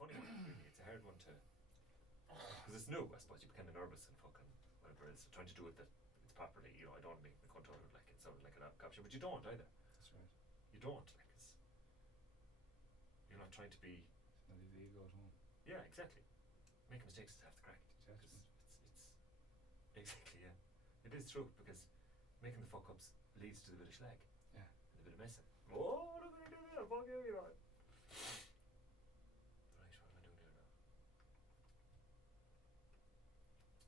funny one, really. It's a hard one to, because it's new. I suppose you become nervous and fucking whatever it is, trying to do it that it's properly. You know, I don't want to make the cunt out of it like it sounded like an app capture, but you don't either. That's right. You don't, like, it's, you're not trying to be. It's not his ego at home. Yeah, exactly. Making mistakes is half the crack. Exactly. It's exactly, yeah. It is true, because making the fuck ups leads to the bit of schlag. Yeah. And a bit of messing. Oh, look at me do that, fuck you know. Right, what am I doing here now?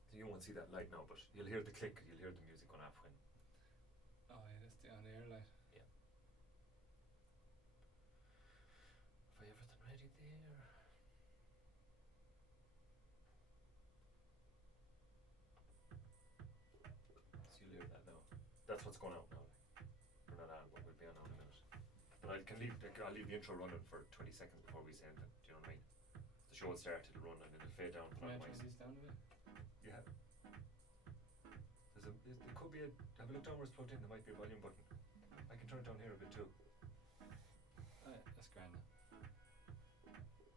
So you won't see that light now, but you'll hear the click, you'll hear the music going off when. Oh yeah, that's the on air light. Yeah. Have I everything ready there? So you'll hear that now. That's what's going out now. Like. We're not on, we'll be on now in a minute. But I'll leave the intro running for 20 seconds before we say anything. Do you know what I mean? The show will start, it'll run, and it'll fade down. Can I turn these down a bit? Yeah. There could be a. Have a look down where it's plugged in. There might be a volume button. I can turn it down here a bit too. Oh yeah, that's grand now. On here.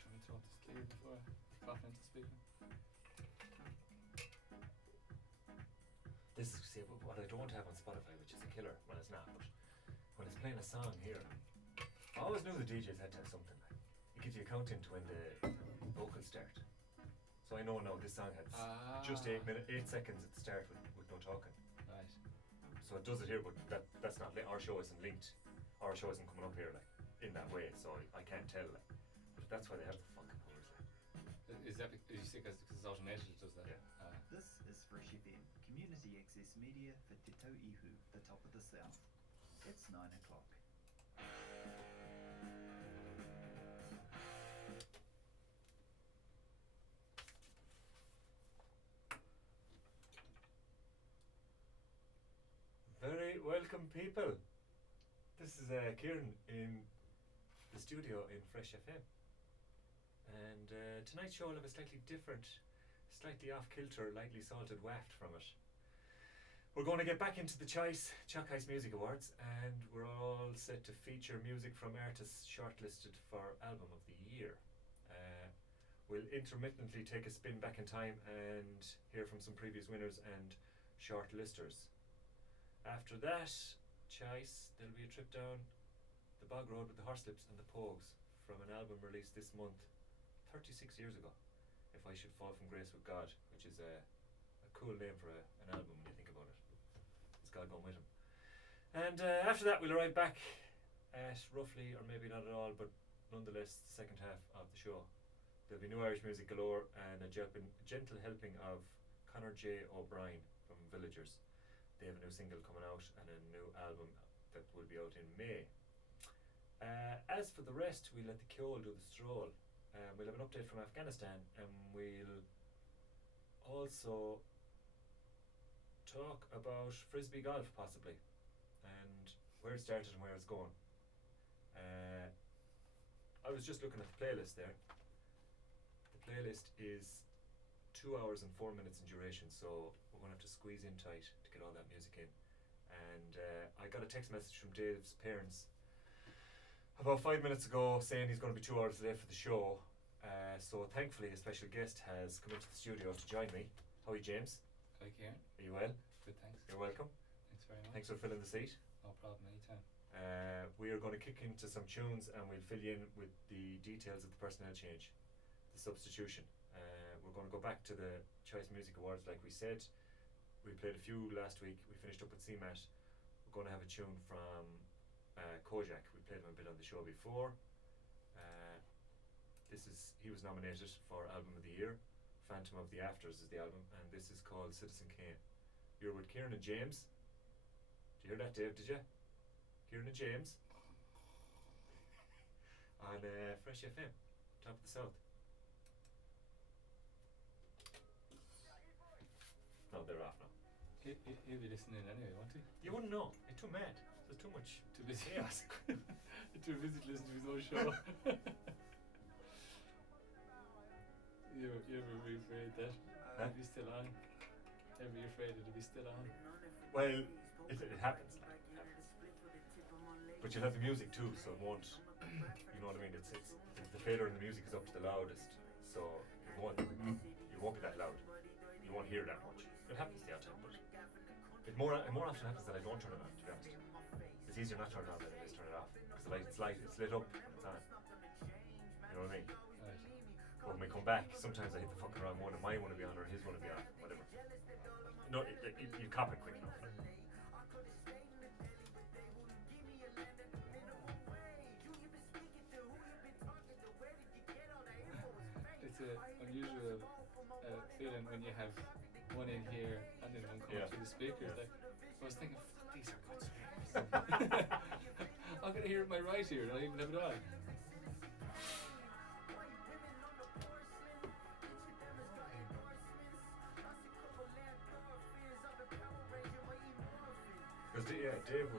Trying to talk this clear before I cough into speaker. This is see, what I don't have on Spotify, which is a killer. Well, it's not, but when it's playing a song here, I always knew the DJs had to have something like. It gives you a count into when the vocals start. So I know now this song had just 8 seconds at the start with no talking. Right. So it does it here, but that's not our show isn't linked. Our show isn't coming up here like in that way, so I can't tell. Like, but that's why they have the fucking colours. Like. Is that because you say because it's automated? It does that. Yeah. This is Fresh FM, community access media for Te Tauihu, the top of the south. It's 9 o'clock. Very welcome, people. This is Kieran in the studio in Fresh FM. And tonight's show will have a slightly different, slightly off-kilter, lightly salted waft from it. We're going to get back into the Chocai's Music Awards, and we're all set to feature music from artists shortlisted for Album of the Year. We'll intermittently take a spin back in time and hear from some previous winners and shortlisters. After that choice, there'll be a trip down the bog road with the Horselips and the Pogues from an album released this month, 36 years ago, If I Should Fall From Grace With God, which is a cool name for an album when you think about it. It's God going with him. And after that we'll arrive back at roughly, or maybe not at all, but nonetheless the second half of the show. There'll be new Irish music galore and a gentle helping of Conor J. O'Brien from Villagers. They have a new single coming out and a new album that will be out in May. As for the rest, we'll let the Kjol do the stroll. We'll have an update from Afghanistan, and we'll also talk about frisbee golf possibly, and where it started and where it's going. I was just looking at the playlist there. The playlist is 2 hours and 4 minutes in duration, so we're going to have to squeeze in tight to get all that music in. And I got a text message from Dave's parents about 5 minutes ago saying he's going to be 2 hours late for the show. So thankfully a special guest has come into the studio to join me. How are you, James? Hi, Kieran. Are you well? Good, thanks. You're welcome. Thanks very much. Thanks for filling the seat. No problem, anytime. We are going to kick into some tunes and we'll fill you in with the details of the personnel change, the substitution. We're going to go back to the Choice Music Awards like we said. We played a few last week. We finished up with CMAT. We're going to have a tune from Kojak. We played him a bit on the show before. He was nominated for Album of the Year. Phantom of the Afters is the album, and this is called Citizen Kane. You're with Kieran and James. Did you hear that, Dave? Did you? Kieran and James on Fresh FM, top of the south. No, they're off now. He'll be listening anyway, won't he? You wouldn't know. It's too mad. There's too much. Too busy. Chaos. Too busy to listen to his own show. You ever be afraid that it'll be still on? Ever be afraid it'll be still on? Well, it happens. Like, it happens. But you'll have the music too, so it won't, you know what I mean, it's the fader in the music is up to the loudest, so it won't be that loud. You won't hear that much. It happens the odd time, but it more often happens that I don't turn it on, to be honest. It's easier not to turn it on than it is to turn it off, because it's lit up and it's on. You know what I mean? Right. But when we come back, sometimes I hit the fucking wrong one and my one will be on or his one will be on, whatever. No, you cop it quick enough. Like. It's an unusual feeling when you have one in here and then one coming through the speakers. Like, I was thinking, fuck, these are good speakers. I'm going to hear it my right ear, and I don't even have it on. Because Dave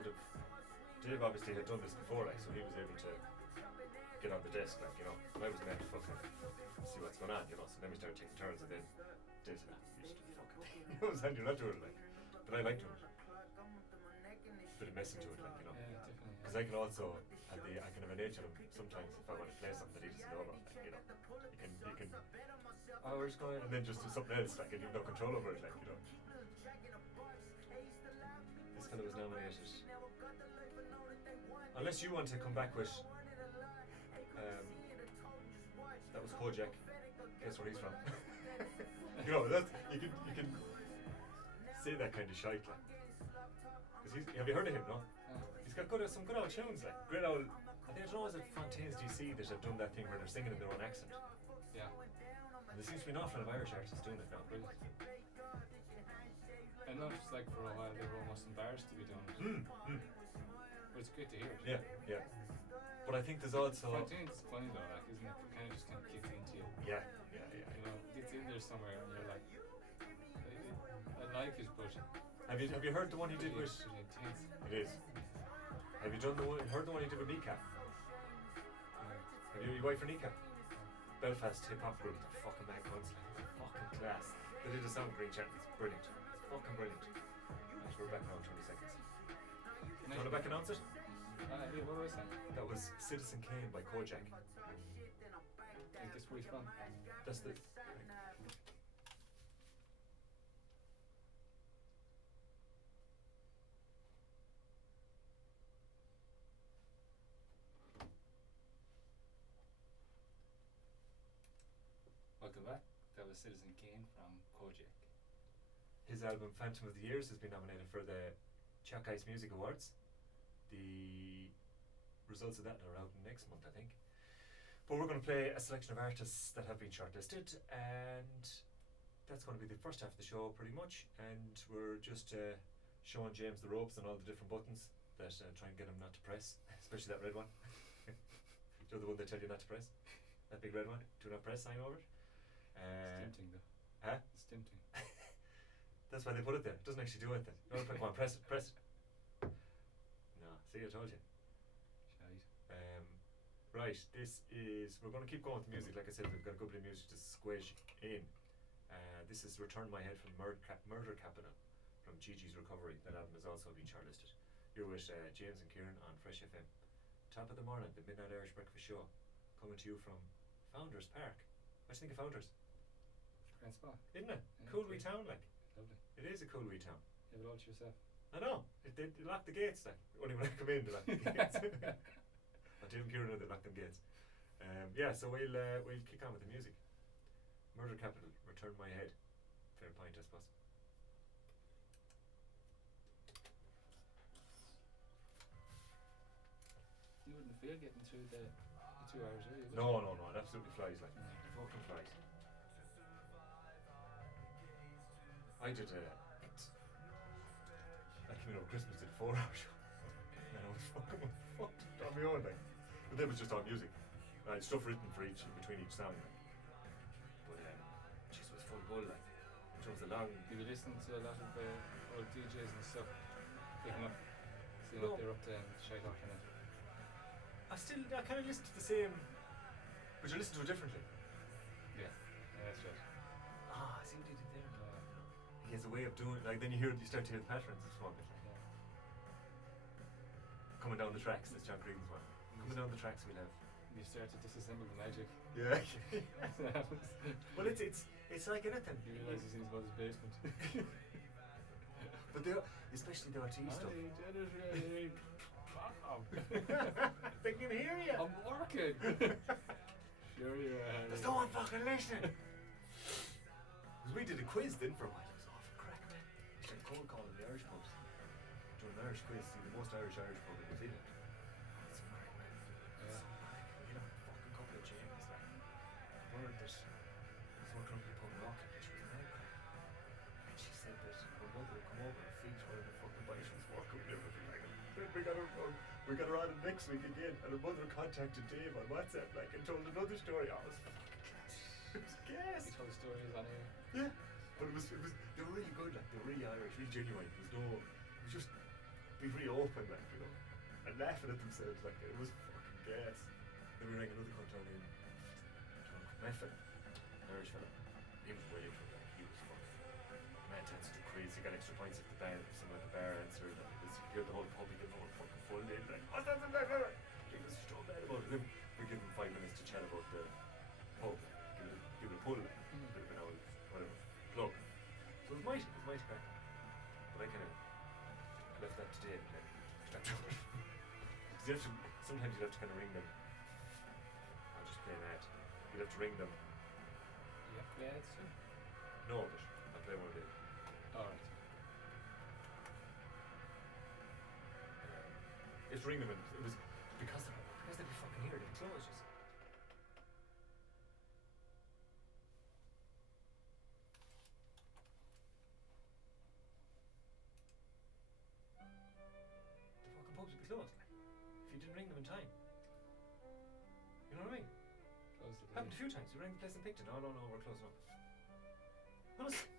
obviously had done this before, like, so he was able to get on the desk, like, you know. I was meant to fucking see what's going on, you know. So then we started taking turns, and then Dave said, "You just do the fucking thing." You know what I'm saying? You're not doing it, like. But I like doing it. Bit of messing to it, like, you know. Yeah, definitely. Because I can also have I can have an edge on him sometimes if I want to play something that he doesn't know about, like, you know. You can. Oh, we're just going, and then just do something else, like, and you've no control over it, like, you know. This fellow was nominated. Unless you want to come back with, that was Kojak. Guess where he's from? You know, you can say that kind of shite, like. Because have you heard of him? No. He's got some good old tunes, like great old. I think I don't know, is it Fontaines DC that have done that thing where they're singing in their own accent? Yeah. And there seems to be an awful lot of Irish artists doing it now. Brilliant. I noticed, like, for a while they were almost embarrassed to be doing it. But it's great to hear it. Yeah. But I think there's also. Fontaine's funny though, like, isn't it? It kind of just gets into you. Yeah. You know, it gets in there somewhere, and you're like, I like it, but. Have you heard the one he did with? It's really intense. It is. Have you heard the one he did with Nika? Have you wife for Nika? Belfast hip hop group, the fucking man guns, like, fucking class. They did a song Green Chant, it's brilliant. It's fucking brilliant. Right, we're back now in 20 seconds. Do you want to back announce it? Yeah, what was that? That was Citizen Kane by Kojak. I guess where he's from. That's the. Welcome back. That was Citizen Kane from Kojak. His album Phantom of the Years has been nominated for the Czech Ice Music Awards. The results of that are out next month, I think. But we're going to play a selection of artists that have been shortlisted, and that's going to be the first half of the show pretty much, and we're just showing James the ropes and all the different buttons that try and get him not to press, especially that red one. You know, the one they tell you not to press? That big red one? Do not press sign over it? It's tempting though. Huh? It's tempting. That's why they put it there. It doesn't actually do anything. No, come on, press it. No, see, I told you. Shite. Right, we're going to keep going with the music. Like I said, we've got a good bit of music to squish in. This is Return My Head from Murder Capital from Gigi's Recovery. That album has also been shortlisted. You're with James and Kieran on Fresh FM. Top of the morning, the Midnight Irish Breakfast Show, coming to you from Founders Park. What do you think of Founders? Grand spot. Isn't it? Yeah, Cool wee great. town, like. Lovely. It is a cool wee town. You have it all to yourself. I know. They locked the gates, like. Only when I come in, they lock the gates. But Dave and Kieran, they locked them gates. Yeah, so we'll kick on with the music. Murder Capital, Return My Head. Fair point, I suppose. You wouldn't feel getting through the 2 hours, would you? No, it absolutely flies, like. It fucking flies. I did I came in over Christmas, did a 4-hour show. And I was fucking fucked on my own, like. But that was just all music. I had stuff written for between each song, like. But jeez, it was full bull, like. It was a long. Did you listen to a lot of old DJs and stuff? Picking up, seeing what they're up to and shite off in it. I kind of listen to the same, but you listen to it differently. Yeah, that's right. Ah, I see what he did there. He has a way of doing it, like then you start to hear the patterns of small bit. Coming down the tracks, that's John Creedon's one. Coming down the tracks we'll have. You start to disassemble the magic. Yeah. That's what happens. Well, it's like anything. You realise he's in his mother's basement. But especially the RT stuff. They can hear you. I'm working. Sure you are. There's no one fucking listening. Because we did a quiz then for a while. It was awful crack, man. We should cold call in the Irish pubs. Doing an Irish quiz, see the most Irish pub in New Zealand. It's some crack, man. Yeah. Some crack. You know, fucking couple of James, like. Word that was working up in the pub in Auckland, she was mad crack. And she said that her mother would come over and feed her the fucking body she was working with everything, like. We got her on it next week again, and her mother contacted Dave on WhatsApp, like, and told another story. Oh, it was fucking class. It was gas. He told stories on air. Yeah, but it was, they were really good, like, they were really Irish, really genuine. It was just being really open, like, you know, and laughing at themselves, like, it was fucking gas. Then we rang another cunt down in Meffin, an Irish fella. He was way into it, like, he was fucking mad to answer the quiz. He got extra points at the bar, some at the bar answer, like, he had the whole pub, he got the whole fucking full day, like, what's that? He was so bad about it. Then we give him 5 minutes to chat about the pub, give it a pull, like, bit of an old, whatever, plug. So it was mighty crack. But I kind of left that today and then got to it. Because sometimes you have to kind of ring them. I'll just play an ad. You'd have to ring them. You have to play ads too? No, but I'll play one day. Alright. You have to ring them, and it was because they'd be fucking here, they'd close, you see. The fucking pubs would be closed, like, if you didn't ring them in time. You know what I mean? Close the Happened a few times. You rang the place in Picton. Oh, no, we're closing up. Honestly.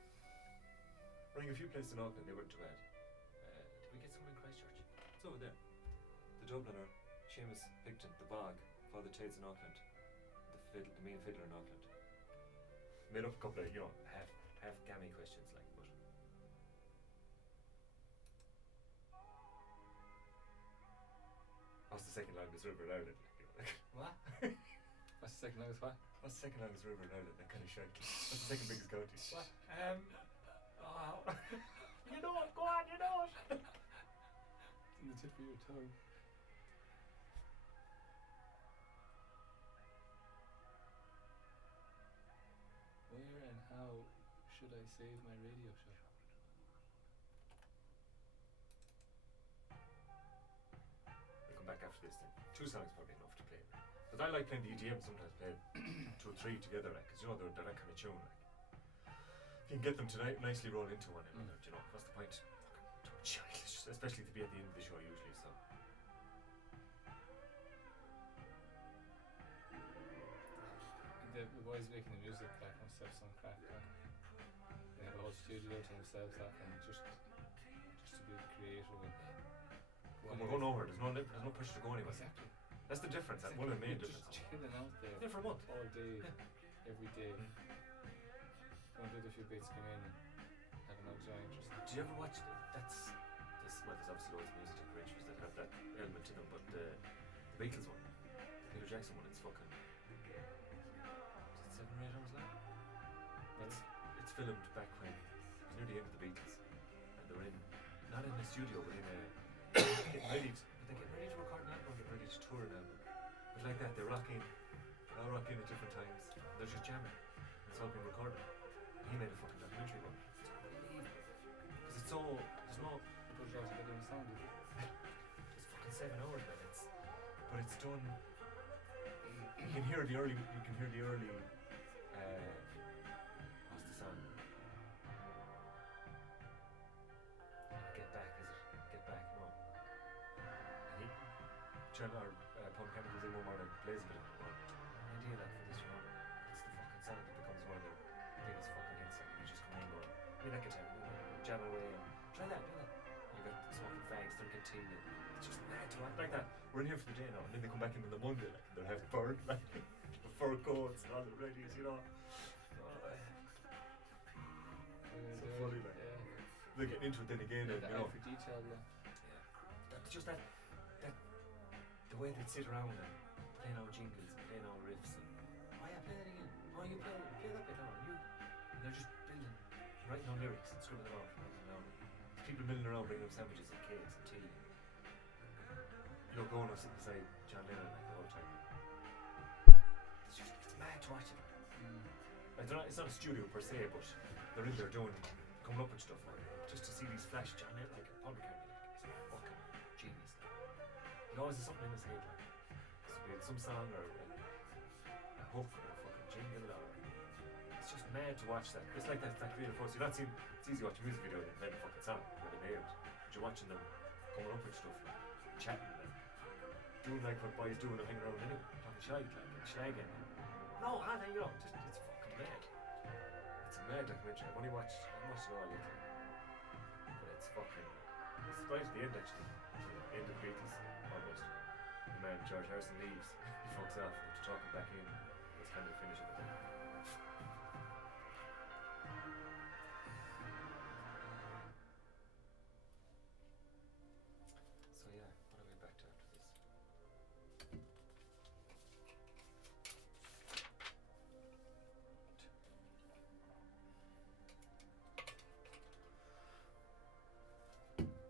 Rang a few places in Auckland, they weren't too bad. Did we get somewhere in Christchurch? It's over there. The Dubliner, Seamus Picton, the Bog, Father Tate's in Auckland, the main fiddler in Auckland. Made up a couple of, you know, half gammy questions, like, but. What's the second longest river in Ireland? You know, like, what? What's the second longest what? What's the second longest river in Ireland? That kind of shite. What's the second biggest county? What? You know it, go on, you know it. It's in the tip of your tongue. Where and how should I save my radio show? We'll come back after this then. 2 songs probably enough to play. But I like playing the EDM sometimes, playing 2 or 3 together, like, because you know they're that kind of tune, like. If you can get them to nicely roll into one another, you know, what's the point? Fucking childish, especially to be at the end of the show usually, so. The boys making the music like must have some crack. Like. They have a whole studio to themselves, like, and just to be creative and. And we're going over. There's no pressure to go anywhere. Exactly. That's the difference. That's one of the main differences. Just chilling out there. Yeah, for a month. All day, every day. Mm. Going to do a few bits, come in and have an old joint or something. Do you ever watch well, there's obviously loads of music arrangements that have that element in them, but the Beatles one, the Peter Jackson one, it's fucking. Is it 7 or 8 hours long? It's filmed back when it was near the end of the Beatles, and they were not in the studio, but in a getting ready to record an album, getting ready to tour an album. But like that, they're rocking at different times. They're just jamming. It's all being recorded. He made a fucking documentary about it. It's unbelievable. Because it's so, there's no. You put it all together in a song, did you? It's fucking 7 hours, man. But it's done. You can hear the early. What's the song? Get Back, is it? Get Back, no. And Chandler, Paul Campbell goes in one morning, plays a bit of it. An idea like for this, you know. It's the fucking song that becomes one of their biggest fucking hits. Like, you just come in going, play that guitar, jam away, and try that. You got smoking fags, drinking tea, and it's just mad to act like that. We're in here for the day now, and then they come back in on the Monday, like, and they're half burned, like, the fur coats and all the readies, you know. So funny, like. Yeah. They get into it then again, and The you know. eye for detail, yeah. That's just that way they'd sit around and playing out jingles and playing out riffs and oh yeah, play that again. Oh, you play that bit now. You and they're just building, writing down lyrics and scribbling them out, writing them down. People milling around bringing them sandwiches and cakes and tea. Yoko Ono sitting beside John Lennon like the whole time. It's mad to watch it. Like it's not a studio per se, but they're in there coming up with stuff like just to see these flash John Lennon like Paul McCartney like is a fucking genius. He always has something in his head like be it some song or a hook or a fucking jingle or it's just mad to watch that. It's like that creative process. You're not seeing it's easy to watch a music video than playing a fucking song where they nailed it. But you're watching them coming up with stuff like chatting and doing like what boys do when they're hanging around anyway, talking shite like and slagging. No, it's fucking mad. It's a mad documentary. I watched it all lately. But it's fucking it's right at the end actually. End of the 80s almost. The man George Harrison leaves, he fucks off, and to talk him back in, it's kind of finish it with him. So yeah, what are we back to after this?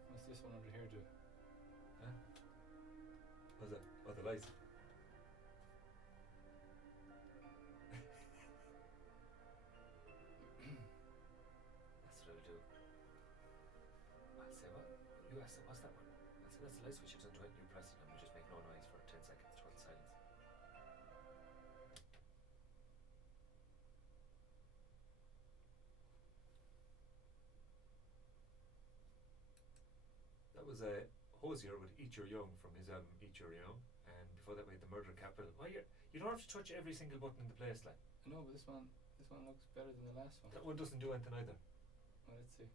What's this one over here do? Huh? What's that? Oh, the lights. That's what I'll do. I'll say what? You asked what's that one? I'll say that's the light switch. It's on you press it and we just make no noise for 10 seconds, total silence. That was a Hosier with Eat Your Young from his album Eat Your Young, and before that we had the Murder Capital. Oh, you don't have to touch every single button in the place, like. No, but this one looks better than the last one. That one doesn't do anything either. Well, let's see.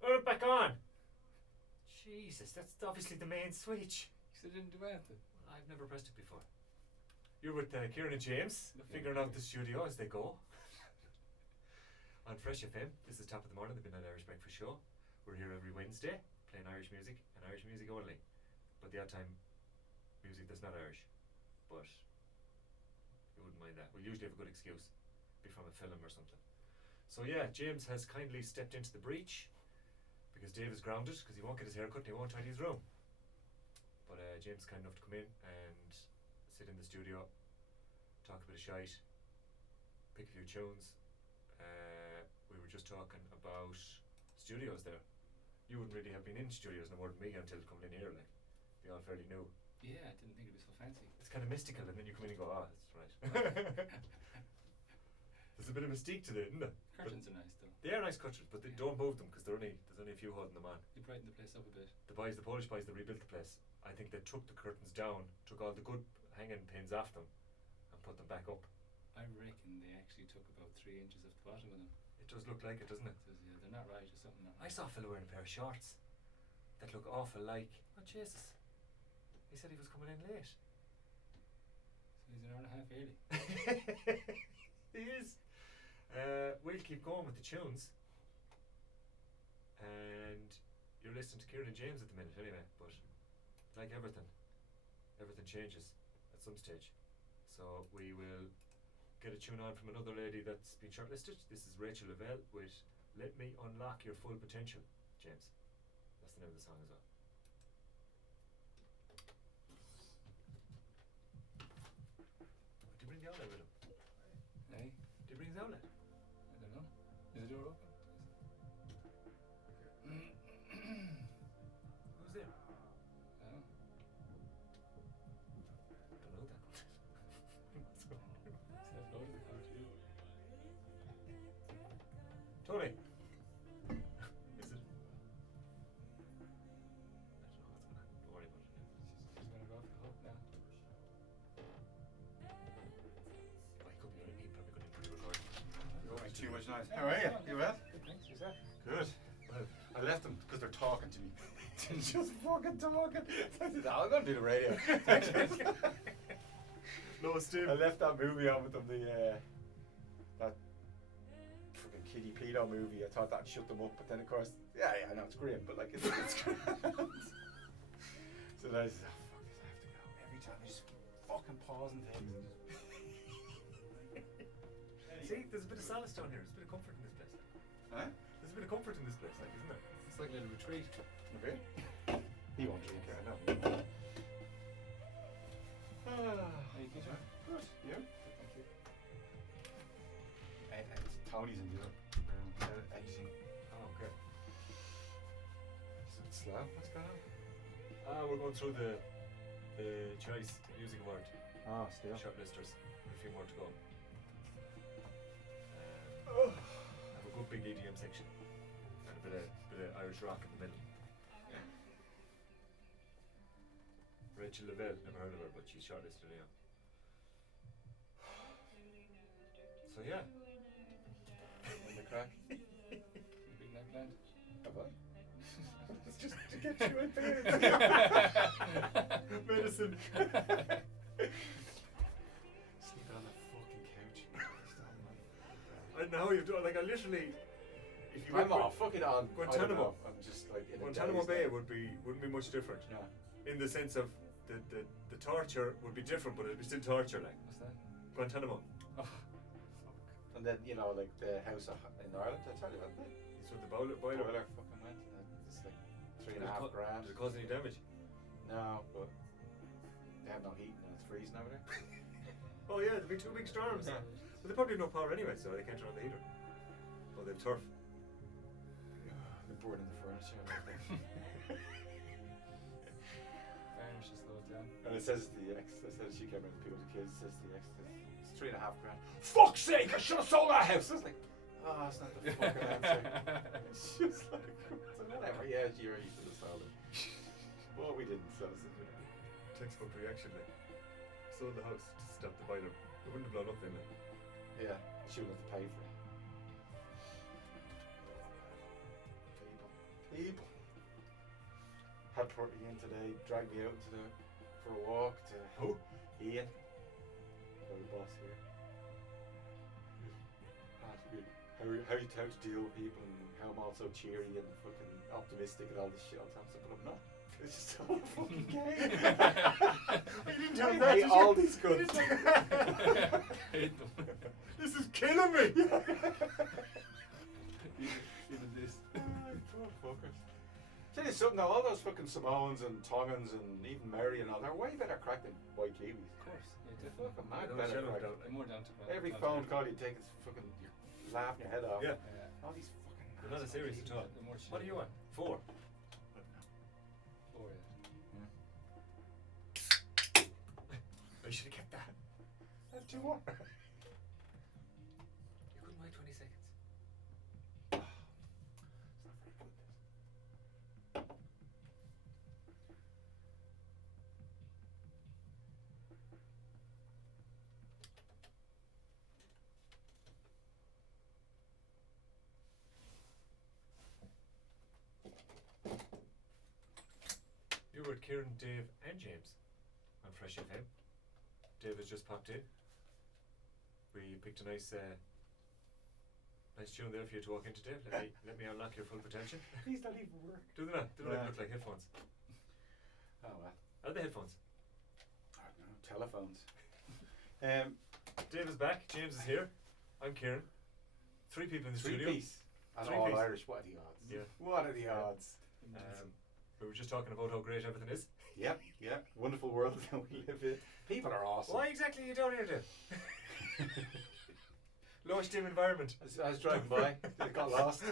Oh, back on! Jesus, that's obviously the main switch. You said it didn't do anything. I've never pressed it before. You're with Kieran and James, figuring out the studio as they go. On Fresh FM, this is Top of the Morning, the Midnight Irish Breakfast Show. We're here every Wednesday, playing Irish music, and Irish music only. But the odd time, music that's not Irish. But you wouldn't mind that. We'll usually have a good excuse. Be from a film or something. So yeah, James has kindly stepped into the breach, because Dave is grounded, because he won't get his hair cut and he won't tidy his room. But James is kind enough to come in and sit in the studio, talk a bit of shite, pick a few tunes. We were just talking about studios there. You wouldn't really have been in studios no more than me until coming in here, like. Be all fairly new. Yeah, I didn't think it'd be so fancy. It's kind of mystical, and then you come in and go, that's right. There's a bit of mystique to it, isn't there? Curtains are nice though. They are nice curtains, but they don't move them because there's only a few holding them on. They brighten the place up a bit. The Polish boys that rebuilt the place, I think they took the curtains down, took all the good hanging pins off them, and put them back up. I reckon they actually took about 3 inches off the bottom of them. It does look like it, doesn't it? Yeah, they're not right or something. Not I right. saw a fella wearing a pair of shorts that look awful like. Oh Jesus! He said he was coming in late. So he's an hour and a half early. He is. We'll keep going with the tunes. And you're listening to Kieran and James at the minute anyway, but like everything changes at some stage. So we will get a tune on from another lady that's been shortlisted. This is Rachel Lavelle with Let Me Unlock Your Full Potential, James. That's the name of the song as well. Did you bring the outlet with him? Hey? Did you bring the outlet? I don't know. Is the door open? Who's there? Oh. Don't know that. What's going on? Said hello to the country. Tony! Is it? I don't know what's going on. Don't worry about it now. She's gonna go off the hook now. Oh, he could be on it. He probably couldn't put the recording. You're making too much noise. How are you? You well? Good, thanks. Who's that? Good. Well, I left them because they're talking to me. Just fucking talking. I said, I'm going to do the radio. No, Steve. I left that movie on with them, that fucking kiddie pedo movie. I thought that'd shut them up, but then of course, yeah, I know it's grim, but like it's grand. So then I said, oh fuck this, I have to go. Every time I just keep fucking pausing things and just. See, there's a bit of solace down here. There's a bit of comfort in this place. Huh? There's a bit of comfort in this place, like, isn't there? It's like a little retreat. Okay. He won't drink it, I know. Hey, good job. Good. You? Thank you. And Tony's in Europe. Editing. Oh, okay. It's a bit slow. What's going on? We're going through the choice music award Oh, still. shortlisters. A few more to go. I have a good big EDM section and a bit of Irish rock in the middle. Rachel Lavelle, never heard of her, but she's shortlisted anyhow. So yeah. In the crack. Big night planned. Have I? It's just to get you in bed. Medicine. Sleeping on the fucking couch. I know you've done, like, I literally, if you I'm went off. Fuck it on. Guantanamo. I'm just like in a Guantanamo daze Bay now. wouldn't be much different. No. In the sense of the torture would be different, but it'd be still torture, like. What's that? Guantanamo. Oh, And then like the house in Ireland. I tell you about that. It's with the boiler. Boiler fucking went. It's like $3.5 grand. Did it cause any damage? No, but they have no heating and it's freezing over there. Oh yeah, there'd be two big storms. Yeah. But they probably have no power anyway, so they can't turn on the heater. Oh, they've turf. They're burning the furniture. Fairness just slowed down. And it says the ex. It says she came in to pick up the kids. It says the ex. It's $3.5 grand. Fuck's sake! I should have sold that house. I was like, oh, that's not the fucking answer. It's just like, so whatever. Yeah, you should have sold it. Well, we didn't. So it's, Textbook reaction, like. Sold the house to stop the boiler. It wouldn't have blown up then, like. yeah, she wouldn't have to pay for it. People. Had Porty in today. Dragged me out for a walk to Who? Ian, our boss here. Asked me how to deal with people and how I'm also cheery and fucking optimistic and all this shit all the time. So, but I'm not. It's just a whole fucking game. You didn't tell I that, hate did all you? these guns. Hate them. This is killing me. Even this. Poor fuckers. Tell you something though, all those fucking Samoans and Tongans and even Mary and all, they're way better crack than white Kiwis. Of course. Yeah, They're definitely. fucking mad They don't better shell 'em crack. down, like. They're more down to Every down to phone earth. call you take is fucking, you're laughing your head off. Yeah. Yeah. All these fucking They're not as serious at all. They're more What are you on? 4. Oh, yeah. I should have kept that. I have 2 more. You couldn't wait 20 seconds. It's not very good, this. You were with Kieran, Dave, and James on Fresh FM. Dave has just popped in. We picked a nice tune there for you to walk into, Dave. Let me unlock your full potential. These don't even work. Do they not? Do they Yeah. look like headphones? Oh well. Are they headphones? I don't know. Telephones. Dave is back. James is here. I'm Kieran. 3 people in the Three studio. piece. And 3 all piece. Irish. What are the odds? Yeah. What are the odds? We were just talking about how great everything is. Yep. Wonderful world that we live in. People are awesome. Why exactly are you down here, Dave? Low esteem environment. I was driving by. I got lost.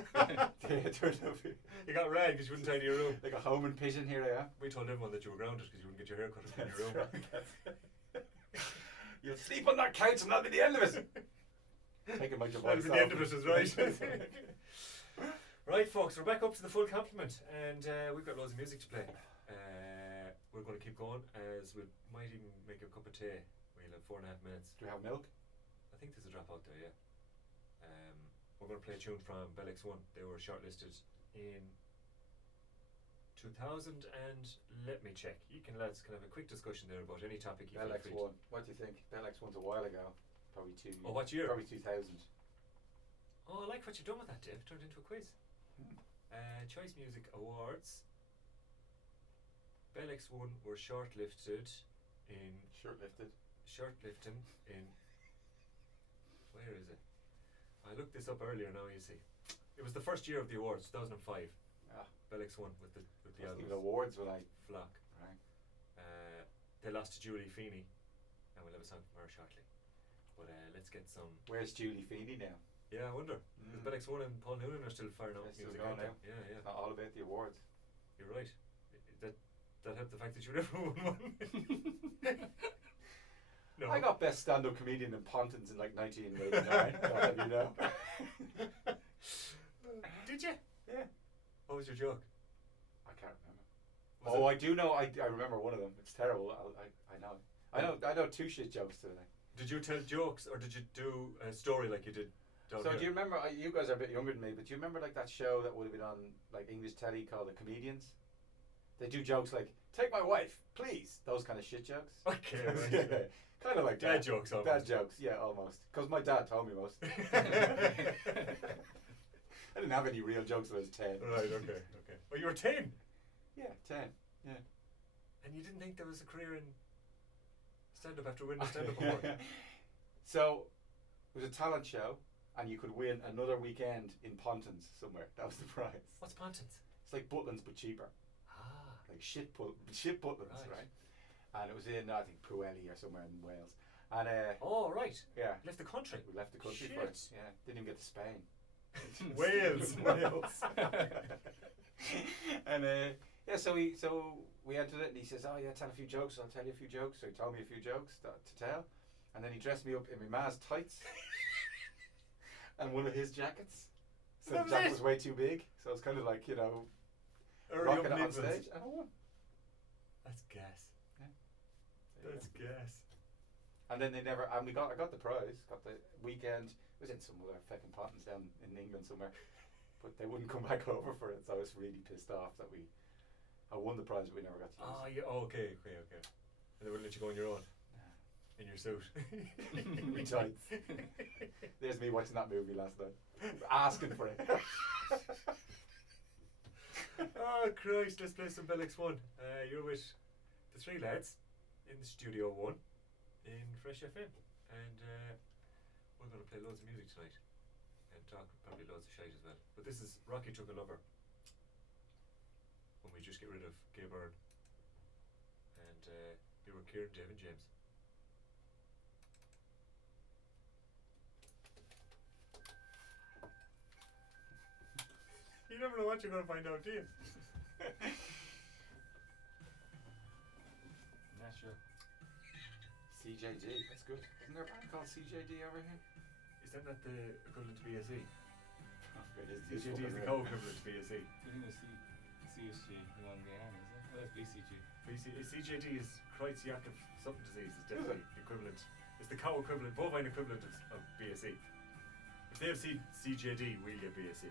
It turned out You got ragged because you wouldn't tidy your room. like a home and pigeon. Here I am. We told everyone that you were grounded because you wouldn't get your hair cut in your room. You'll sleep on that couch and that'll be the end of it. Taking my device That'll be the end of it, is right. Right, folks, we're back up to the full complement, and we've got loads of music to play. We're going to keep going, as we might even make a cup of tea. We'll have 4.5 minutes. Do we have milk? I think there's a drop out there, yeah. We're going to play a tune from BelX1. They were shortlisted in 2000, and let me check. You lads can have a quick discussion there about any topic you feel free to. BelX1. What do you think? BelX1's a while ago. Probably 2 years. Oh, what year? Probably 2000. Oh, I like what you've done with that, Dave. Turned into a quiz. Choice Music Awards. Bell X1 were shortlisted in. Shortlifting in. Where is it? I looked this up earlier. Now you see. It was the first year of the awards, 2005. Bell X1 with the album. Even awards when I Flock. right. They lost to Julie Feeney, and we'll have a song from her shortly. But let's get some. Where's Julie Feeney now? Yeah, I wonder. Because Bell X1 and Paul Noonan are still firing out They're still music, going aren't now. they? Yeah, It's not all about the awards. You're right. That helped the fact that you never won one. No. I got best stand-up comedian in Pontins in like 1989. I'll have you know. Did you? Yeah. What was your joke? I can't remember. Was I do know. I remember one of them. It's terrible. I know two shit jokes today. Did you tell jokes or did you do a story like you did down So here? do you remember? You guys are a bit younger than me, but do you remember like that show that would have been on like English telly called The Comedians? They do jokes like "Take my wife, please." Those kind of shit jokes. Okay, right. Yeah, kind of like Dad that. jokes almost. Dad jokes, yeah, almost. Because my dad told me most. I didn't have any real jokes when I was 10. Right, okay. Well, you were 10. Yeah, 10. Yeah. And you didn't think there was a career in stand-up after winning a stand-up award? So, it was a talent show, and you could win another weekend in Pontins somewhere. That was the prize. What's Pontins? It's like Butlins, but cheaper. Ah. Like shit Butlins, right? And it was in, I think, Pwllheli or somewhere in Wales. And Oh, right. yeah, Left the country. we left the country for it. Shit. Yeah, didn't even get to Spain. Wales. And yeah, so we entered it, and he says, "Oh yeah, tell a few jokes. I'll tell you a few jokes." So he told me a few jokes to tell, and then he dressed me up in my ma's tights and one of his jackets. So That the was jacket it? was way too big, so it's kind of like Early rocking it on Nichols. stage, and I won. That's gas. Yeah. That's gas. And then I got the prize, got the weekend. It was in some other fucking Pontins down in England somewhere, but they wouldn't come back over for it, so I was really pissed off that I won the prize, but we never got to use Oh, it. yeah. Okay. And they wouldn't let you go on your own? In your suit? Me tights. There's me watching that movie last night, asking for it. Oh, Christ, let's play some Bell X1. You're with the three lads in the Studio 1 in Fresh FM. And we're going to play loads of music tonight. And talk probably loads of shite as well. But this is Rocky Took a Lover. When we just get rid of Gay Byrne. And here were Kieran, Dave and James. You never know what you're going to find out, do you? Natural. CJD, that's good. Isn't there a band called CJD over here? Is that not the equivalent to BSE? Oh, it is. CJD is the co-equivalent to BSE. I think it's CSG, the one the arm, is it? Oh, that's BCG. CJD is Creutzfeldt something disease. Is definitely the equivalent. It's the cow equivalent, bovine equivalent of BSE. If they have CJD, we'll get BSE.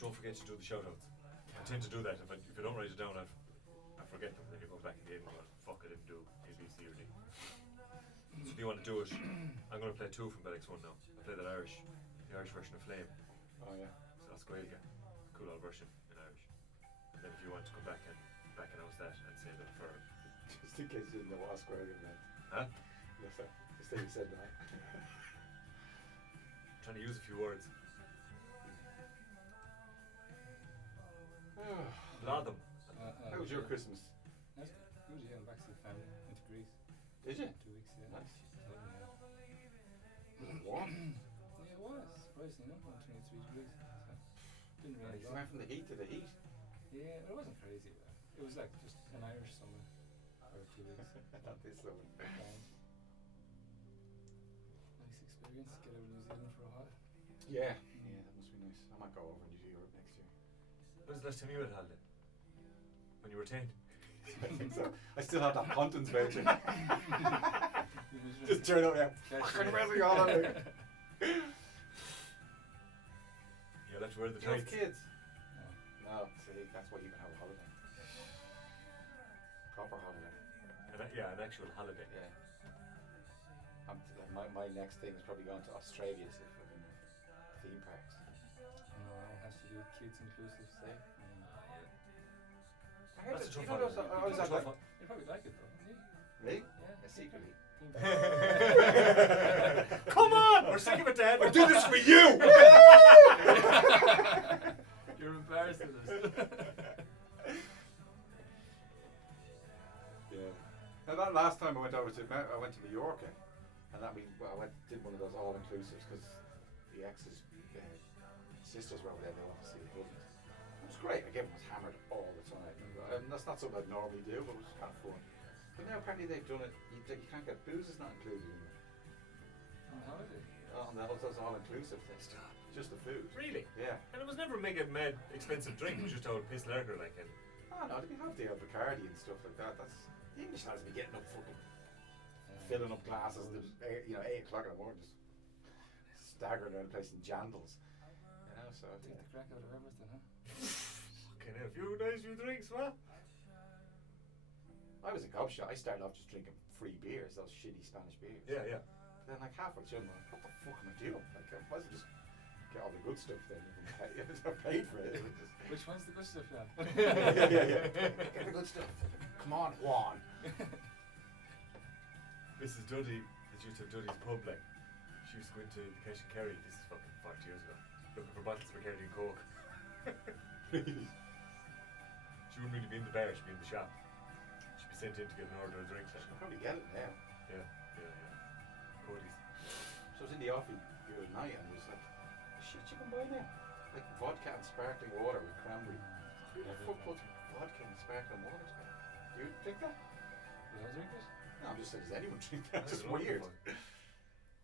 Don't forget to do the shout-outs. I tend to do that. If I don't write it down, I forget them. Then you go back again and go, fuck, I didn't do A, B, C, or D. So do you want to do it? I'm going to play two from Bell X1 now. I play the Irish version of Flame. Oh yeah. So that's Gaeilge. Cool old version in Irish. And then if you want to come back and announce that and say that for... Just in case you didn't know what Oscar meant. Huh? Yes, sir. Just that you said that. Trying to use a few words. A lot of them. How was your Christmas? That's good. Yeah, I'm back to the family. Went to Greece. Did you? 2 weeks, yeah. Nice. Lovely, yeah. Was it warm? Yeah, it was. Surprisingly enough, 23 degrees. So didn't really You go. went from the heat to the heat. Yeah, it wasn't crazy. But it was like just an Irish summer for 2 weeks. Not this summer. Nice experience. Get out of New Zealand for a while. Yeah. Yeah, that must be nice. I might go over and do Europe next year. When was the last time you had a holiday? When you were 10? I think so. I still have that Pontins voucher. Just turn up now. Fucking where's the holiday? You'll have to wear the Do you have tights. kids? No. No, see, that's why you can have a holiday. Proper holiday. And an actual holiday. Yeah. My next thing is probably going to Australia to fucking theme parks. No, it has to do with kids inclusive stay. I heard That's a that, tough those, holiday. I was That's a at tough like, You probably like it though, don't you? me? Yeah. Secretly. Come on! We're sick of it, Dad. I do this for you! You're embarrassed of this. Yeah. Now that last time I went to New York, and that did one of those all-inclusives because the ex's sisters were over there. They wanted to see the cousins. It was great. Again, I was hammered all the time. That's not something I'd normally do, but it was kind of fun. But now apparently they've done it. You can't get booze is not included in it. How is it? On those all-inclusive things. Just the food. Really? Yeah. And it was never a mega mad expensive drink. It was just old piss lager like it. Oh no, they have the Bacardi and stuff like that. That's the English lads be getting up fucking filling up glasses at 8 o'clock in the morning, just staggering around the place in jandals. You know, so Take the crack out of everything, huh? Fucking a few nice few drinks, what? I was a gobshite. I started off just drinking free beers, those shitty Spanish beers. Yeah, yeah. Then like halfway through, I'm like, what the fuck am I doing? Like, I might as well just get all the good stuff then. I paid for it. Which one's the good stuff, yeah? yeah. Get the good stuff. Come on, Juan. Mrs. Duddy, that used to have Duddy's pub, like, she used to go into the Cash and Kerry, this is fucking 40 years ago, looking for bottles of Bacardi and Coke. Really? She wouldn't really be in the bar, she'd be in the shop. She'd be sent in to get an order of drinks. I should probably get it now. Yeah. Cody's. So I was in the office the other night and it was like, shit you can buy now? Like vodka and sparkling water with cranberry. Who the fuck puts vodka and sparkling water together? Do you drink that? Will I drink it? No, I'm just saying, does anyone drink that? It's just I don't know weird. before.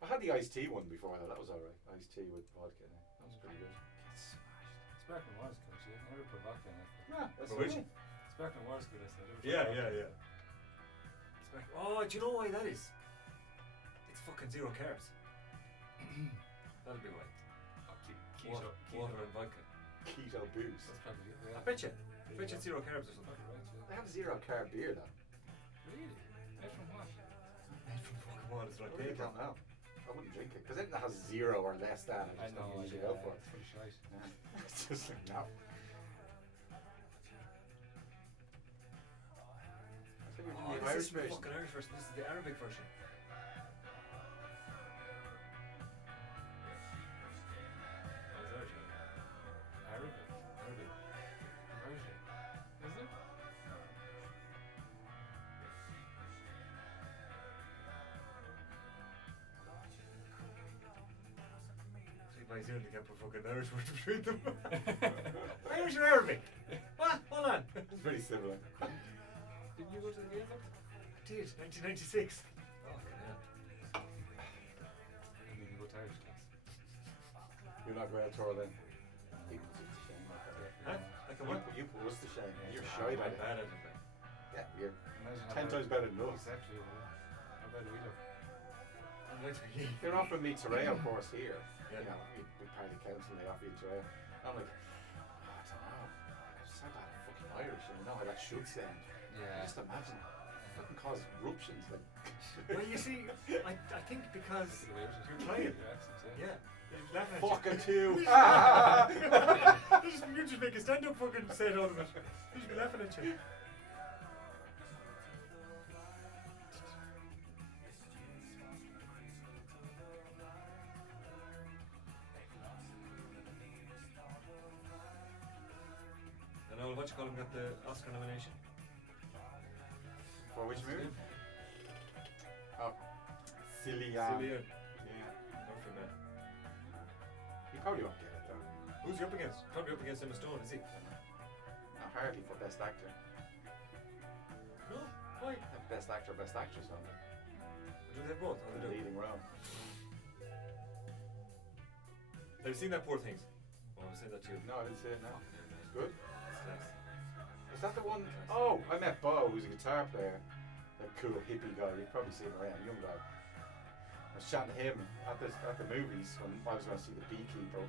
I had the iced tea one before though, that was alright. Iced tea with vodka in it. That was pretty good. Get smashed. Sparkling water's good, actually. I never put vodka in it. Nah, that's For which? fine. Sparkling water's good, I said. Yeah. Oh, do you know why that is? It's fucking zero carbs. That'll be why. Keto. Water and vodka. Keto booze. That's probably it, yeah. I bet you it's zero carbs or something. Probably right, They have zero carb beer though. yeah. Really? Made from what? Made from fucking water, it's I like really paper. don't know. I wouldn't drink it because anything that has 0 or less than it, I just know, don't usually yeah, go for it. it's pretty shite. Yeah. It's just like no. I think we're doing the This Irish is the version. fucking Irish version. This is the Arabic version. Arabic. Arabic. Persian. Is it? See, by Zoom, they can't put fucking Irish words between them. Irish or Arabic? What? Hold on. It's pretty similar. Didn't you go to the game? I did, 1996. Oh, yeah. You can go to Irish class. You're not going to tour then. People put us to shame like that. Huh? Like a what? You put us to shame. Yeah, You're it's shy about I'm it. bad at it, man. Yeah, you're Imagine 10 times better than us. Exactly. How bad do we look? I'm like, They're offering me Terreo course here. Yeah. You know, with part of the council, they offer you Terreo. I'm like, oh, I don't know. I'm so bad at fucking Irish, and I know how that should sound. Yeah. Just imagine. Fucking cause eruptions. Like. well, you see, I think because Look at the way it is. you're trying. Your accent, Yeah. You're laughing at you. Fucking too. You just make a stand-up fucking set out of it. You should be laughing at you. And now, what you call him got the Oscar nomination? For which movie? Oh, Cillian. Cillian. Yeah. Nothing, man. He probably won't get it though. Who's he up against? Probably up against Emma Stone, is he? No, hardly for Best Actor. No? Why? Have Best Actor, Best Actress on it. Do they have both? Oh, The they do. leading role. Have you seen that Poor Things? Oh, I said that to you. No, I didn't see it now. It's good. It's nice. Is that the one? Oh, I met Bo, who's a guitar player. That cool hippie guy. You've probably seen him around, young guy. I was chatting to him at the movies when I was going to see The Beekeeper.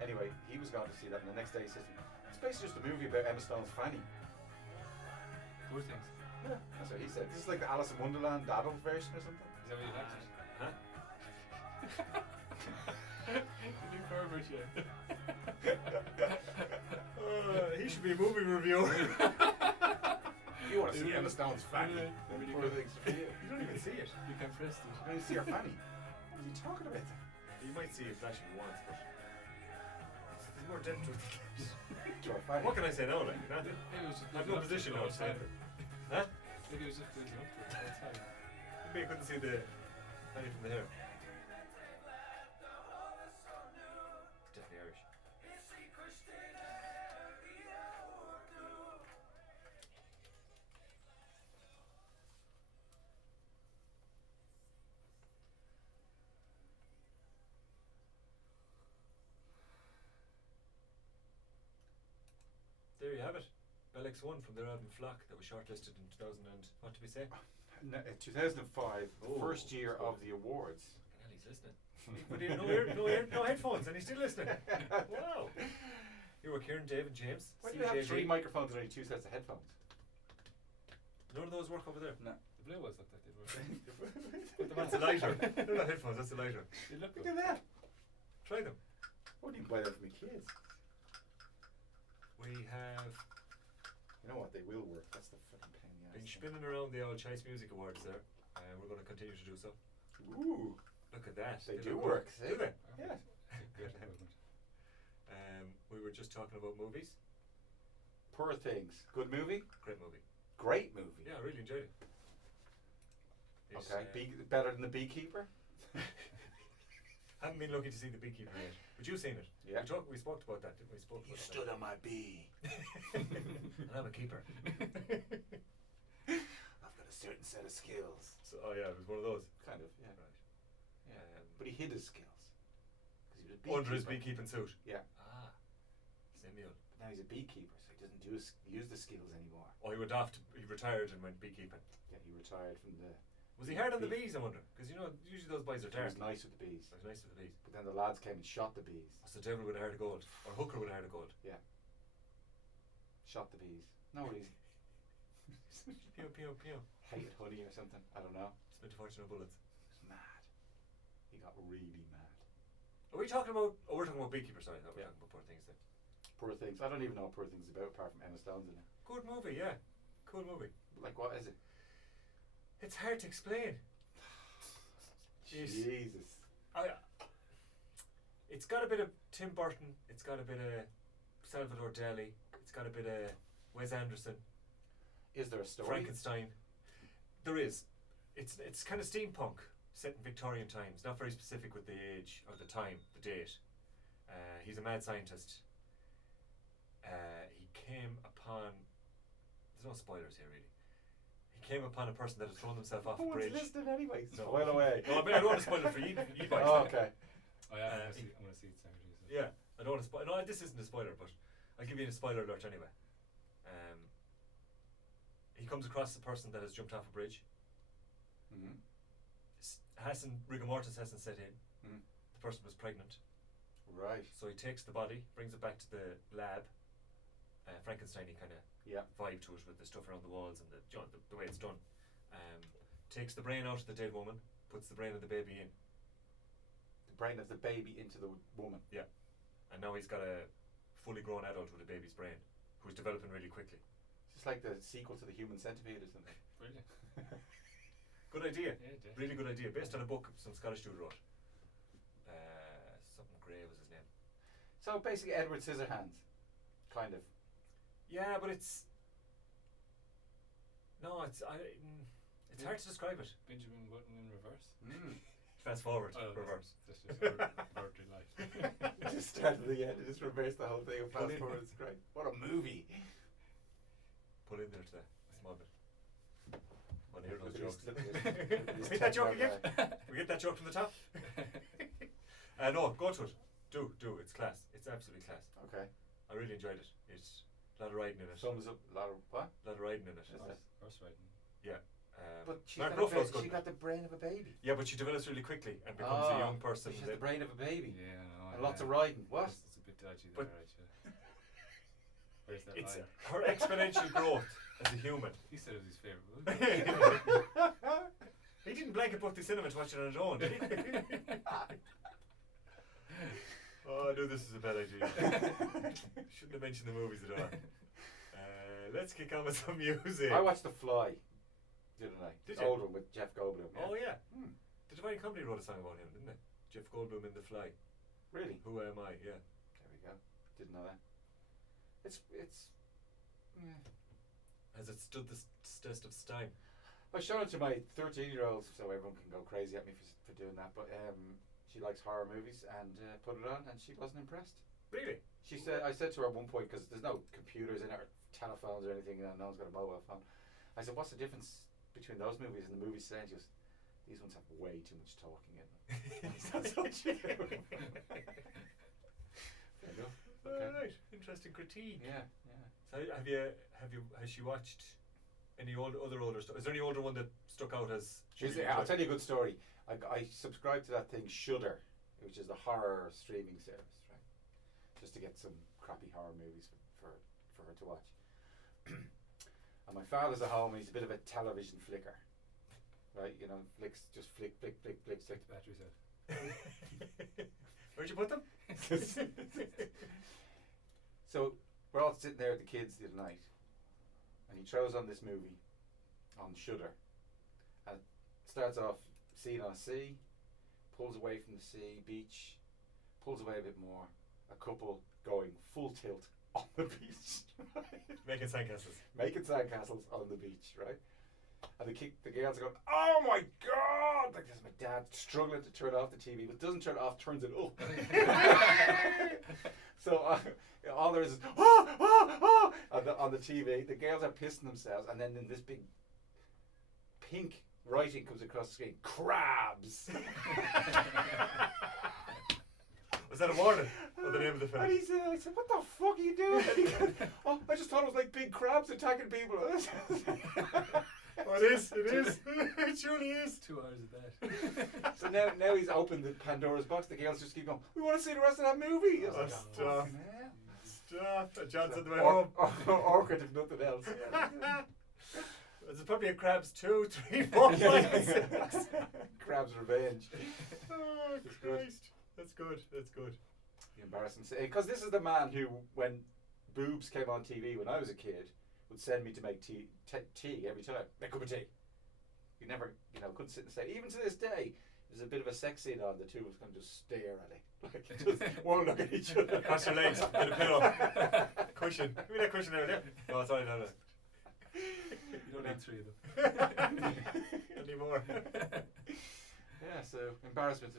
Anyway, he was going to see that, and the next day he says, "It's basically just a movie about Emma Stone's fanny." Poor things. That's what he said. This is like the Alice in Wonderland adult version or something. Is that what you liked it? Huh? You pervert, yeah. He should be a movie reviewer. You want to see Emma Stone's fanny? Yeah, Then really poor good. things for you. You don't even see it. You can press it. You don't even see her fanny. What are you talking about? You might see it flashing once, but there's more depth to it. To her fanny. What can I say now, like? Nah? Maybe it was just I've no position now to say it. Huh? Maybe it was just building up to it outside. Maybe I couldn't see the fanny from the hair. It's definitely Irish. There you have it. Alex won from their album Flock that was shortlisted in 2000 and what did we say? 2005, Oh, first year that's of good. the awards. And he's listening. But he had no headphones and he's still listening. Wow. Here were Kieran, Dave and James. Why do you have CJG. 3 microphones and only 2 sets of headphones? None of those work over there. No. The blue ones looked like they were. That's a lighter. They're not headphones, that's a lighter. They look Look good. at that. Try them. What do you buy that for my kids? We have You know what? They will work. That's the fucking pain in the been ass. spinning around the old Choice Music Awards there. We're going to continue to do so. Ooh. Look at that. They do look work, good. see? Do they? Yeah. Good. We were just talking about movies. Poor Things. Good movie? Great movie. Great movie. Yeah, I really enjoyed it. It's, Okay. Better than The Beekeeper? haven't been lucky to see The Beekeeper yet, but you've seen it. Yeah. We spoke about that, didn't we? You stood on my bee. and I'm a keeper. I've got a certain set of skills. So, oh yeah, it was one of those. Kind of, yeah. Right. Yeah. But he hid his skills. Because he was a beekeeper. Under his beekeeping suit. Yeah. Ah, Samuel. But now he's a beekeeper, so he doesn't use the skills anymore. Oh, he went off. He retired and went beekeeping. Yeah, he retired from the... Was he hard on the bees? I wonder, because you know usually those boys are He dark. was nice with the bees. So he's nice with the bees. But then the lads came and shot the bees. That's the devil with a heart of gold, or hooker with a heart of gold. Yeah. Shot the bees. No, he's Pew pew pew. hated honey or something. I don't know. Spent a fortune on bullets. He was mad. He got really mad. Are we talking about? Oh, we're talking about beekeeper. Sorry, I thought we were Yeah. talking about poor things then. Poor Things. I don't even know what Poor Things is about apart from Emma Stone's in it. Good movie, yeah. Cool movie. Like, what is it? It's hard to explain. Jeez. Jesus. It's got a bit of Tim Burton. It's got a bit of Salvador Dali. It's got a bit of Wes Anderson. Is there a story? Frankenstein. There is. It's kind of steampunk, set in Victorian times. Not very specific with the age or the time, the date. He's a mad scientist. He came upon. There's no spoilers here, really. He came upon a person that had thrown themselves off No a one's bridge. listening anyway. No. Spoil away. No, I don't want to spoil it for you guys. Oh, okay. Oh yeah, Uh, I'm gonna see it Saturday. So. Yeah, I don't want to spoil. No, this isn't a spoiler, but I'll give you a spoiler alert anyway. He comes across a person that has jumped off a bridge. Mm-hmm. Rigor mortis hasn't set in. Mm. The person was pregnant, Right. so he takes the body, brings it back to the lab. Frankenstein-y kind of Yeah. vibe to it with the stuff around the walls and the way it's done. Takes the brain out of the dead woman, puts the brain of the baby in, The brain of the baby into the woman. and now he's got a fully grown adult with a baby's brain, who's developing really quickly. It's like the sequel to the Human Centipede or something. Brilliant. Good idea. Yeah, definitely. Really good idea. Based on a book some Scottish dude wrote. Something Gray was his name. So basically, Edward Scissorhands, kind of. Yeah, but it's it's hard to describe it. Benjamin Button in reverse. Fast forward, Oh, reverse. That's just birthday life. Just start at the end and just reverse the whole thing and fast Brilliant. forward. It's great. What a movie! Pull in there to the small bit. Want to hear those Look at jokes? this- look at this We get that joke techno again? guy. We get that joke from the top? No, go to it. Do. It's class. It's absolutely class. Okay. I really enjoyed it. It's a lot of riding in it. Sums up a lot of what? A lot of riding in it. Is it? Horse riding. Yeah. But she's Mark got, Ruffalo's good. she got the brain of a baby. Yeah, but she develops really quickly and becomes a young person. She has the brain of a baby. Yeah, no. And lots of riding. What? It's a bit dodgy there, But- right? Yeah. Where's that It's line? her exponential growth as a human. He said it was his favourite movie. He didn't blanket book the cinema to watch it on his own, did he? Oh, I knew this was a bad idea. Shouldn't have mentioned the movies at all. Let's kick on with some music. I watched The Fly the other night. Did The you? old one with Jeff Goldblum. Oh yeah. Hmm. The Divine Company wrote a song about him, didn't they? Jeff Goldblum in The Fly. Really? Who am I? Yeah. There we go. Didn't know that. It's. Yeah. Has it stood the test of time? I showed it to my 13-year-old, so everyone can go crazy at me for doing that. But she likes horror movies and put it on, and she wasn't impressed. Really? She said, I said to her at one point, because there's no computers in it or telephones or anything, and no one's got a mobile phone. I said, what's the difference between those movies and the movies today? And she goes, these ones have way too much talking in them. That's so true. Fair enough. Okay. Right. Interesting critique. Yeah. So has she watched any other older stuff? Is there any older one that stuck out as? I'll tell you a good story. I subscribed to that thing Shudder, which is the horror streaming service, right? Just to get some crappy horror movies for her to watch. And my father's at home, and he's a bit of a television flicker, right? You know, flicks, just flick, Take the batteries out. Where'd you put them? So we're all sitting there with the kids the other night, and he throws on this movie on Shudder, and it starts off scene on a sea, pulls away from the sea, beach, pulls away a bit more, a couple going full tilt on the beach, right? Making sandcastles. Making sandcastles on the beach, right? And the girls are going, oh my god! Like, there's my dad struggling to turn off the TV, but doesn't turn it off, turns it up. So all there is on the TV. The girls are pissing themselves, and then in this big pink writing comes across the screen: crabs. Was that a warning? Or the name of the film? And I said, what the fuck are you doing? And he goes, oh, I just thought it was like big crabs attacking people. Oh, it is. It surely is. 2 hours of that. So now he's opened the Pandora's box. The girls just keep going, we want to see the rest of that movie. Oh, stop. Stop. John's on the way Or, home. awkward if nothing else. Yeah. There's probably a Crabs 2, 3, 4, 5, 6. Crab's Revenge. Oh, Christ. That's good. The embarrassing. Because this is the man who, when boobs came on TV when I was a kid, would send me to make tea every time. Make a cup of tea. You never, couldn't sit and say. Even to this day, there's a bit of a sex scene on. The two of us can just stare at it, like just won't look at each other. Cross your legs, get a pillow, cushion. Give me that cushion over there. No, it's alright, no. You don't need 3 of them. Any more? Yeah, so embarrassment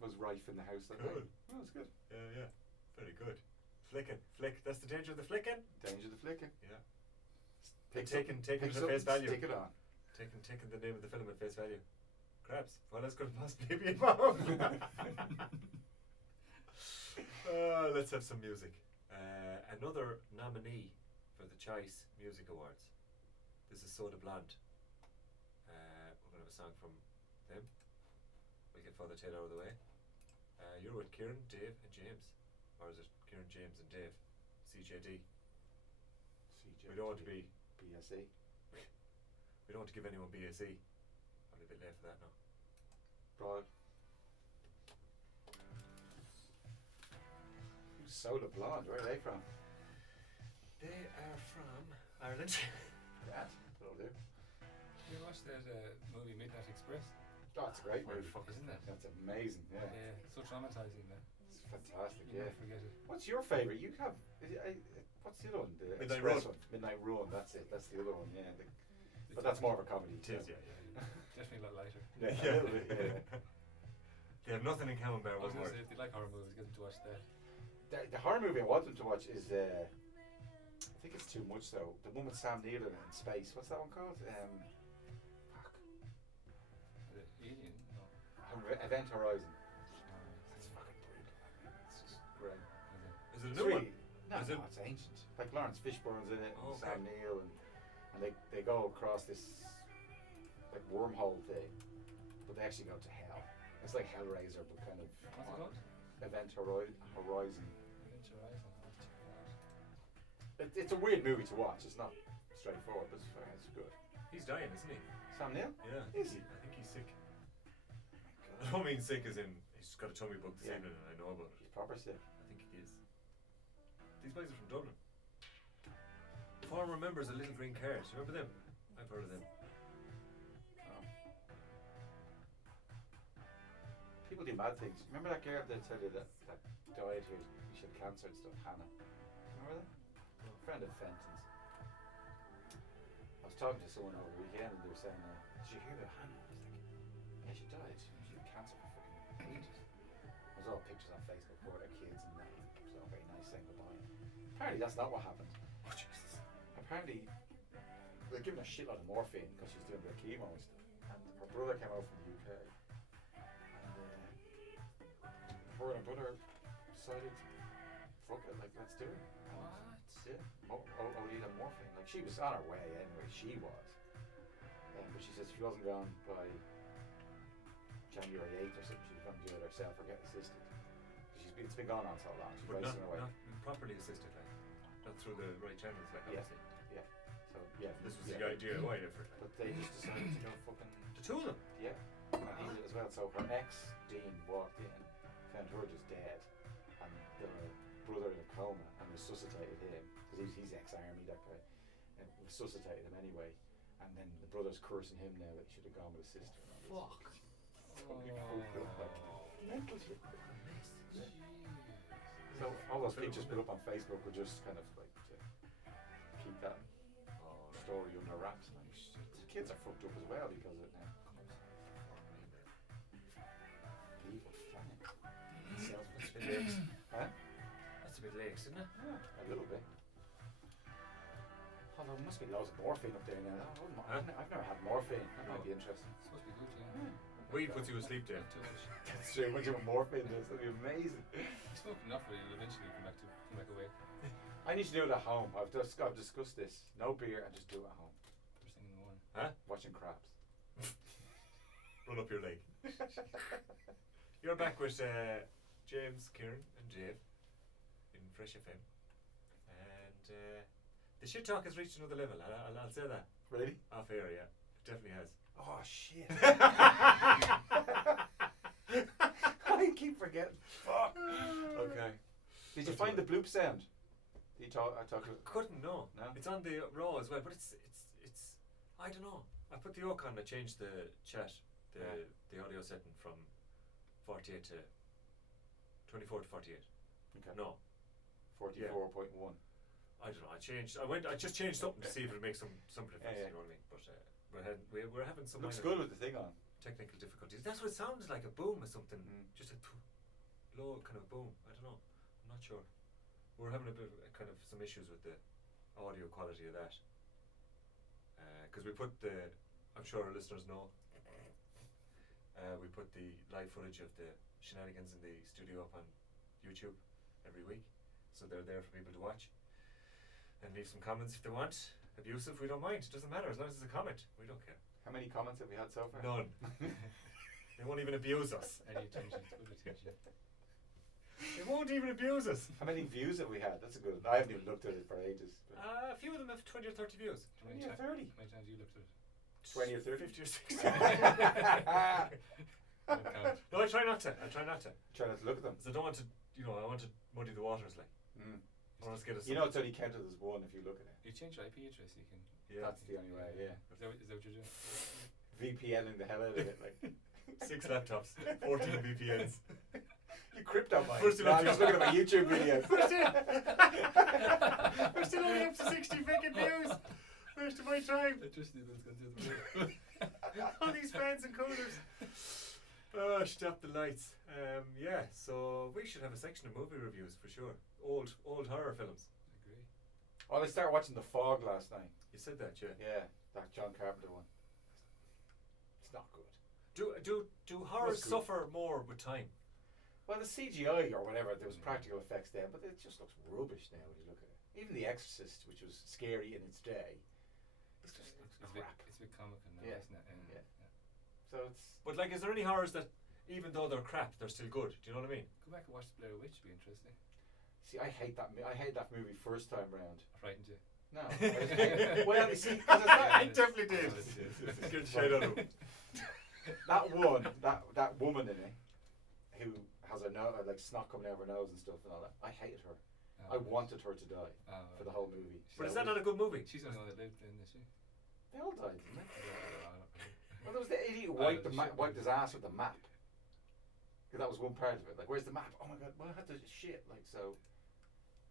was rife in the house that Cool. day. Oh, that's good. Yeah. Very good. Flick. That's the danger of the flicking. Danger the flicking. Yeah. Taking it at face value. Stick it on. Taking the name of the film at face value. Crabs. Well, that's good. Possibly be involved. Let's have some music. Another nominee for the Choice Music Awards. This is Soda Blonde. We're going to have a song from them. We get Father Ted out of the way. You're with Kieran, Dave, and James. Or is it Kieran, James, and Dave? CJD. We don't want to be BSE. We don't want to give anyone BSE. I'm a bit late for that now. Broad. Soda Blonde, where are they from? They are from Ireland. Yeah, that'll do. You watched that movie Midnight Express? Oh, it's a great Where movie. the fuck Isn't it? That's amazing, yeah. Yeah, so traumatizing, man. It's fantastic, You'll yeah. never forget it. What's your favourite? You have, what's the other one? The Midnight Express Run. one. Midnight Run, that's it. That's the other one, yeah. But that's more of a comedy. It is, so. yeah. Definitely a lot lighter. Yeah, a little bit, yeah. They have nothing in common, bear I was one going to word. say, if they like horror movies, get them to watch that. The horror movie I want them to watch is, I think it's too much though. The one with Sam Neill in space. What's that one called? Fuck. Alien? No. Event Horizon. That's fucking brutal. It's just great. Is it a It's new one? really- No, Is no, it- it's ancient. Like Lawrence Fishburne's in it, Oh, and okay. Sam Neill, and they go across this like wormhole thing, but they actually go to hell. It's like Hellraiser, but kind of What's it called? Event Horizon. Adventure Horizon. I'll check it out. It's a weird movie to watch. It's not straightforward, but it's good. He's dying, isn't he? Sam Neill? Yeah. Is he? I think he's sick. I don't mean sick as in he's got a tummy bug this Yeah. evening and I know about it. He's proper sick. I think he is. These boys are from Dublin. Former members of Little Green Cars. Remember them? I've heard of them. Oh. People do mad things. Remember that girl that said that died here? She had cancer and stuff, Hannah. Remember that? A friend of Fenton's. I was talking to someone over the weekend and they were saying, did you hear about Hannah? I was like, yeah, she died. She had cancer for fucking ages. There's all pictures on Facebook of their kids and that. It was all very nice saying goodbye. Apparently that's not what happened. Oh, Jesus. Apparently they're giving her a shitload of morphine because she's doing a bit of chemo and stuff. And her brother came over from the UK. And her and her brother decided, fuck it, like, let's do it. What? Yeah, I'll eat a morphine. Like, she was on her way anyway, she was. But she says if she wasn't gone by January 8th or something, she'd come do it herself or get assisted. It's been going on so long, she's But not, wasting away. not properly assisted, like. Not through the right channels, like, Yeah. obviously. So, yeah. This was yeah. the DIY effort, like. But they just decided to go fucking... The two of them? Yeah, and he did as well. So her ex, Dean, walked in, found her just dead, and the brother in a coma, and resuscitated him, because he's ex-army, that guy, and resuscitated him anyway. And then the brother's cursing him now that he should have gone with his sister. And all this. Fuck. Fucking fucked up, like, mental shit. Jeez. So all those pictures put up on Facebook were just kind of like to keep that story under wraps. Like, the kids are fucked up as well because of it now. Evil planet. That's a bit lakes. Huh? That's a bit lakes, isn't it? Yeah, a little bit. Although there must be loads of morphine up there now. I've never had morphine. That might be interesting. It's supposed to be good, yeah. Weed puts you asleep, Dave. Too much. That's true. Much of a morphine does. That'd be amazing. Smoke enough of it, it'll eventually come back away. I need to do it at home. I've discussed this. No beer and just do it at home. First thing in the morning. Huh? Watching crabs. Run up your leg. You're back with James, Kieran, and Dave in Fresh FM. And the shit talk has reached another level. I'll say that. Really? Off air, yeah. It definitely has. Oh shit! I keep forgetting. Fuck. Okay. Did you find the bloop sound? I talked to. Couldn't, no. No? It's on the raw as well, but it's I don't know. I put the yoke on. I changed the chat, the audio setting from 48 to 24 to 48. Okay. No, 44.1. I don't know. I just changed something to see if it makes some difference. Yeah. You know what I mean? But we're having some Looks minor good with the thing on. technical difficulties. That's what it sounds like, a boom or something. Just a low kind of boom. I don't know. I'm not sure. We're having a bit of kind of some issues with the audio quality of that. Because we put I'm sure our listeners know, we put the live footage of the shenanigans in the studio up on YouTube every week. So they're there for people to watch. And leave some comments if they want. Abusive, we don't mind. It doesn't matter as long as it's a comment. We don't care. How many comments have we had so far? None. They won't even abuse us. Any attention, it's good attention. They won't even abuse us. How many views have we had? That's a good one. I haven't even looked at it for ages. But A few of them have 20 or 30 views. 20 or 30. How many times you looked at it? 20 or 30. 50 or 60. Don't count. No, I try not to. Try not to look at them. Because I don't want to, I want to muddy the waters, like. I want to get us. You know, it's only counted as one if you look at it. You change your IP address, you can. Yeah. That's the only way, yeah. Is that what you're doing? VPNing the hell out of it, like. 6 laptops, 14 VPNs. You crypto mine. We're still No, up I'm to- just looking at my YouTube videos. We're still only up to 60 freaking views. Wasting my time. Electricity bills gone through the roof. All these fans and coolers. Oh, stop the lights. Yeah, so we should have a section of movie reviews for sure. Old horror films. Agree. Well, I started watching The Fog last night. You said that, yeah. Yeah, that John Carpenter one. It's not good. Do horrors What's good? suffer more with time? Well, the CGI or whatever, there was practical effects then, but it just looks rubbish now when you look at it. Even The Exorcist, which was scary in its day, it just looks crap. It's a bit comical now, Yeah. isn't it? Yeah. So it's... But like, is there any horrors that, even though they're crap, they're still good? Do you know what I mean? Go back and watch The Blair Witch, it'd be interesting. See, I hate that movie first time round. Frightened you? No. Well, you see, because it's not, I definitely did. Get shade on him. that woman in it, who has her nose, like snot coming out of her nose and stuff and all that. I hated her. I wanted her to die for the whole movie. But is that not a good movie? She's the only one that lived in, is she? They all died, didn't they? Yeah. Well, there was the idiot who wiped his ass with the map. Because that was one part of it. Like, where's the map? Oh my god, well, I had to shit. Like, so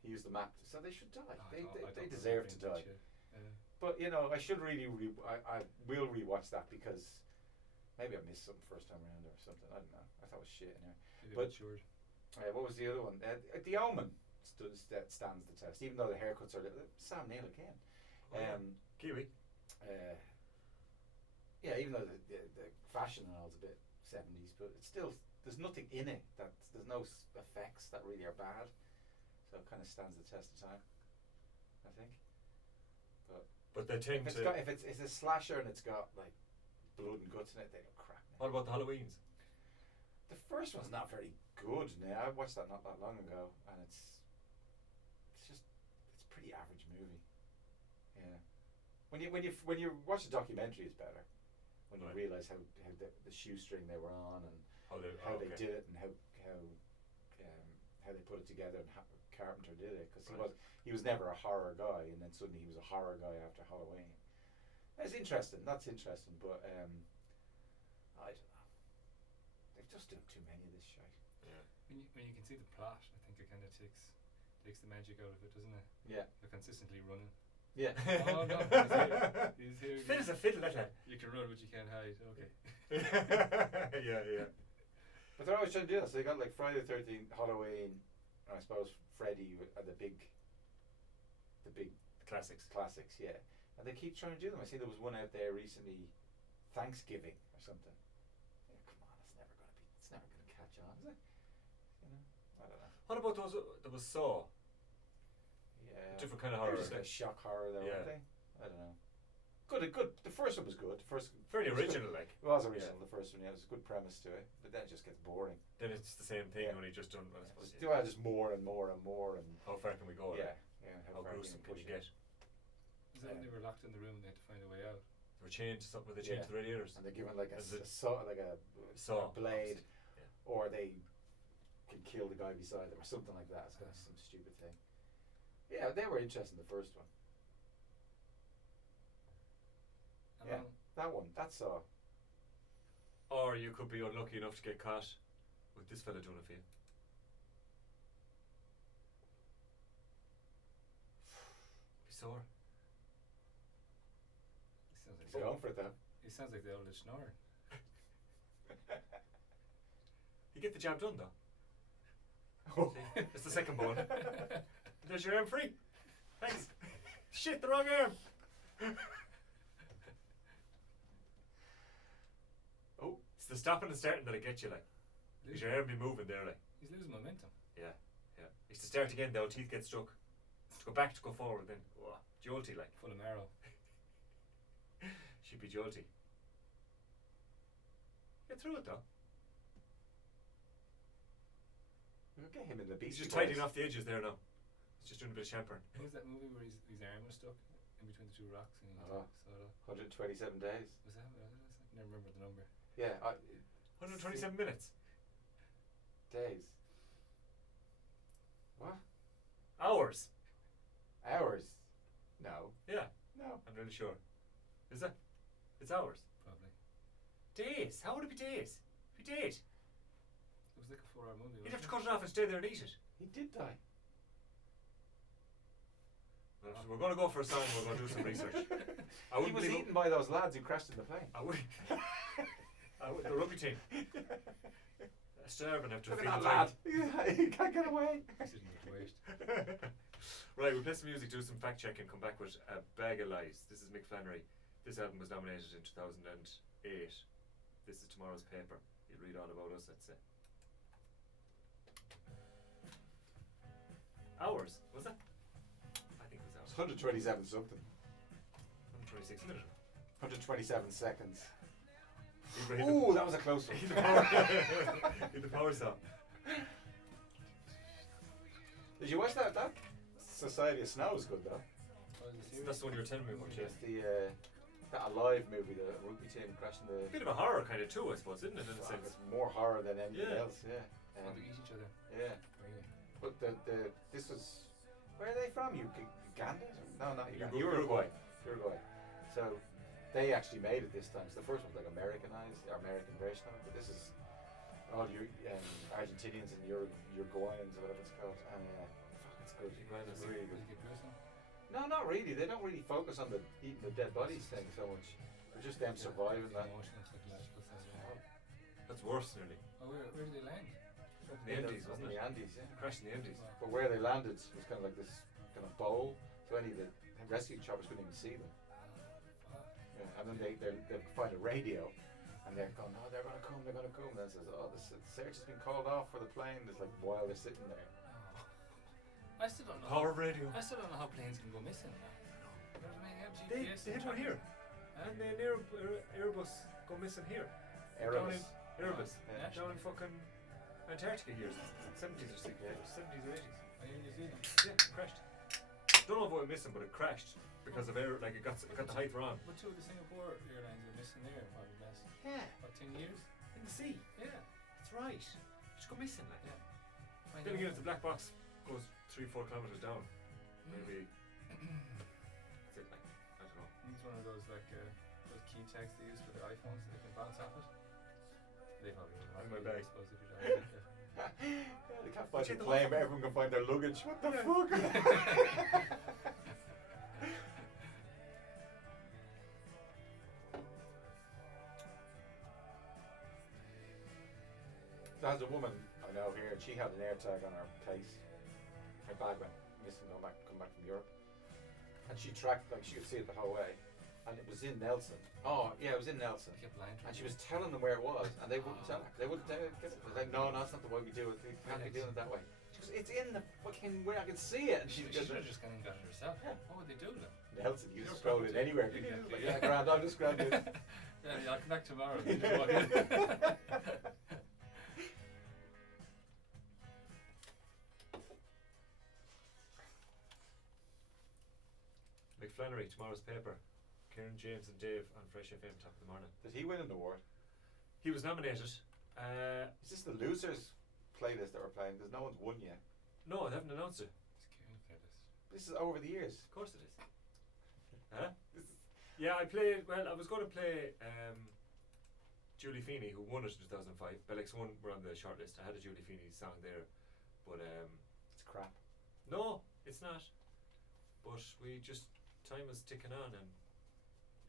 he used the map. So they should die. They deserve to die. But, you know, I should really, I will rewatch that because maybe I missed something first time around or something. I don't know. I thought it was shit in there. But what was the other one? The Omen stands the test, even though the haircuts are Sam Neill again. Kiwi. Yeah, even though the fashion and all is a bit 70s, but it's still, there's nothing in it there's no effects that really are bad, so it kind of stands the test of time, I think. But they tend if it's a slasher and it's got like blood and guts in it, they look crap. What about the Halloweens? The first one's not very good. Now I watched that not that long ago, and it's a pretty average movie. Yeah. When you watch the documentary, it's better. When you realise how the shoestring they were on and how they did it and how they put it together and how Carpenter did it, because he was never a horror guy, and then suddenly he was a horror guy after Halloween. It's interesting. That's interesting, but I don't know. They've just done too many of this shit. Yeah. When you can see the plot, I think it kind of takes the magic out of it, doesn't it? Yeah. They're consistently running. Yeah. Oh no, he's here. Fit as a fiddle, that lad. You can run, but you can't hide. Okay. yeah. But they're always trying to do that. So they got like Friday the 13th, Halloween, and I suppose Freddy are the big classics, yeah. And they keep trying to do them. I see there was one out there recently, Thanksgiving or something. Yeah, come on, it's never gonna catch on, is it? You know, I don't know. What about those? There was Saw. Yeah. Different kind of horror. Just like shock horror there, Yeah. weren't they? I don't know. Good. The first one was good. Fairly original, like. It was original. Yeah. The first one, yeah, it was a good premise to it, but then it just gets boring. Then it's the same thing, Yeah. only just done. I suppose. Just more and more and more, and how far can we go? Yeah, like? yeah. How gruesome can you get? Is that when they were locked in the room and they had to find a way out? They were chained to something. Where they chained to their ears. And they're given like a saw, blade, yeah. or they can kill the guy beside them, or something like that. It's kind of some stupid thing. Yeah, they were interested in the first one. Yeah, that one. That's Saw. Or you could be unlucky enough to get caught with this fella doing it for you. Be sore. He's going for it though. He sounds like the old snoring. You get the job done though. See, it's the second bone. There's your arm free. Thanks. Shit, the wrong arm. Oh, it's the stopping and starting that I get you, like. Because your arm be moving there, like. He's losing momentum. Yeah. It's to start again, the old teeth get stuck. To go back, to go forward, then. Oh, jolty, like. Full of marrow. She'd be jolty. Get through it though. We'll get him in the beast. He's just tidying off the edges there now. He's just doing a bit of champering. What was that movie where his arm was stuck in between the two rocks and he saw it? 127 days. Was that? I never remember the number. Yeah. 127 minutes. Days. What? Hours. Hours? No. Yeah. No. I'm really sure. Is it? It's hours. Probably. Days. How would it be days? It'd be days. It was like a 4-hour movie. You'd have to cut it off and stay there and eat it. He did die. Well, we're going to go for a song. We're going to do some research. He was eaten by those lads who crashed in the plane. I would. The rugby team. Starving after Look a at that lad. He can't get away. He's sitting at the waist. Right, we'll play some music, do some fact check, and come back with a bag of lies. This is Mick Flannery. This album was nominated in 2008. This is Tomorrow's Paper. You'll read all about us, let's say. Hours, was it? I think it was hours. 127 something. 126 minutes. 127 seconds. Ooh, that was a close one. In the power saw. Did you watch that? That Society of Snow was good though. Oh the series. That's the one you were telling me about, yeah. It's the that Alive movie, the rugby team crashing the. A bit of a horror kind of too, I suppose, isn't it? In a sense. It's more horror than anything Yeah. else. Yeah. Want to eat each other. Yeah. Really? But this was, where are they from? Uganda? No, not Uganda. Uruguay. Uruguay. So they actually made it this time. So the first one was like Americanized, or American version of it. But this is all Argentinians and Uruguayans or whatever it's called. And fuck, it's good. It's really good. No, not really. They don't really focus on the eating the dead bodies thing so much. They're just them surviving that. Emotional, psychological things as well. That's worse, nearly. Oh, where did they land? In the Andes, wasn't In it? the Andes, yeah. Crashed in the Andes. But where they landed was kind of like this kind of bowl, so any of the rescue choppers couldn't even see them. Yeah, and then they find a radio, and they're going, oh, they're gonna come. And then it says, oh, the search has been called off for the plane. It's like while they're sitting there. I still don't know. Power radio. I still don't know how planes can go missing now. You know what I mean? Have They GPS hit one here. And then Airbus go missing here. Down in Airbus. Yeah. Down in fucking Antarctica years. 70s or 60s. Yeah. 70s or 80s. Are you in New Zealand? Yeah, it crashed. Don't know if it went missing, but it crashed because of air. Like it got the height wrong. But two of the Singapore airlines are missing there, more or less. Yeah, What, 10 years? in the sea. Yeah. That's right. Just go missing, like. Yeah. Then again, if the black box goes 3-4 kilometers down, maybe. That's it, like. I don't know. It's one of those like those key tags they use for their iPhones that they can bounce off it. They probably would have In my it, bag. I suppose, if you don't have it. Yeah, they can't find Check the the plane, lock. but everyone can find their luggage. What the Yeah. fuck? There's a woman I know here, and she had an AirTag on her case. Her bag went missing, come back from Europe, and she tracked, like she could see it the whole way, and it was in Nelson. Oh yeah, it was in Nelson. They kept lying to And me. she was telling them where it was, and they wouldn't tell her. They wouldn't get it. They was like, no, that's not the way we do it. We can't be doing it that way. She goes, it's in the fucking way I can see it. And She she should goes, have just gone and got it herself. Yeah. What would they do then? Nelson, you Your just scroll it property. anywhere. Exactly, Like, yeah. yeah, grand, I'll just grab it. Yeah, I'll come back tomorrow. Mick Flannery, tomorrow's paper. Kieran, James, and Dave on Fresh FM, top of the morning. Did he win an award? He was nominated. Is this the losers playlist that we're playing? Because no one's won yet. No, they haven't announced it. It's Kieran played this. This is over the years. Of course it is. Huh? Yeah, I played. Well, I was going to play Julie Feeney, who won it in 2005. Bellix won. Were on the shortlist. I had a Julie Feeney song there, but It's crap. no, it's not. But we just time was ticking on, and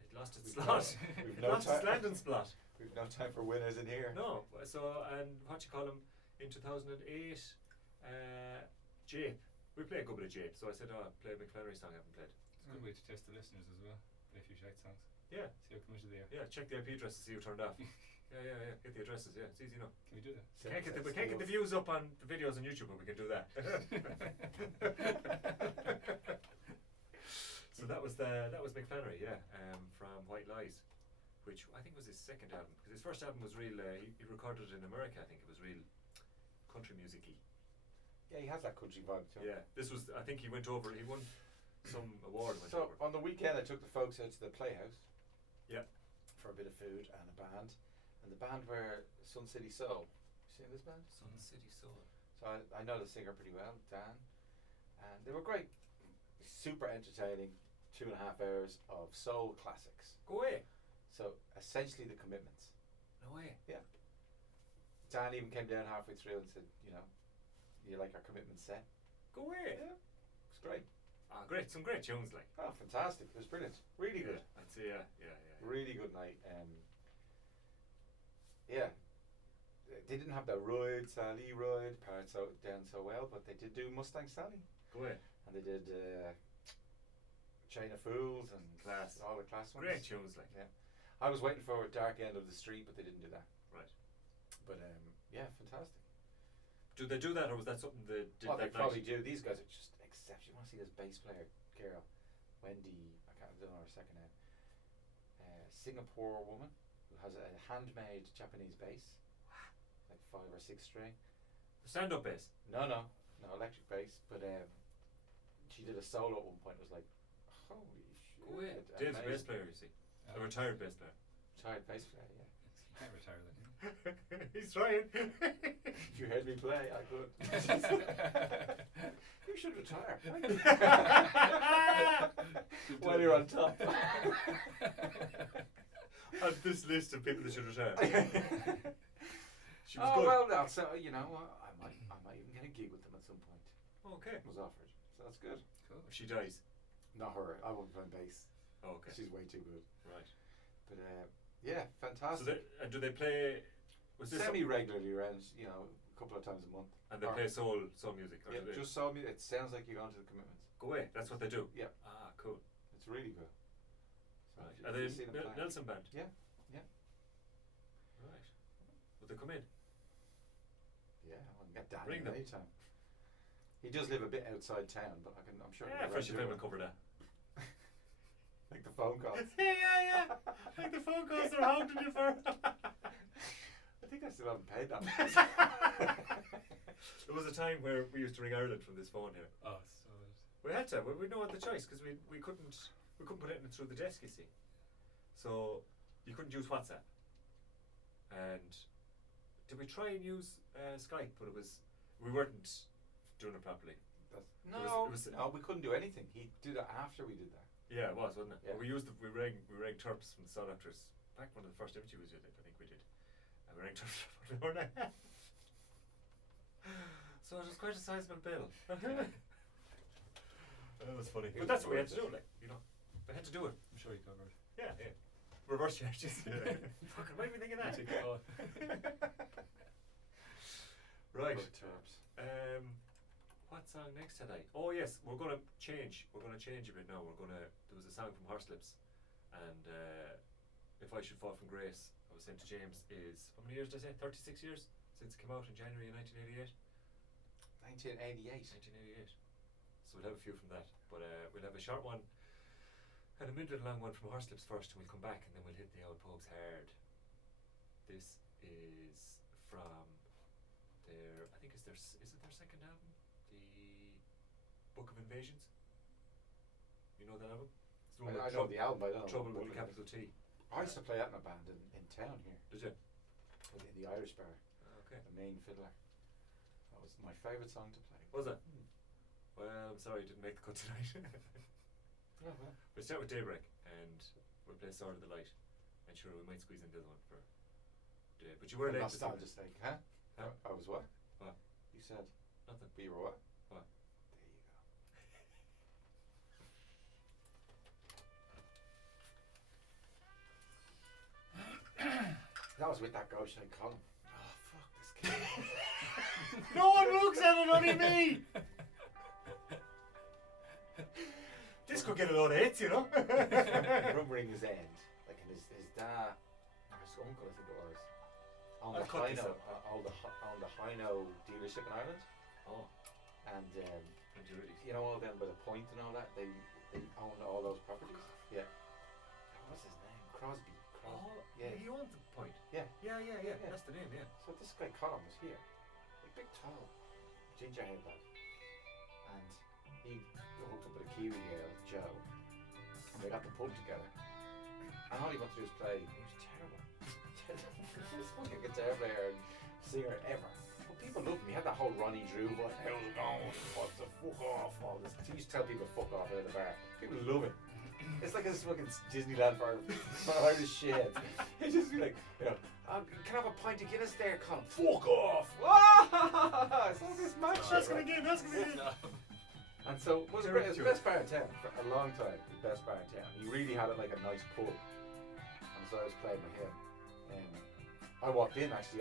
it lost its We've slot. we've It no lost its time. landing slot. We've no time for winners in here. No, so and what you call him in 2008, Jape. We play a good bit of Jape, so I said, oh, I'll play a Mick Flannery song I haven't played. It's a good way to test the listeners as well. Play a few shite songs. Yeah, See how committed they are. yeah. Check the IP address to see who turned off. Yeah. Get the addresses. Yeah, it's easy enough. Can we do that? We can't get the views up on the videos on YouTube, but we can do that. So that was Mick Flannery, yeah, from White Lies, which I think was his second album, because his first album was real. He recorded it in America. I think it was real country music-y. Yeah, he has that country vibe too. Yeah, this was. I think he went over. He won some award. And went So over. on the weekend, I took the folks out to the Playhouse. Yeah. For a bit of food and a band, and the band were Sun City Soul. You seen this band? Sun City Soul. So I know the singer pretty well, Dan, and they were great, super entertaining. 2.5 hours of soul classics. Go away. So essentially, the Commitments. No way. Dan even came down halfway through and said, you know, you like our Commitment set? Go away. Yeah, it's great. Ah, great. Some great tunes, like. Oh, fantastic! It was brilliant. Really good. I'd say yeah. Really good night. Yeah, they didn't have the Ride Sally Ride part down so well, but they did do Mustang Sally, Go away. and they did Chain of Fools and Class. all the class ones. Great tunes, like. Yeah, I was waiting for Dark End of the Street, but they didn't do that. Right. But yeah, fantastic. Do they do that, or was that something they did Well, they that probably night? do. These guys are just exceptional. You want to see this bass player girl, Wendy? I don't know her second name. Singapore woman who has a handmade Japanese bass, like 5 or 6 string. Stand-up bass. No, electric bass. But she did a solo at one point. It was like, Holy shit. Go away. Dave's a bass Amazing. player, you see. A retired bass player. Retired bass player, yeah. You can't retire then. He's trying. If you heard me play, I could. You should retire. While you're on top. On this list of people that should retire. She was Oh good. well, that's you know, I might even get a gig with them at some point. Okay. Was offered, so that's good. Cool. If she dies. Not her. I won't play bass. Oh, okay. She's way too good. Right. But yeah, So fantastic. do they play? Was this Semi-regularly around, you know, a couple of times a month. and they Or- play soul music? Or Yeah, do they just saw me. It sounds like you're going to the commitments. go away. That's what they do. Yeah, Ah, cool. it's really good. So Right. if Are you they see them playing- Nelson band? Yeah, yeah, Right. Would they come in? yeah. I can get Dan Bring in them. anytime. He does live a bit outside town, but I'm sure. Yeah, he'll Fresh arrange FM will it. cover that. Like the phone calls. yeah. Like the phone calls they're hounding you for. I think I still haven't paid that. There was a time where we used to ring Ireland from this phone here. Oh, so We had to. We no other choice because we couldn't put it in through the desk. You see, so you couldn't use WhatsApp. And did we try and use Skype? But we weren't doing it properly. No, it was- no, we couldn't do anything. He did it after we did that. Yeah, it was, wasn't it? Yeah. But we rang Terps from the South Actors. Back one of the first interviews we did, I think we did. And we rang Terps for an hour and a half. So it was quite a sizable bill. That was funny. But that's what we had to do, like, you know. We had to do it. I'm sure you covered. Yeah, yeah. Reverse charges. Fucking, why are we thinking that? Take a call. Right. Good terms. What song next today? Oh yes, we're gonna change. We're gonna change a bit now. There was a song from Horselips, and If I Should Fall from Grace, I was saying to James, is how many years did I say? 36 years since it came out in January 1988. 1988. 1988. So we'll have a few from that, but we'll have a short one and a minute long one from Horselips first, and we'll come back and then we'll hit the old Pogues hard. This is from their, I think is it their second album, the Book of Invasions. You know that album? It's the one with I know the album, I don't know. Trouble what with a it is. capital T. I used to play that in a band in town here, Did you? in the Irish bar, Okay. the main fiddler. That was my favourite song to play. Was it? Well, I'm sorry, I didn't make the cut tonight. Oh, well. We'll start with Daybreak and we'll play Sword of the Light. And sure, we might squeeze in the other one for Dave. But you were late this Nostalgia evening. steak, huh? Huh? I was what? What? You said. Nothing. But you were what? What? There you go. That was with that ghost shade column. Oh fuck this kid. No one looks at it, only me! This could get a lot of hits, you know? Remembering his end, like in his dad, or his uncle, I think it was, on I'll the cut this Hino, out. on the Hino dealership in Ireland, Oh, and plenty of you know all them with a point and all that, they own all those properties. Yeah. What's his name? Crosby. Oh, Yeah. he owns the point. Yeah. Yeah. Yeah. That's the name, yeah. So this guy Colin was here, like big tall, ginger haired lad, and he hooked up with a Kiwi girl, Joe, and they got the pub together. And all he wanted to do was play. He was terrible, this fucking guitar player and singer ever. But people loved him. He had that whole Ronnie Drew voice. How's it going? What the fuck off? All this. He used to tell people fuck off out of the bar. People love it. It's like this fucking Disneyland for Irish shit. He'd just be like, you know, can I have a pint of Guinness there, Colin? Fuck off! It's all this mad shit. That's gonna right? get, that's gonna get. And so it was They're great. It was the cute. best bar in town for a long time. The best bar in town. He really had it like a nice pub. And so I was playing with him. And I walked in actually.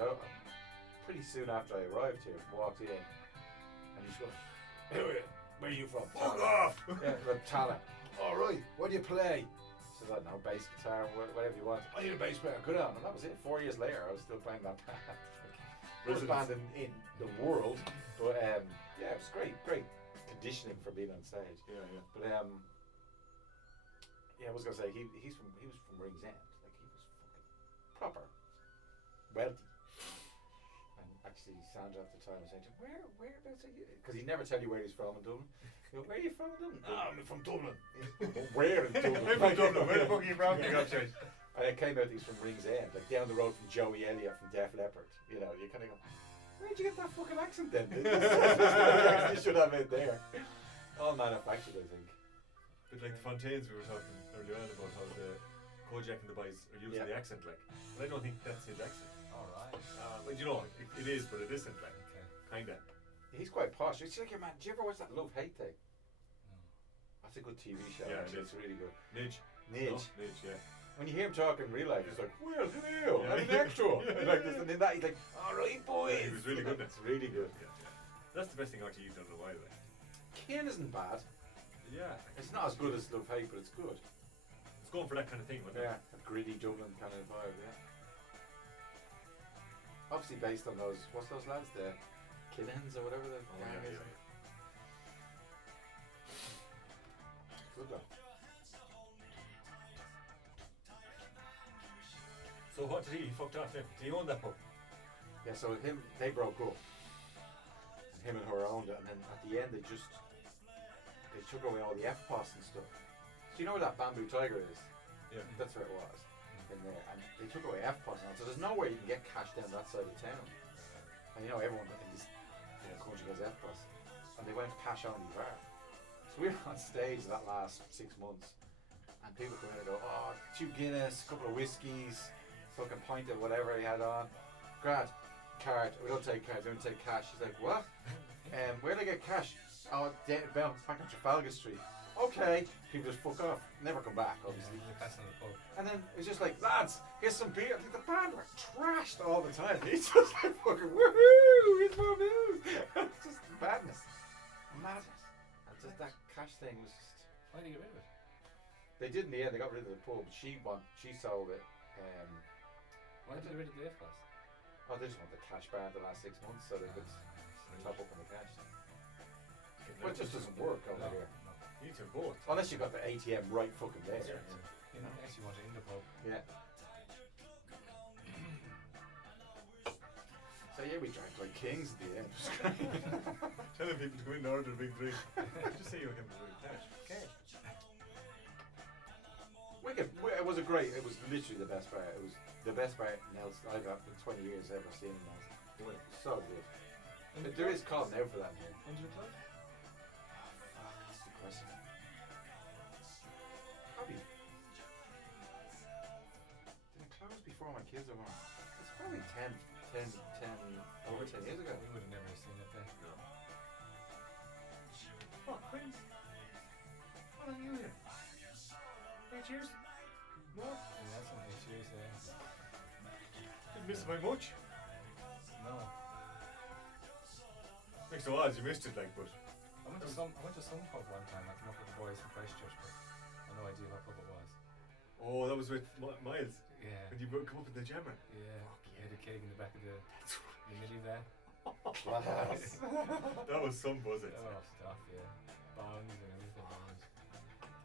Pretty soon after I arrived here, walked in, and he just goes, "Where are you from?" Fuck Tala." off! Yeah, from Tala. All right. What do you play? So I don't know, bass guitar, whatever you want. I need a bass player. Good on. And that was it. 4 years later, I was still playing that band. First band in the world, but yeah, it was great conditioning for being on stage. Yeah. But yeah, I was gonna say he was from Ringsend, like he was fucking proper wealthy. And actually, Sandra at the time was saying to him, whereabouts are you? Because he'd never tell you where he's from in Dublin. You go, where are you from? Dublin? Oh, I'm from Dublin. Where in Dublin? I'm from Dublin. Where the fuck are you from? You got shit. And it came out these from Ringsend, like down the road from Joey Elliott from Def Leppard. You know, you kind of go, where'd you get that fucking accent then? You should have it there. All manufactured, I think. But like the Fontaines we were talking earlier on about how the Kojak and the boys are using the accent like. But I don't think that's his accent. Alright. But you know, it is, but it isn't like. Okay. Kinda. He's quite posh. It's like, man, do you ever watch that Love Hate thing? No. That's a good TV show. Yeah, actually. it is. It's really good. Nidge. Nidge. No? Nidge, yeah. When you hear him talk in real life, he's like, well, hello, Yeah. I'm an extra. And like this, and then that, he's like, all right, boys. Yeah, he was really good. It's really good. Yeah, yeah. That's the best thing RTE's done in a while. Like. Ken isn't bad. Yeah. It's not as good as Love Hate, but it's good. It's going for that kind of thing, wasn't Yeah, a gritty Dublin kind of vibe, yeah. Obviously based on those, what's those lads, the Killens or whatever the gang yeah, is. yeah. Good though. So what did he fucked off then? Did he own that pub? Yeah, so they broke up. And him and her owned it, and then at the end they took away all the FPOS and stuff. So you know where that Bamboo Tiger is? Yeah. That's where it was. In there. And they took away FPOS now, so there's nowhere you can get cash down that side of town. And you know everyone in this country goes FPOS. And they went cash only bar. So we were on stage that last 6 months, and people come in and go, oh, 2 Guinness, a couple of whiskies, fucking pint of whatever he had on. Grad, card, we don't take cards, we don't take cash. He's like, what? Where do I get cash? Oh, back on Trafalgar Street. Okay, people just fuck off, never come back, obviously. And then it's just like, lads, here's some beer. Like, the band were trashed all the time. He's just like fucking woohoo, here's more booze. It's just madness. Madness. And just that cash thing was just. Why did you get rid of it? They did in the end, they got rid of the pub. She sold it. Why did you get rid of the FPOS? Oh, they just want the cash bar the last 6 months so they could top up on the cash. But it just doesn't work over here. You need to vote. Unless you've got the ATM right fucking there. You know, unless you want it in the pub. Yeah. So yeah, we drank like kings at the end. Telling people to go in and order a big drink. Just say you're going to do cash. Okay. Wicked. It was literally the best bar. It was the best bar Nelson I've had in 20 years ever seen in Nelson. It was so good. But there is calling out for that here. When did it close? That's the question. Probably. Did it close before my kids were born? It's probably 10 over 10 years ago. We would have never seen it then. No. What, Queens? How long are you here? 8 years? No? Yeah, that's only 8 years, yeah. Didn't miss it by much. No. Makes no odds, you missed it like, but. I went to some pub one time. I came up with the boys from Christchurch, but I had no idea what pub it was. Oh, that was with Miles. Yeah. When you come up with the jammer. Yeah. He had a keg in the back of the minivan. Class. That was some buzzing. Oh, stuff, yeah. Bongs and everything.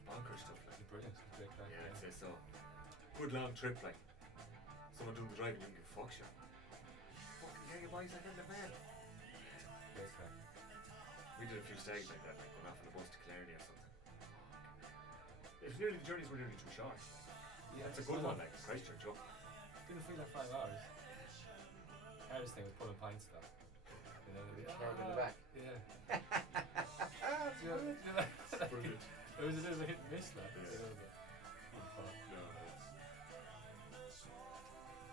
Bonker stuff like. It's brilliant. It's great crack. Yeah, I'd say so. Good long trip like. Someone doing the driving, you can get fuck shot. Fucking yeah, you boys, I in the van. Great crack. We did a few stags like that, like going off on a bus to Clarity or something. The journeys were nearly too short. Yeah, That's a good one, like Christchurch up. Didn't feel like 5 hours. Hardest thing was pulling pints though. You know, Keg in the back. Yeah. That's You know, Brilliant. it was a bit of a hit and miss, like. Yeah. You know, but fun. No,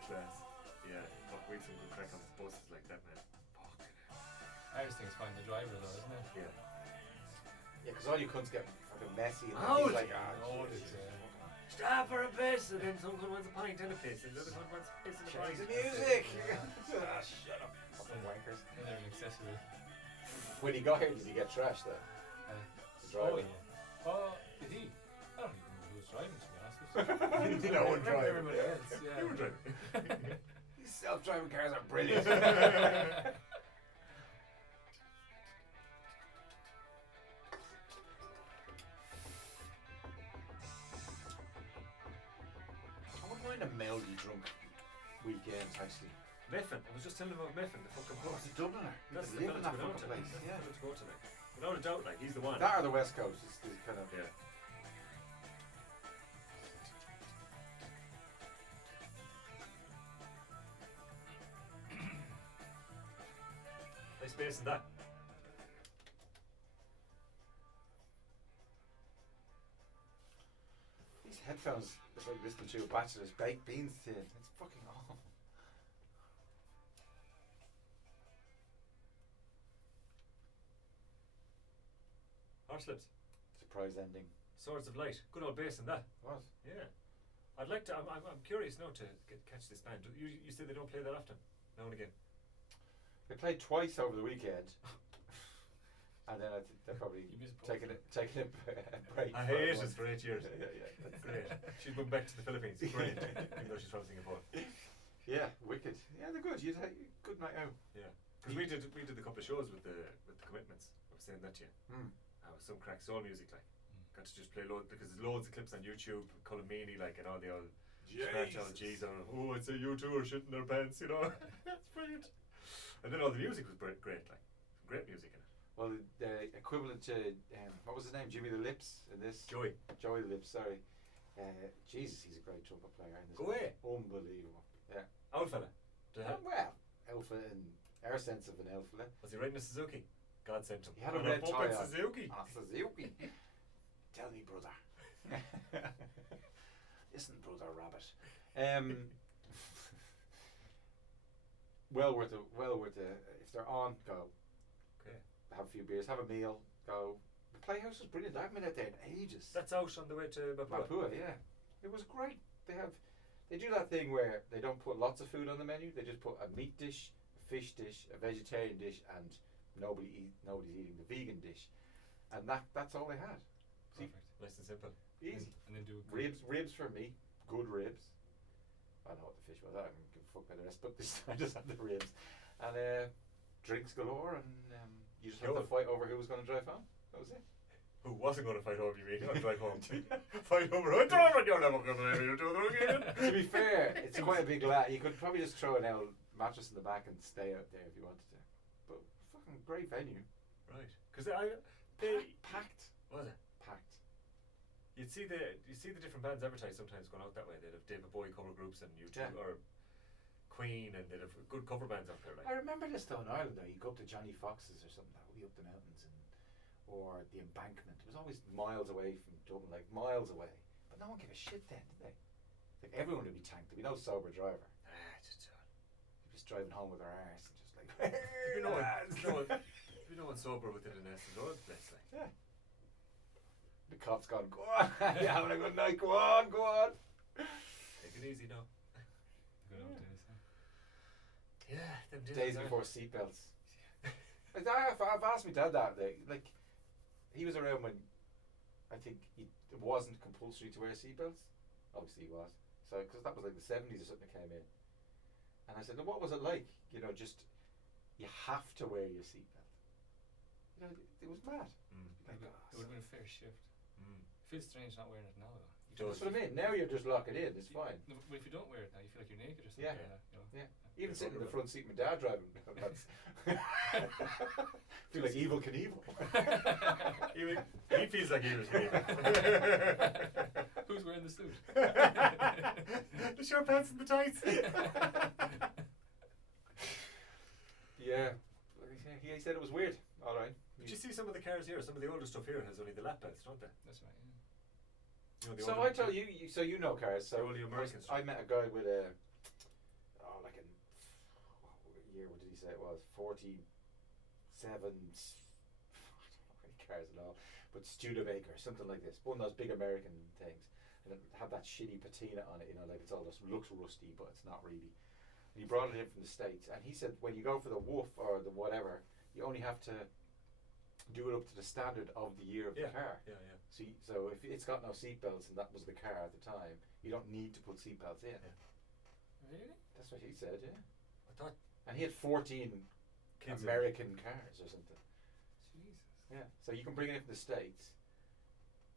class. Yeah, fuck, we had some good crack on buses like that, man. Fucking hell. Hardest thing is finding the driver though, isn't it? Yeah. Yeah, because all your cunts get fucking messy and Oh, he's like, oh, Jesus. it's, Stop for a piss, and then someone wants a pint and a piss, and the other one wants a piss and a pint. Change the music! Yeah. Shut up, fucking wankers. And they're an accessory. When he got here, did he get trashed though? The Oh driver? yeah. Oh, did he? I don't even know who was driving, to be honest with you. No one driving. Everybody else, yeah. You were driving. These self-driving cars are brilliant. I wouldn't mind a melody drunk weekend, actually. Meffin, I was just telling him about Meffin, the fucking Oh, bus. it's a Dubliner. That's the Live in fella that to go fucking to. place. That's the Yeah. fella to go to, like. Without a doubt, like, he's the one. That or the West Coast is kind of. Yeah. Nice bass in that. These headphones, it's like listening to a bachelor's baked beans tin. It's fucking awful. Horselips. Surprise ending. Swords of Light. Good old bass in that. What? Yeah. I'd like to. I'm curious now to catch this band. You said they don't play that often. Now and again. They played twice over the weekend. And then I think they're probably You miss both. taking a break. I for hate one. it for 8 years. Yeah. That's great. She's moved back to the Philippines. Brilliant. Even though she's from Singapore. Yeah, wicked. Yeah, they're good. You'd have good night out. Yeah. Because we did a couple of shows with the Commitments. I was saying that to you. Some crack soul music, like. Got to just play loads, because there's loads of clips on YouTube, Colomini, like, and all the old scratch all the G's on. Oh, I'd say you two are shitting their pants, you know. That's brilliant. And then all the music was great, like, some great music in it. Well, the equivalent to what was his name? Jimmy the Lips in this. Joey the Lips. Sorry. Jesus, he's a great trumpet player in this. Go away. Unbelievable. Yeah. Old fella. Well, alpha in our sense of an alpha. Was he riding a Suzuki? God sent him. He had a On red fucking tie on. Suzuki. Suzuki. Tell me, brother. Listen, brother rabbit. Well worth it. If they're on, go. Okay. Have a few beers, have a meal, go. The Playhouse was brilliant. I haven't been out there in ages. That's out on the way to Mapua. Mapua, yeah. It was great. They do that thing where they don't put lots of food on the menu. They just put a meat dish, a fish dish, a vegetarian dish, and nobody's eating the vegan dish. And that's all they had. Perfect. Nice and simple. Easy. And then do a good Ribs for me. Good ribs. I know what the fish was. I don't give a fuck about the rest, but this I just had the ribs. And drinks galore, and you just had to fight over who was going to drive home. That was it. Who wasn't going to fight over you, mean? I'd drive home. Fight over, I don't know, you're never going to let me do it again. To be fair, it's quite a big lot. You could probably just throw an L mattress in the back and stay out there if you wanted to. But fucking great venue. Right. Because Packed. Was it? Packed. You see the different bands advertised sometimes going out that way. They'd have David Bowie cover groups and U2 or Queen, and they'd have good cover bands out there. Like. I remember this though in Ireland though. You go up to Johnny Fox's or something. That would be up the mountains, or the Embankment. It was always miles away from Dublin, like miles away. But no one gave a shit then, did they? Like everyone would be tanked. There'd be no sober driver. Just driving home with their arse and just like. No one sober within an S and O's place, like. Yeah. The cop's gone. Go on. You're having a good night. Go on. Take it easy now. good old days. Huh? Yeah, them Days before seatbelts. Like, I've asked my dad that. Like, he was around when I think it wasn't compulsory to wear seatbelts. Obviously, he was. So, because that was like the 70s or something that came in. And I said, "No, what was it like? You know, just you have to wear your seatbelt." You know, it was mad. It would have been a fair shift. It feels strange not wearing it now, though. That's what I mean. Now you're just locking in. It's fine. No, but if you don't wear it now, you feel like you're naked or something. Yeah. Like that, you know? Yeah. Even sitting in the front seat, my dad driving. That's feel like Evil Knievel. He feels like Evil Knievel. Who's wearing the suit? The short pants and the tights. Yeah. He said it was weird. All right. But you see some of the cars here, some of the older stuff here has only the lap belts, don't they? That's right, yeah. You know, the So older- I tell you, so you know cars. So The only American I met a guy with a, what year? What did he say it was? 47. I don't know any cars at all, but Studebaker, something like this. One of those big American things, and it had that shitty patina on it. You know, like it's all just looks rusty, but it's not really. And he brought it in from the States, and he said when you go for the woof or the whatever, you only have to do it up to the standard of the year of the car. Yeah. So if it's got no seatbelts and that was the car at the time, you don't need to put seatbelts in. Yeah. Really? That's what he said, yeah. I thought And he had 14 kids American cars or something. Jesus. Yeah. So you can bring it in from the States.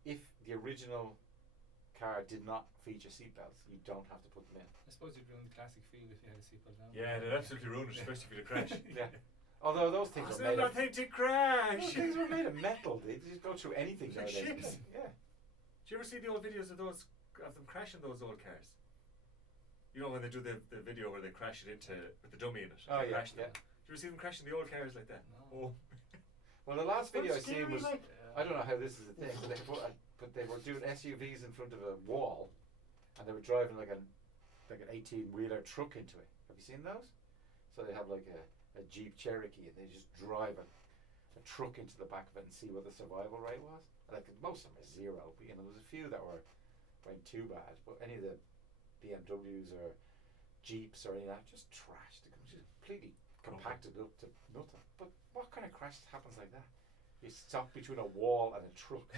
If the original car did not feature seatbelts, you don't have to put them in. I suppose you'd ruin the classic feel if you had a seatbelt on. Yeah, they'd absolutely ruin it, especially for the crash. Yeah. Although those things It's were made of nothing to crash. those things were made of metal. They just go through anything It's like nowadays. ships. Yeah. Do you ever see the old videos of them crashing those old cars? You know when they do the video where they crash it into with the dummy in it. Oh They yeah. crash them. Yeah. Do you ever see them crashing the old cars like that? No. Oh. Well, the last video I Scary, seen was. like. I don't know how this is a thing, but they were doing SUVs in front of a wall, and they were driving like an 18-wheeler truck into it. Have you seen those? So they have like a Jeep Cherokee, and they just drive a truck into the back of it and see what the survival rate was. Like most of them are zero, but you know there was a few that weren't too bad. But any of the BMWs or Jeeps or any of that just trashed. They just completely compacted up to nothing. But what kind of crash happens like that? You stop between a wall and a truck.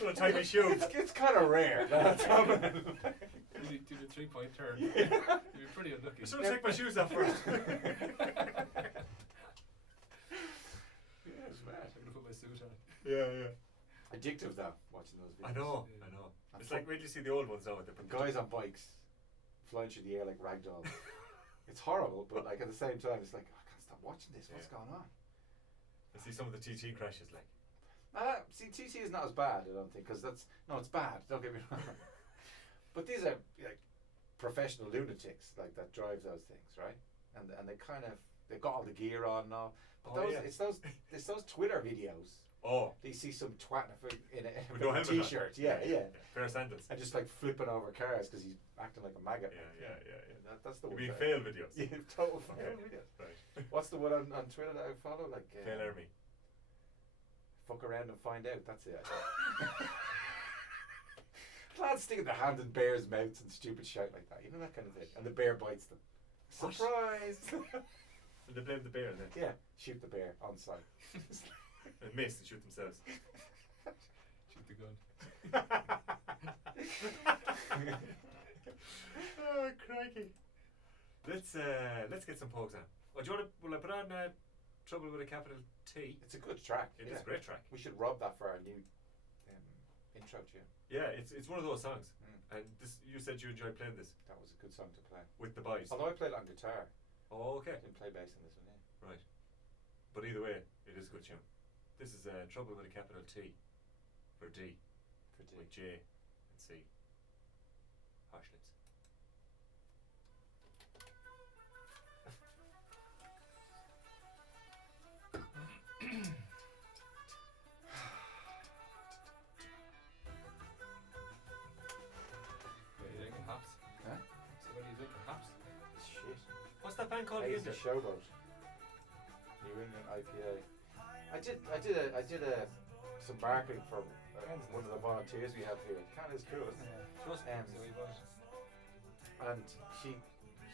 So a tiny shoe. It's kind of rare. That's happening. Do the 3-point turn. Yeah. You'd be pretty unlucky. I'm just gonna take my shoes off first. Yeah, it's mad. I'm gonna put my suit on. Yeah. Addictive though, watching those videos. I know. And It's like when you see the old ones now with the guys on bikes flying through the air like ragdolls. It's horrible, but like at the same time, it's like I can't stop watching this. What's going on? I see some of the TT crashes like. See, TT is not as bad, I don't think, because it's bad. Don't get me wrong. But these are like professional lunatics, like that drive those things, right? And they kind of they've got all the gear on now. But it's those Twitter videos. Oh. They see some twat in a With no helmet on. t-shirt, yeah, Pair of sandals. and just like flipping over cars because he's acting like a maggot. Yeah. That's the You one. mean that- fail videos? Yeah, total fail Okay. videos. Right. What's the one on Twitter that I follow? Like Fail army. fuck around and find out. That's it. Lads sticking their hand in bears' mouths and stupid shit like that. You know that kind of thing. And the bear bites them. What? Surprise! And they blame the bear then. Yeah, shoot the bear on sight. And miss and shoot themselves. Shoot the gun. Oh, crikey. Let's get some pogs on. Oh, do you want to? Will I put on Trouble with a Capital T? It's a good track. It is a great track. We should rob that for our new intro tune. Yeah, it's one of those songs. Mm. And this, you said you enjoyed playing this That was a good song to play. with the boys. Although I played it on guitar, Oh, okay. I didn't play bass on this one. Yeah. Right. But either way, it is a good tune. This is Trouble with a Capital T for D For D. with J and C. Harsh lips. What are you drinking, hops? Huh? So what are you drinking, hops? Shit. What's that band called Hazy again? Showboat. New England IPA. I did some marketing for one of the volunteers we have here. Canada's cool, isn't it? Trust me, Um, so we bought it. And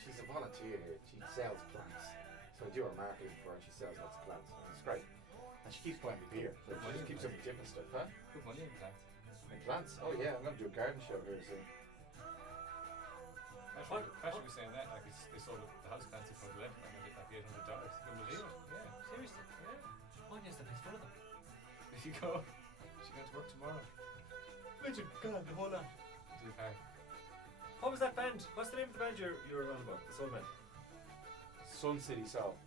she's a volunteer here. She sells plants. So I do her marketing for her and she sells lots of plants. And it's great. And she keeps buying me beer. So she just keeps up with different stuff, huh? Put money in plants. And plants? Oh yeah, I'm gonna do a garden show here soon. Actually was saying that, like they sold the house plants for $11 and they get like $800. Can you believe it? Yeah. Seriously? Yeah. Oh, yes, the place full of them. There you go. She going to work tomorrow. Imagine, God, the whole lot. To the park. What was that band? What's the name of the band you're on about? The soul band. Sun City Soul.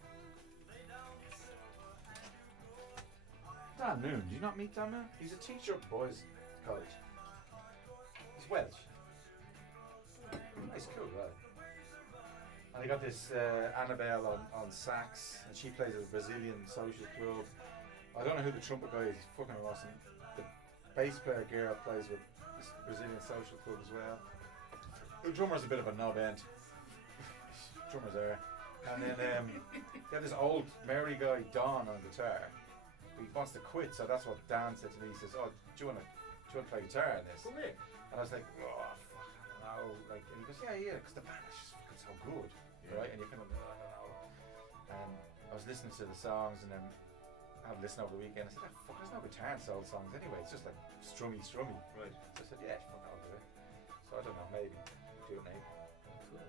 Dan Moon, did you not meet Dan Moon? He's a teacher at boys' college. He's Welsh. Nice, cool lad. And they got this Annabelle on sax, and she plays at a Brazilian social club. I don't know who the trumpet guy is. He's fucking awesome. The bass player girl plays with this Brazilian social club as well. The drummer's a bit of a knob end. Drummers are. And then they have this old Mary guy, Don, on guitar. He wants to quit, so that's what Dan said to me. He says, "Oh, do you want to play guitar in this?" Come here. And I was like, "Oh, fuck, I don't know." Like, and he goes, "Yeah, because the band is just fucking so good, right?" And you kind of, I don't know. And I was listening to the songs, and then I had listened over the weekend. I said, "Fuck, there's no guitar and soul songs anyway. It's just like strummy." Right. So I said, "Yeah, fuck, I'll do it." So I don't know, maybe do it maybe. Cool.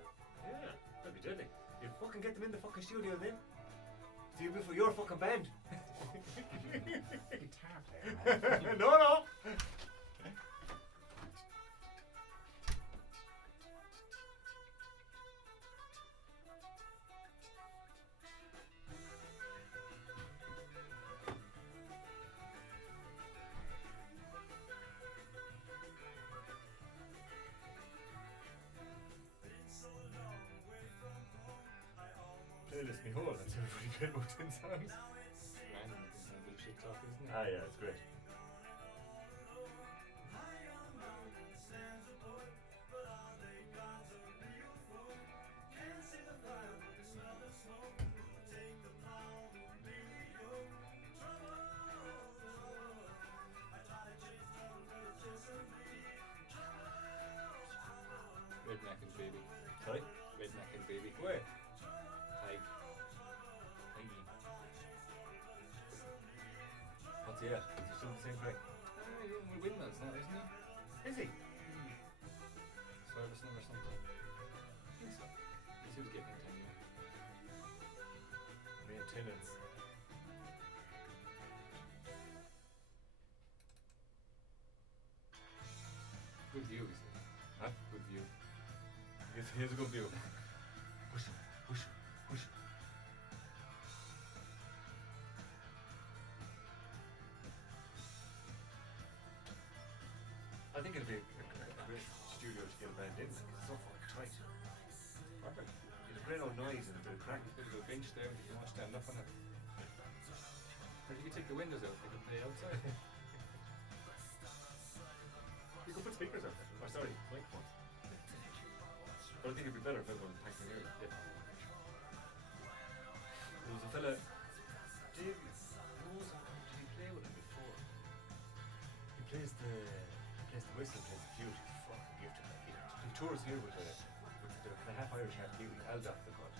Yeah, that'd be deadly. You fucking get them in the fucking studio then. Do you for your fucking band? Guitar player, man. No. play about 10 songs? Random bullshit talk, isn't it? Ah, yeah, it's great. Redneck and baby. Sorry? Redneck and baby. Where? Tig. What's he at? Is he still the same thing? He's in with windmills now, isn't he? Is he? Servicing them or something. I think so. He was getting into anyway. Maintenance. Good view, he said. Huh? Good view. Here's a good view. Push him, push him, push him. I think it'll be a great studio to get a band in. Like, it's so fucking tight. Perfect. There's a great old noise and a bit of crack. Bit of a bench there if you want to stand up on it. Or you can take the windows out, they can play outside. You could put speakers out there. Oh, sorry, microphones. But I think it'd be better if everyone packed in here. Yeah. There was a fella, Dave, who was it? Did he play with him before? He plays the whistle, plays the flute. He's fucking gifted. Like, he tours here with the kind of half Irish, half Kiwi, Aldock the cut.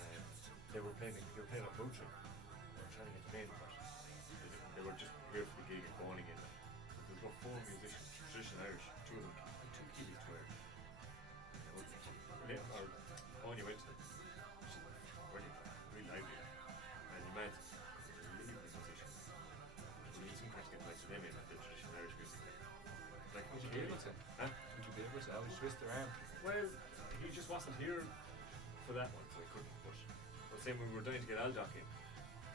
And they were playing on Moultrie. They were trying to get the main cut. They were just here for the gig and phoning in. There was about 4 musicians, traditional Irish, 2 of them, 2 Kiwis, 2 Irish. Or only went to them. Really lively. And you might really musician. You need some kind to get like them in at the traditional Irish music. Like, Would you be able to? Huh? Would you be able to? I would twist their arm. Well, he just wasn't here for that one, so he couldn't push. But same when we were dying to get Aldock in.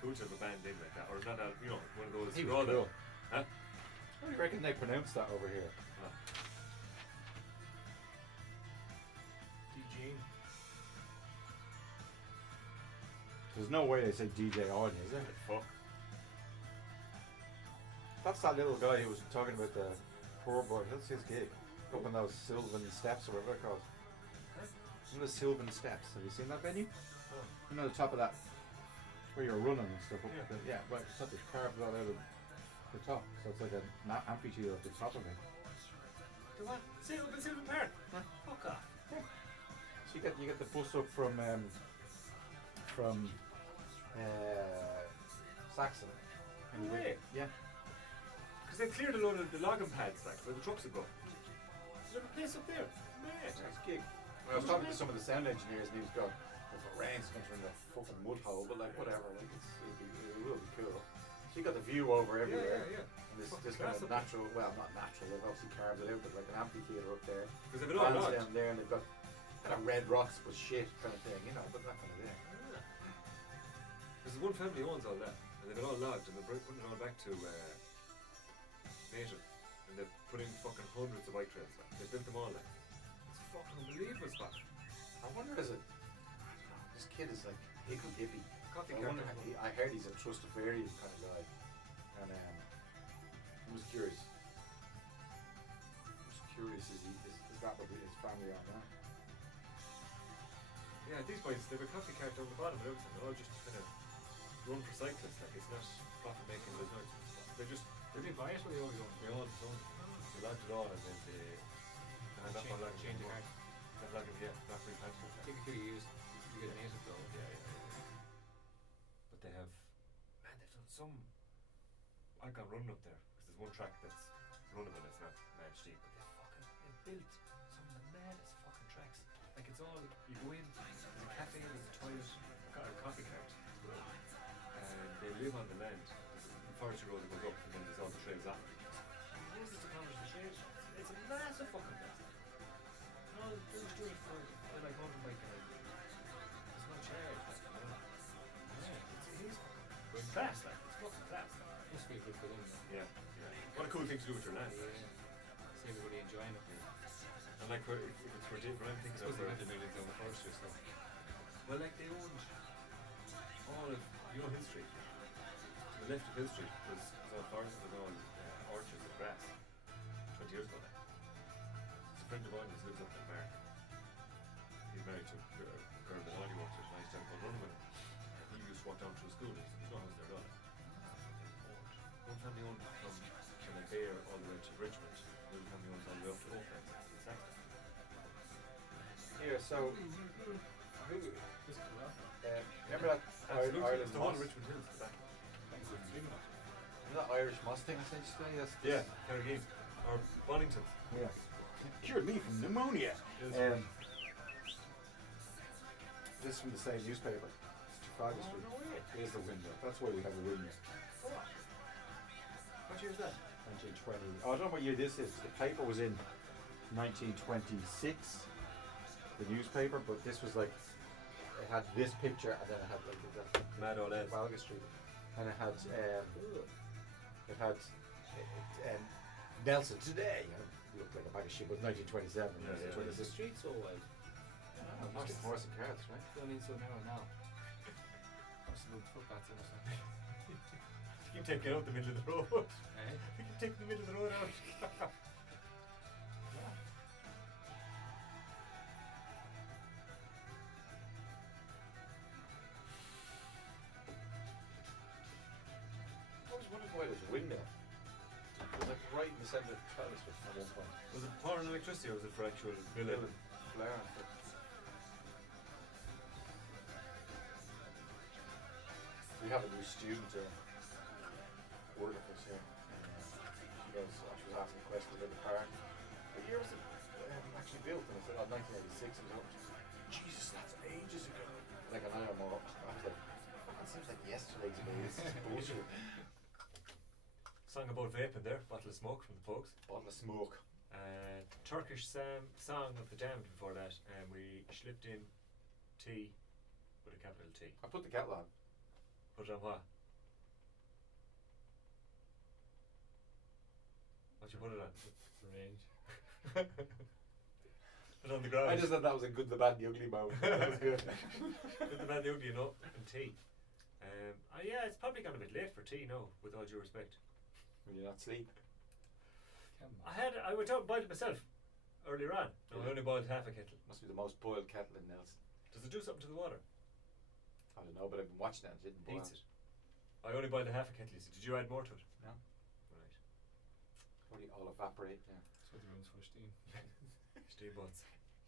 Cool to have a band in like that, or not, you know, one of those. He you're was all cool. Huh? How do you reckon they pronounce that over here? Oh. DJ. There's no way they say DJ on, is there? Fuck. That's that little guy who was talking about the poor boy. That's his gig. Up on those Sylvan Steps or whatever they're called. Huh? One of the Sylvan Steps. Have you seen that venue? Oh. You know, the top of that, where you're running and stuff. Up Yeah. yeah, right. It's got this carved right out of the top. So it's like an amphitheatre at the top of it. The what? Sylvan Park? Huh? Fuck off. So you get the bus up from Saxon. No way. Yeah. Because they cleared a load of the logging pads, like, where the trucks would go. Is there a place up there? Mate. Nice gig. I was talking to some of the sound engineers and he was going, if it rains, it's going to turn the fucking mud hole, but like whatever, like it will be cool. So you got the view over everywhere. Yeah. And this Fucking kind class of up there. natural, well not natural, they've obviously carved it out, but like an amphitheatre up there. Because they've been all Fans logged. down there and they've got kind of red rocks but shit kind of thing, you know, but that kind of thing. Because one family owns all that, and they've been all logged, and they're putting it all back to native, and they've put in fucking hundreds of bike trails. Like, they built them all. Like, it's a fucking unbelievable spot. I wonder this kid is like higgle hippie. Coffee I cart. wonder, I heard he's a Trustafarian kind of guy, and I was curious. Is that what his family are now? Yeah, these boys, they've a coffee cart down the bottom and everything. They're all just kind of run for cyclists. Like, it's not profit making. There's no. They're just. Did they buy it or they always own They own it. They logged it all, and then they. Not on logging. change your anymore. heart? Not logging. Yeah, not replanting. I think a few years you get native though. Yeah. But they have, man, they've done some. I got running up there because there's one track that's runnable. It's not mad steep, but they built some of the maddest fucking tracks. Like, it's all, you go in, there's a cafe, there's a toilet, a coffee cart, and they live on the land. There's a forestry road that goes up, and then there's all the trails after. This is the college the trails. It's a massive fucking place. No, they're just doing it for like mountain biking. There's no charge. Like, you know. Yeah, it is fucking class. Like, it's fucking class. Like. Must be good for them though. Yeah. What a cool thing to do with your land. See everybody enjoying it. And like, if it's for Dave, what I'm thinking Suppose of, they had the millions on the forestry, so well, like they owned all of Hill Street. To the left of Hill Street was all forest, was all orchards of grass. 20 years ago now. There's a friend of mine who lives up in Mark. He's married to a girl that only works at a nice town called Runaway. And he used to walk down to a school and he said, there's no house there at all. One family owned from like there all the way to Richmond. The other family owns all the way up to Oakland in Saxon. Here, so who? This could well. Remember that Absolutely. Ireland It's the whole moss? Richmond Hills. The back. Thanks for big enough. Remember that Irish moss thing I sent you today? That's Yeah, Carrigain. Or Bonington. Yeah. Cured me from pneumonia. Yes. This is from the same newspaper. It's Trafalgar Street. no way. Here's the window. That's why we have a window. What year is that? 1920. Oh, I don't know what year this is. The paper was in 1926, the newspaper, but this was like, it had this picture and then it had like the Mad old lads. Trafalgar Street, and it had Nelson today. Looked like a bag of shit, but 1927. Yeah, Is the street so wide? Horse and carrots, right? I mean, so narrow now. Must have moved footpaths in or something. You keep taking out the middle of the road. Eh? You keep taking the middle of the road out. I was wondering why there's a window. It was like right in the centre of Trafalgar Street at one point. Was it power and electricity or was it for actual billing? Flare and stuff. We have a new student working for us here. She was asking questions about the park. What year was it actually built? And I said, oh, 1986. And I was like, Jesus, that's ages ago. Like an hour more. I was like, it seems like yesterday to me. This is bullshit. Song about vaping there, bottle of smoke from the Pogues. Bottle of smoke. Turkish song of the Damned before that, and we slipped in T with a capital T. I put the kettle on. Put it on what? What you put it on? Range. Put it on the ground. I just thought that was a good, the bad, the ugly moment. That was good. Good, the bad, the ugly, you know, and tea. Yeah, it's probably gone a bit late for tea now, with all due respect. When you're not asleep. I went out and boiled it myself earlier on. No, I only boiled half a kettle. Must be the most boiled kettle in Nelson. Does it do something to the water? I don't know, but I've been watching it and it didn't boil. Heats it. I only boiled a half a kettle. You said, did you add more to it? No. Right. Probably all evaporate now. That's what the room's for, steam. Steam buns.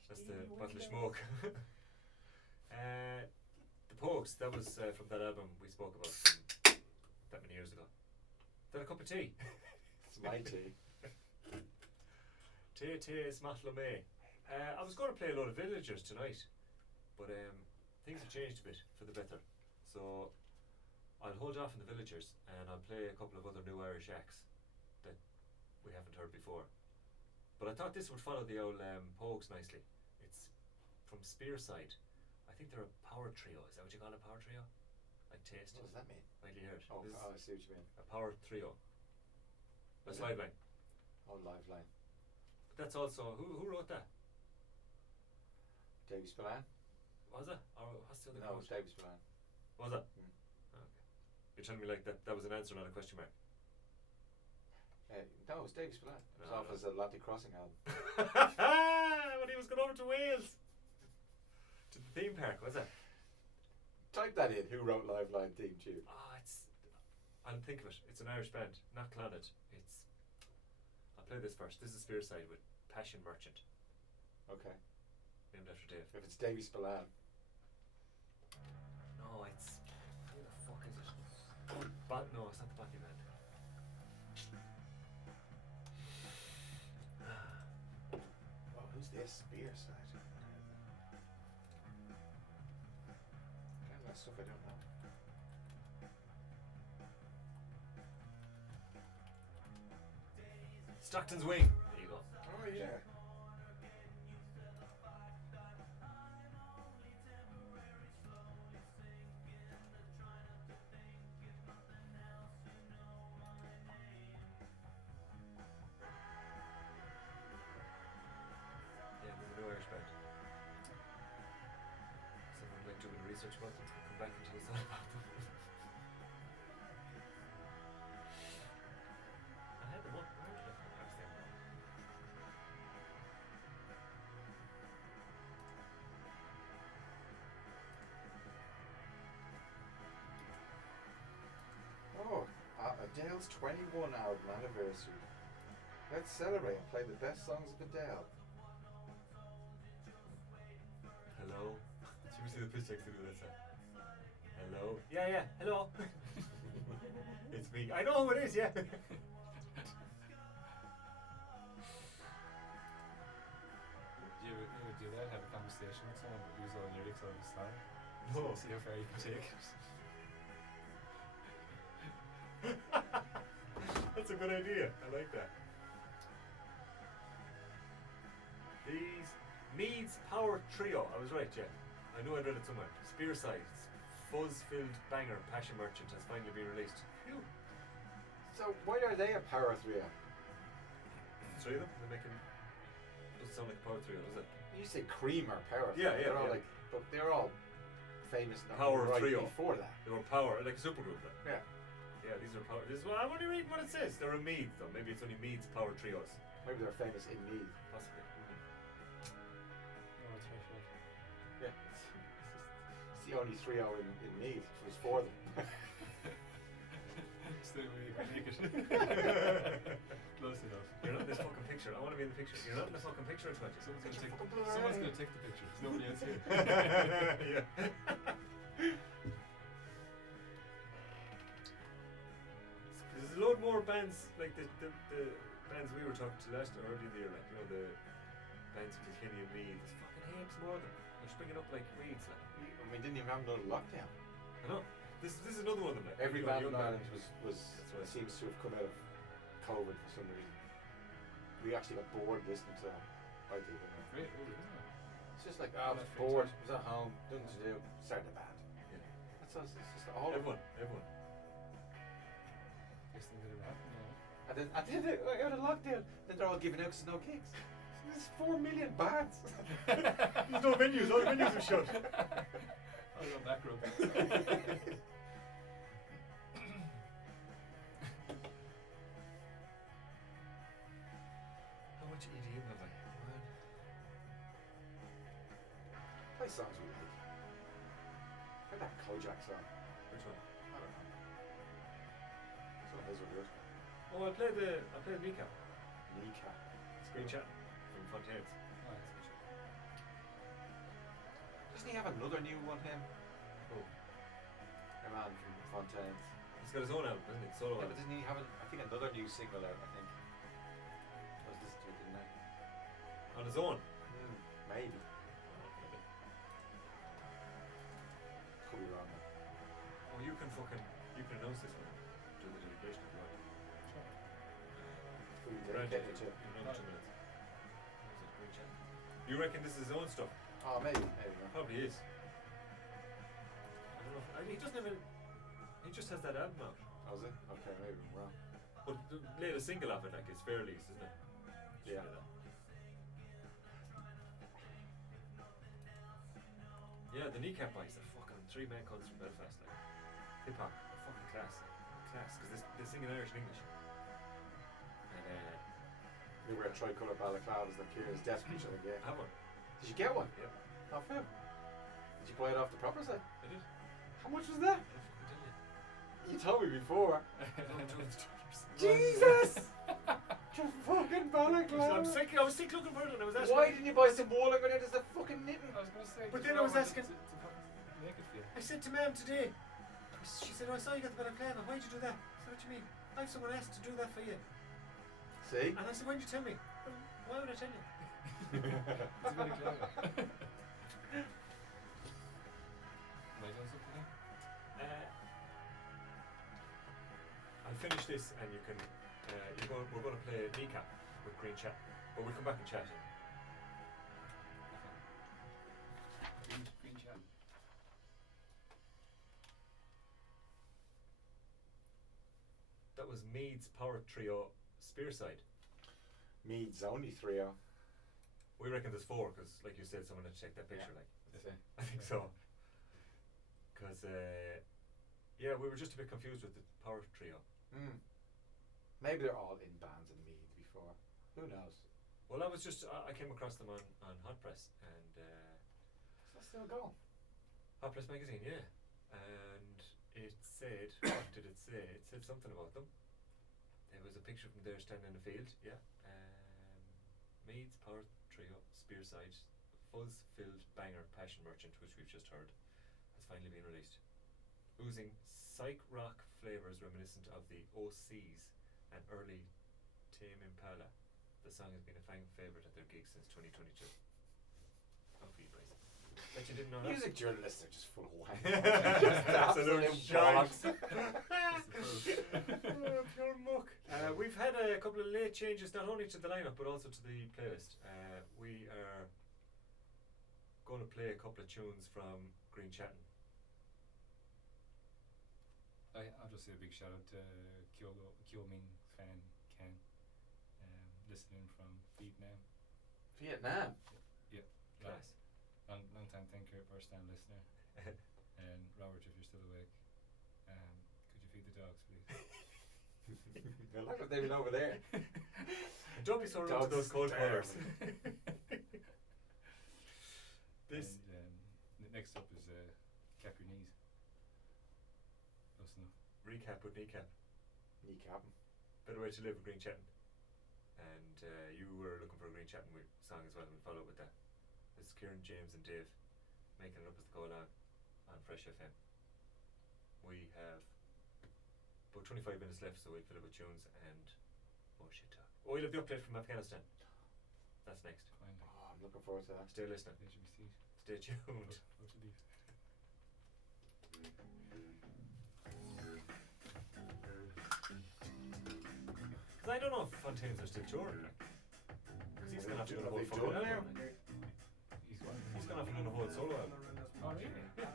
That's the bottle of smoke. The Pogues, that was from that album we spoke about that many years ago. Is that a cup of tea? It's my tea. Tea is Matlame. I was going to play a lot of Villagers tonight, but things have changed a bit for the better. So I'll hold off on the Villagers and I'll play a couple of other new Irish acts that we haven't heard before. But I thought this would follow the old Pogues nicely. It's from Spearside. I think they're a power trio. Is that what you call a power trio? Like Taste? What does that mean? Might you hear it? Oh, This is I see what you mean. a power trio. That's Is it? Liveline. Oh, Liveline. But that's also who wrote that? Davy Spillane? Was it? Or what's the other No, it quote? was Davy Spillane. Was it? Mm. Oh, okay. You're telling me like that was an answer, not a question mark. No, it was Davy Spillane. It was No, off no. as a Latte Crossing album. When he was going over to Wales. To the theme park, was it? Type that in. Who wrote Liveline theme tune? I'll think of it. It's an Irish band, not Clonard. I'll play this first. This is Spearside with Passion Merchant, Okay. named after Dave. If it's Davy Spillane. No, it's who the fuck is it? No, it's not the Botany Band. Oh, who's this? Spearside. That's stuff I don't know. Stockton's Wing. There you go. Oh, yeah. Yeah, they're a new Irish band. Someone like doing research about them. come back and tell us all about them. I had them up. Where did I put them? Oh, Adele's 21 album anniversary. Let's celebrate and play the best songs of Adele. Hello. Should we see the pitch check to do that song? Hello. Yeah. Hello. It's me. I know who it is. Yeah. Do you ever do that? Have a conversation with someone but use all lyrics out of the song? No. See how far you can take it. That's a good idea. I like that. These Mead's Power Trio. I was right, yeah. I knew I'd read it somewhere. Spearside's fuzz-filled banger Passion Merchant has finally been released. Phew. So why are they a power trio? Three of them? They're making. Doesn't sound like a power trio, does it? You say Cream or Power Yeah, Trio. They're all yeah. like, but they're all famous now. Power right Trio. before that. They were power, like a supergroup. Like. Yeah. Yeah, these are power. I'm only reading what it says. They're a Mead, though. Maybe it's only Mead's Power Trios. Maybe they're famous in Meath. Possibly. Oh, it's right. Yeah. It's the only trio in Meath. It was four of them. Still we can make it. Close enough. You're not in this fucking picture. I want to be in the picture. You're not in the fucking picture, it's like Someone's gonna take the picture. There's nobody else here. Yeah. There's a load more bands like the bands we were talking to last earlier in the year, like you know the bands of Kilkenny and Meath. There's fucking heaps more of them. They're springing up like weeds. Like And we didn't even have another lockdown. I know. This is another one of them. Like, Every you know, band in young Ireland band. was That's right. seems to have come out of COVID for some reason. We actually got bored listening to them. I did. Great, oh, isn't it? It's just like, Oh, I was that's bored, fantastic. was at home, nothing to do, started a band. Yeah. That's us, it's just all of Everyone. Listening to the rap and all. And then out of lockdown, then they're all giving out 'cause no gigs. There's 4 million bands. There's no venues. All the venues are shut. I'll go back rope. How much EDM have I? Man. Play songs we like. Play that Kojak song. Which one? I don't know. It's one of his or yours. Oh, I played the Kneecap. Kneecap. Screen chat from Fontaine's. Oh, that's good. Doesn't he have another new one, him? Oh. A man from Fontaine's. He's got his own album, hasn't he? Solo Yeah, but album. doesn't he have, I think, another new single out, I think. I was listening to it, didn't I? On his own. Maybe. Could be wrong. Oh, you can announce this one. Do the dedication if you want. Could be Grant get it it to. in another 2 minutes. How's it, Green chat? You reckon this is his own stuff? Oh, maybe. No. Probably is. I don't know. He doesn't have a. He just has that album out. Oh, is it? Okay, maybe I'm wrong. But the latest single of it, like, is Fairlies, isn't it? Yeah. Yeah, the Kneecap Boys are fucking 3 men cunts from Belfast, like. Hip hop, fucking class. Because they sing in Irish and English. And, They wear tricolour balaclavas that Kieran's desperate trying to get. I have one. Did you get one? Yep. Off him? Did you buy it off the proper side? I did. How much was that? I don't fucking tell you. You told me before. $200. Jesus! Your fucking balaclava. I was sick looking for it and I was asking. Why didn't you buy some wool? I'm going to just a fucking knitting. I was gonna say. But did then you I was know asking- to fucking make it for you. I said to Ma'am today, she said, oh, I saw you got the balaclava, why'd you do that? I said, what do you mean? I have someone else to do that for you. See? And I said, why'd you tell me? Well, why would I tell you? It's very clever. Am I doing something now? I'll finish this and you can, we're going to play Kneecap with Green Chat. But we'll come back and chat. Green chat. That was Mead's Power Trio Spearside. Mead's only trio. We reckon there's 4 because, like you said, someone had to check that picture. Yeah. Like, I think so. Because yeah, we were just a bit confused with the power trio. Maybe they're all in bands in Meath before. Who knows? Well, I was just I came across them on Hot Press and Is that still going? Hot Press magazine, yeah, and it said what did it say? It said something about them. There was a picture of them there standing in the field, yeah. Meath's power trio, Spearside, fuzz-filled banger, Passion Merchant, which we've just heard, has finally been released. Oozing psych rock flavours reminiscent of the OCs and early Tame Impala, the song has been a fan favourite at their gigs since 2022. How for you guys? Bet you didn't know that? Music journalists are just full of wank. Absolute bollocks. Pure muck. We've had a couple of late changes, not only to the lineup but also to the playlist. We are going to play a couple of tunes from Green Chatton. I'll just say a big shout out to Kyo-Ming fan Ken, listening from Vietnam. Vietnam. Yeah, Class. long time thinker, first time listener. And Robert, if you're still awake, could you feed the dogs, please? I like what they've been over there. And don't be so rude to those cold callers. This. And next up is Cap Your Knees. Close enough. Recap with kneecap. Kneecap. Better way to live with Green Chatton. And you were looking for a Green Chatton song as well, and we'll follow up with that. This is Kieran, James and Dave making it up as they go along on Fresh FM. We have about 25 minutes left, so we'll fill it with tunes and more shit talk. Oh, we'll have the update from Afghanistan. That's next. Finally. Oh, I'm looking forward to that. Stay listening. They should be seated. Stay tuned. Go to these. Because I don't know if Fontaine's are still touring. Because he's going to have to do a whole fucking album. He's what? He's going to have to do a whole solo album. Oh, really? Yeah.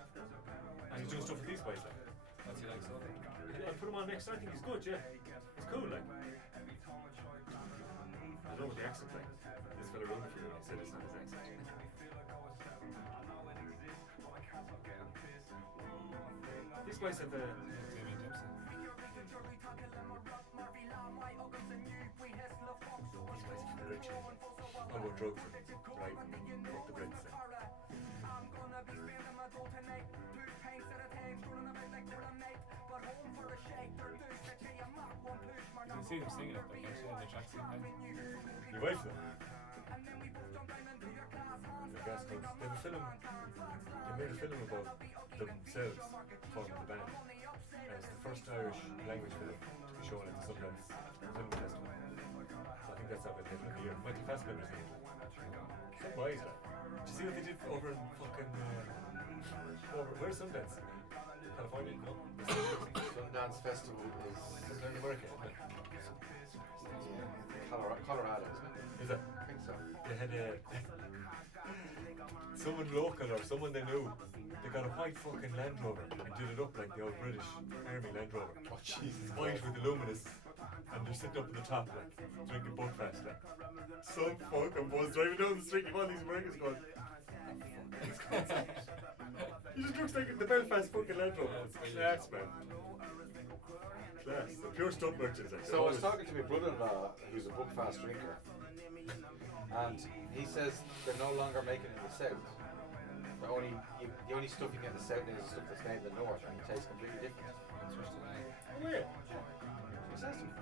And he's doing stuff with these guys. Like. What's he like, so? I'll put him on next. I think he's good, yeah. He's cool, like. I don't know what the accent like. This fella wrote it for me when I said it's not his accent. These guys have the. Jamie Dempsey. These guys have the rich. All about drugs and right and fuck the Brits. You can see them singing it, like, actually, on the track scene. You wait for them. The gas clubs. They have a film. They made a film about themselves forming the band. And it's the first Irish language film to be shown at the Sundance Film Festival. So I think that's out within a year. Michael Fassbender's in it. Some boys, like. Did you see what they did over in fucking where's Sundance? California? No? Sundance Festival is Somewhere in America. Colorado, isn't it? Is it? I think so. They had someone local or someone they knew. They got a white fucking Land Rover and did it up like the old British Army Land Rover. Oh Jesus! White with the luminous, and they're sitting up at the top like drinking Buckfast like. Some fucking boys driving down the street. All these Americans going. He just looks like the Belfast fucking Land Rover. Class, man. Class. The pure stump merchants. Like, So I was talking to my brother-in-law, who's a Buckfast drinker, and he says they're no longer making it in the south. The only stuff you get in the south is stuff that's made in the north, and it tastes completely different. Oh, yeah. He says to me.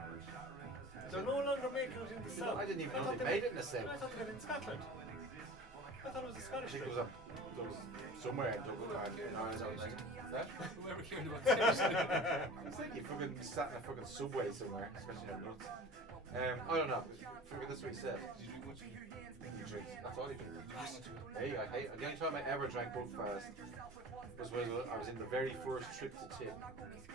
They're no longer making it in the south. I didn't even know thought they made it in the south. I thought they made it in Scotland. I thought it was a Scottish I think drink. there was somewhere in Dublin or in Ireland. I was like, that? Whoever cared about the It's like you fucking sat in a fucking subway somewhere, especially on nuts. I don't know. Fucking that's what he said. Did you drink much of it? He drinks. That's all he drinks. Did you drink much of it? Hey, I hate. The only time I ever drank Buckfast was when I was in the very first trip to Tim,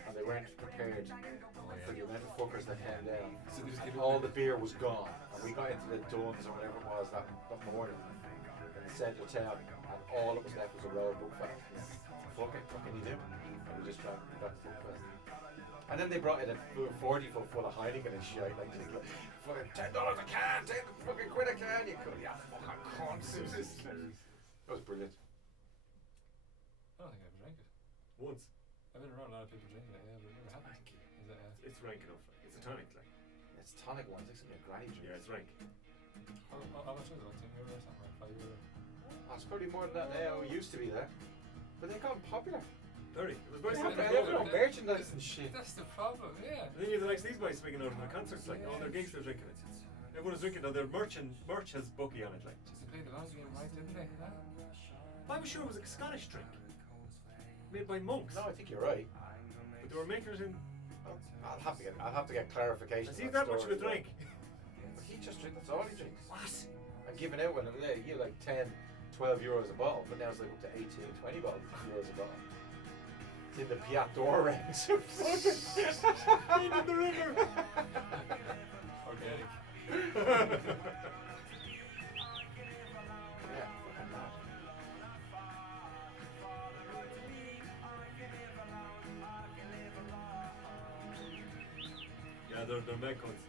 and they weren't prepared for the amount of fuckers that came down. So they just give it All away. the beer was gone, and we got into the Duns or whatever it was that morning in the centre of town, and all that was left was a row of Buckfast. Fuck it, what can you do? And we just drank that Buckfast. And then they brought in a 40-foot full of Heineken and shit, like just like, fucking $10 a can, take the fucking quid a can, you could, yeah, fucking cunts. That was brilliant. I don't think I ever drank it. Once. I've been around a lot of people drinking it, yeah, but it never happened. Ranky. Is it, It's rank enough. Like. It's a tonic, like. It's tonic ones, like something your granny drinks. Yeah, it's rank. how much is it? Like €10 or something, like €5? Oh, it's probably more than that now. It used to be there. But they got popular. Very. It was They very have simple. their own merchandise and shit. That's the problem, yeah. And then you have the likes of these boys swinging out in the concerts, like all their gigs they're drinking it. Everyone is drinking it. Now their merch has Bucky on it, like. Just to play the long game right, didn't they? Huh? I was sure it was a Scottish drink. Made by monks. No, I think you're right. But they were making it in. I'll have to get clarification. Is on he that much of a story. drink? He just drinks. That's all he drinks. What? And giving out when you like 10, 12 euros a bottle, but now it's like up to 18, 20 euros a bottle. It's in the Piat d'Or range. In the river. Organic. Yeah, fucking mad. Yeah, they're mad cunts.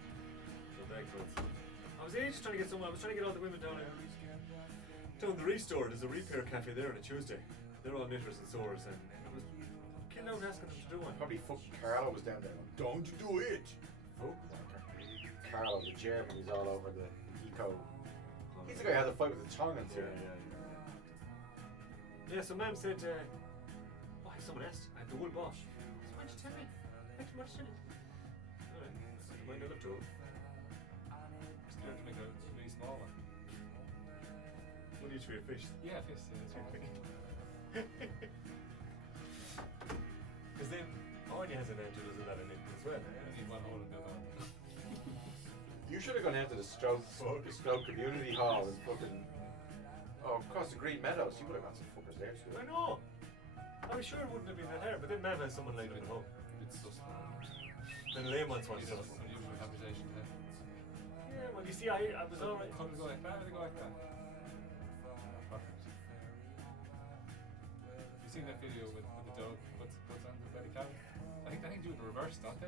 They're mad cunts. I was ages trying to get someone. I was trying to get all the women down the Restore. There's a repair cafe there on a Tuesday. They're all knitters and sewers, and I was killing out asking them to do one. Probably fucking Carlo was down there. Don't do it. Oh. Carlo, the German, who's all over the eco. He's the guy who had the fight with the Tongans here. Yeah, so Ma'am said, oh, someone asked, I have the wool boss. So why don't you tell me? Why don't you tell me? Alright, mind I love to. Just learn to make a really small one. What each for your fish? Yeah, fish, yeah, that's right. Because then Anya has an aunt who does that in it as well. I need one hole in the other one. You should have gone down to the Stroke Community Hall and fucking across the Green Meadows. You would have got some fuckers there too. I know. I was sure it wouldn't have been that hard, but then Ma'am has someone lined up at home. It's so small. Then Liam wants one. It's So. an unusual habitation to have. Yeah, well, you see, I was alright. Couldn't go like that, or they go like that? Perfect. You seen that video with the dog puts on the belly cab? I think do it in reverse, don't they?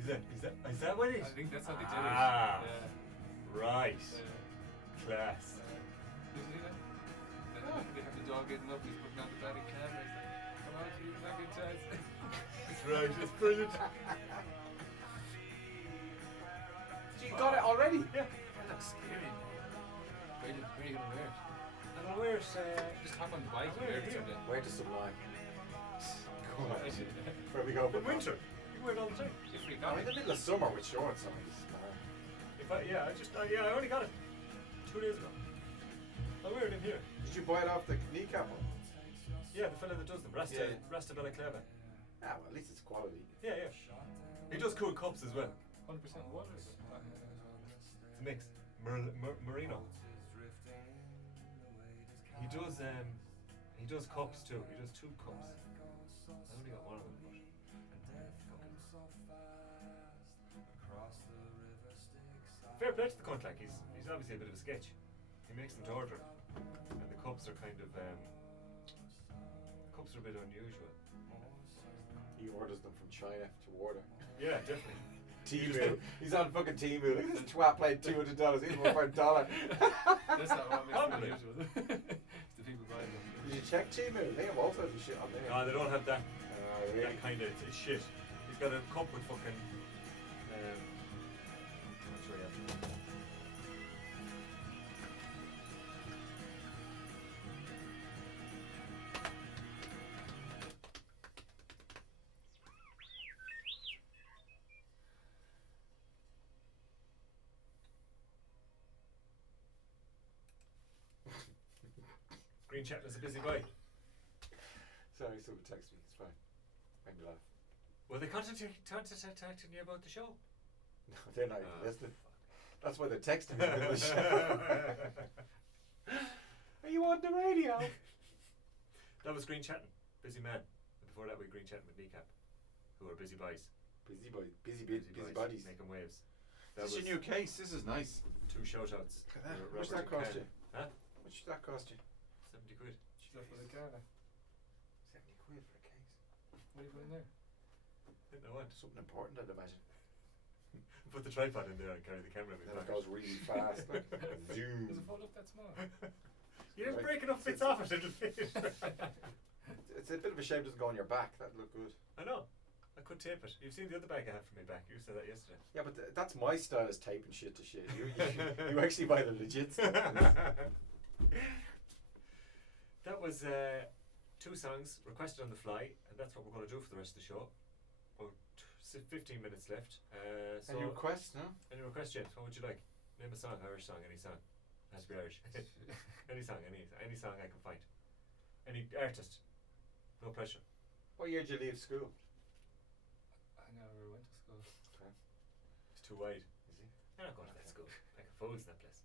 Is that what it is? I think that's how they did it. Ah. Yeah. Right. Yeah. Class. Did you see that? And they have the dog getting up, he's putting on the belly cam, and he's like, come on, you back in chance. That's right, it's brilliant. You got it already? Yeah. That looks scary. Where are you gonna wear it? And I'll wear it, Just hop on the bike and I'll wear wear it it here. someday. Where to Sublime? Come on. If Where we go? in winter. You wear it all the time. we No, got in the it. middle of summer with shorts on. I only got it 2 days ago. I'll wear it in here. Did you buy it off the kneecap one? Yeah, the fella that does them, Yeah. Rasta Balaclava. Ah, well, at least it's quality. Yeah. He does cool cups as well. 100% water, is it? It's a mix. Merino. He does cups too. He does 2 cups. I only got one of them, but fair play to the cunt, like he's obviously a bit of a sketch. He makes them to order, and the cups are kind of cups are a bit unusual. He orders them from China to order. Yeah, definitely. Temu. He's on fucking Temu. Look at this twat paid $200. He's one for $1. That's not what makes it Probably. unusual. It's the people buying them. Did you check Temu? They have all sorts of shit on there. No, they don't have that. Really? That kind of it's shit. He's got a cup with fucking. I'm sure he has. Green Chapman's a busy boy. Sorry, someone texted me. It's fine. Make me laugh. Well, they contacted you about the show. No, they're not even listening. That's why they're texting me about the show. Are you on the radio? That was Green Chatting, busy man. And before that, we Green Chatting with Kneecap, who are busy boys. Busy boy, busy boys, buddies. making waves. This is your new case. This is nice. 2 shout outs. Look at that. How much that cost you? Huh? How much did that cost you? 70 quid. She's up with a car now. 70 quid for a case. What are you putting there? Didn't know what. Something important, I'd imagine. Put the tripod in there and carry the camera in Then it back. goes really fast. Like, zoom. Does it fold up that small? You didn't Right. break enough bits off it, it'll fit. It's a bit of a shame it doesn't go on your back. That'd look good. I know. I could tape it. You've seen the other bag I have for my back. You said that yesterday. Yeah, but that's my style, is taping shit to shit. You actually buy the legit stuff. That was 2 songs requested on the fly, and that's what we're going to do for the rest of the show. About 15 minutes left. So Any requests? No. Any requests, James? What would you like? Name a song, Irish song, any song. It has to be Irish. Any song, any song I can find. Any artist. No pressure. What year did you leave school? I never went to school. Okay. It's too wide. Is he? You're not going to that school. Pack of fools in that place.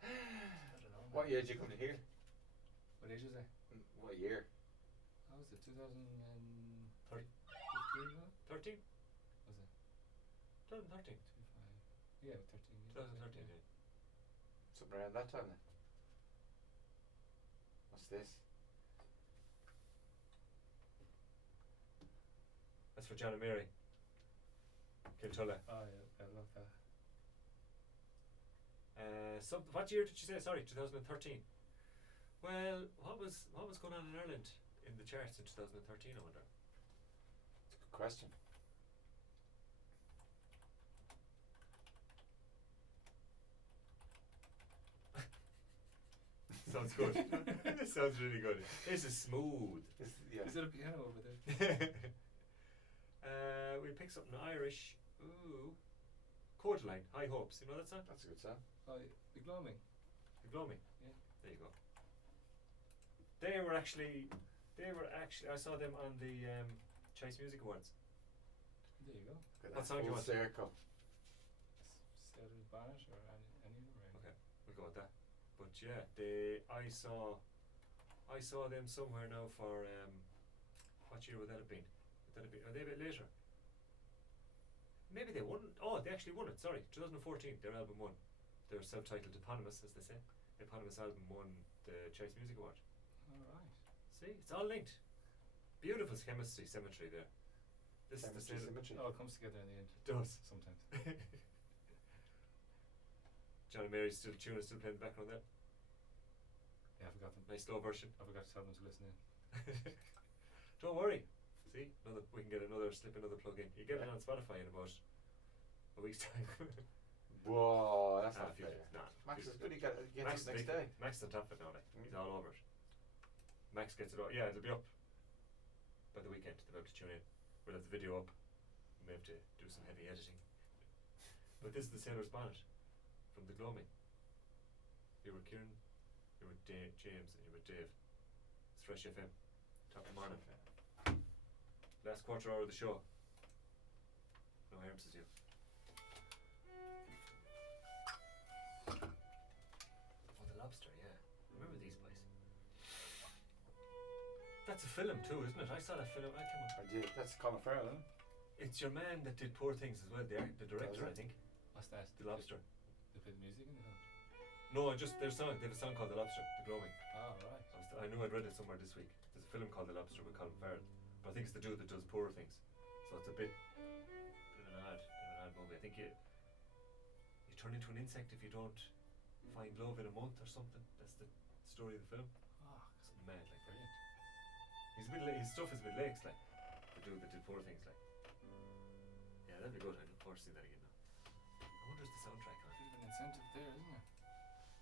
I don't know. What year did you come to here? What age is I? What year? How was it? 2013? 13? Was it? 2013. 25. Yeah, 13. 2013, yeah. Something around that time then. What's this? That's for John and Mary. Kiltulla. Oh yeah, I love that. What year did you say? Sorry, 2013. Well, what was going on in Ireland in the charts in 2013? I wonder. It's a good question. Sounds good. This sounds really good. This is smooth. Yeah. Is it a piano over there? We pick something Irish. Ooh. Cordeline, High Hopes. You know that song? That's a good song. Oh, the gloaming. The Gloaming. Yeah. There you go. They were actually. I saw them on the Choice Music Awards. There you go. Look at What that song do you full want? circle. Sarah's Bonnet or any of them. Okay, we'll go with that. But yeah, I saw them somewhere now for what year would that have been? Are they a bit later? Maybe they won. Oh, they actually won it. Sorry, 2014. Their album won. Their self-titled eponymous, as they say, eponymous album won the Choice Music Award. All right. See, it's all linked. Beautiful symmetry there. This is the same. Symmetry. Oh, it comes together in the end. It does. Sometimes. John and Mary's still playing in the background there. Yeah, I forgot them. Nice slow version. I forgot to tell them to listen in. Don't worry. See, we can slip another plug in. You get it on Spotify in about a week's time. Whoa, that's Ah, not future. fair. Nah, Max future. is good. He gets Max it next day. Max is on top of it now. Like he's all over it. Max gets it all. Yeah, it'll be up by the weekend. They'll have to tune in. We'll have the video up. We may have to do some heavy editing. But this is the Sailor's Bonnet from the Gloaming. You were Kieran, you were James, and you were Dave. It's Fresh FM. Top of the morning. Last quarter hour of the show. No harms as you. Oh, the Lobster, yeah. Remember these boys? That's a film too, isn't it? I saw that film. I came up. I did. That's Colin Farrell, isn't it? It's your man that did Poor Things as well. The director, I think. What's that? The Lobster. They played music in the film. No, their song. They have a song called The Lobster, The Gloaming. Oh, right. I knew I'd read it somewhere this week. There's a film called The Lobster with Colin Farrell, but I think it's the dude that does Poor Things. So it's a bit of an odd movie. I think you turn into an insect if you don't find love in a month or something. That's the story of the film. Oh, Something mad, like brilliant. he's a bit. His stuff is a bit lakes, like the dude that did Poor Things, like. Yeah, that'd be good. I'd look forward to seeing that again now. I wonder is the soundtrack on. Bit of an incentive there, isn't there?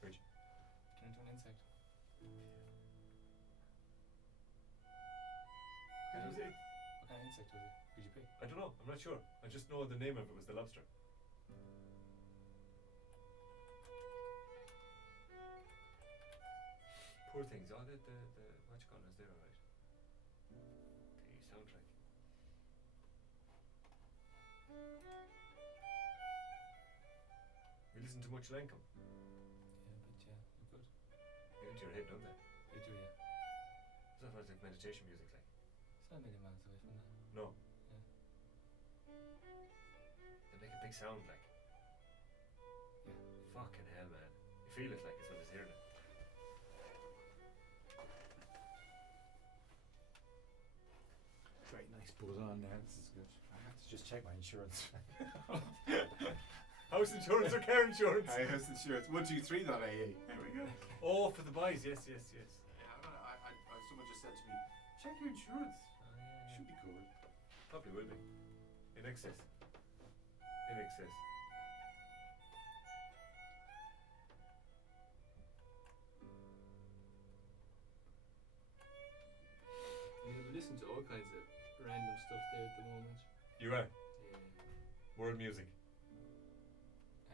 Which? Turn into an insect. It was it. What kind of insect was it? BGP? I don't know. I'm not sure. I just know the name of it was The Lobster. Poor Things. Oh, the what you call it is there, alright. The soundtrack. We listen to much Lancome. Yeah, but yeah, you're good. Get into your head, don't they? They do, yeah. Is that like meditation music, like? It's not a million miles away from that. No. Yeah. They make a big sound, like. Yeah. Fucking hell, man. You feel it like as well as hearing it. Very nice buzz on there. This is good. I have to just check my insurance. House insurance or car insurance? House insurance. 123.ie. There we go. Oh, for the boys, yes. Yeah, someone just said to Check your insurance. yeah. Should be covered. Probably will be. In excess. In excess. You'll be listening to all kinds of random stuff there at the moment. You are. Yeah. World music.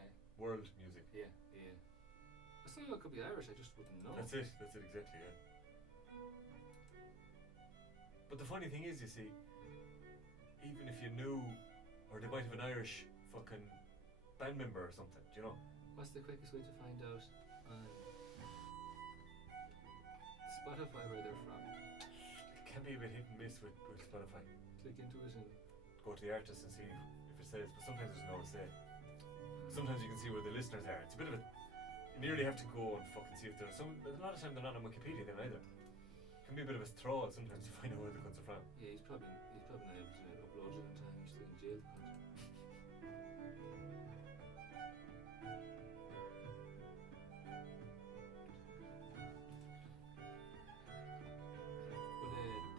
Eh? World music. Yeah, yeah. I still it could be Irish, I just wouldn't know. That's it exactly, yeah. But the funny thing is, you see, even if you knew, or they might have an Irish fucking band member or something, do you know? What's the quickest way to find out on Spotify where they're from? It can be a bit hit and miss with Spotify. Click into it and Go to the artist and see if it says, but sometimes there's no say. Sometimes you can see where the listeners are. It's a bit of a, you nearly have to go and fucking see if there's some, but a lot of time they're not on Wikipedia then either. It can be a bit of a thrall sometimes to find out where the cunts are from. yeah, he's probably not able to upload it in time. He's still in jail.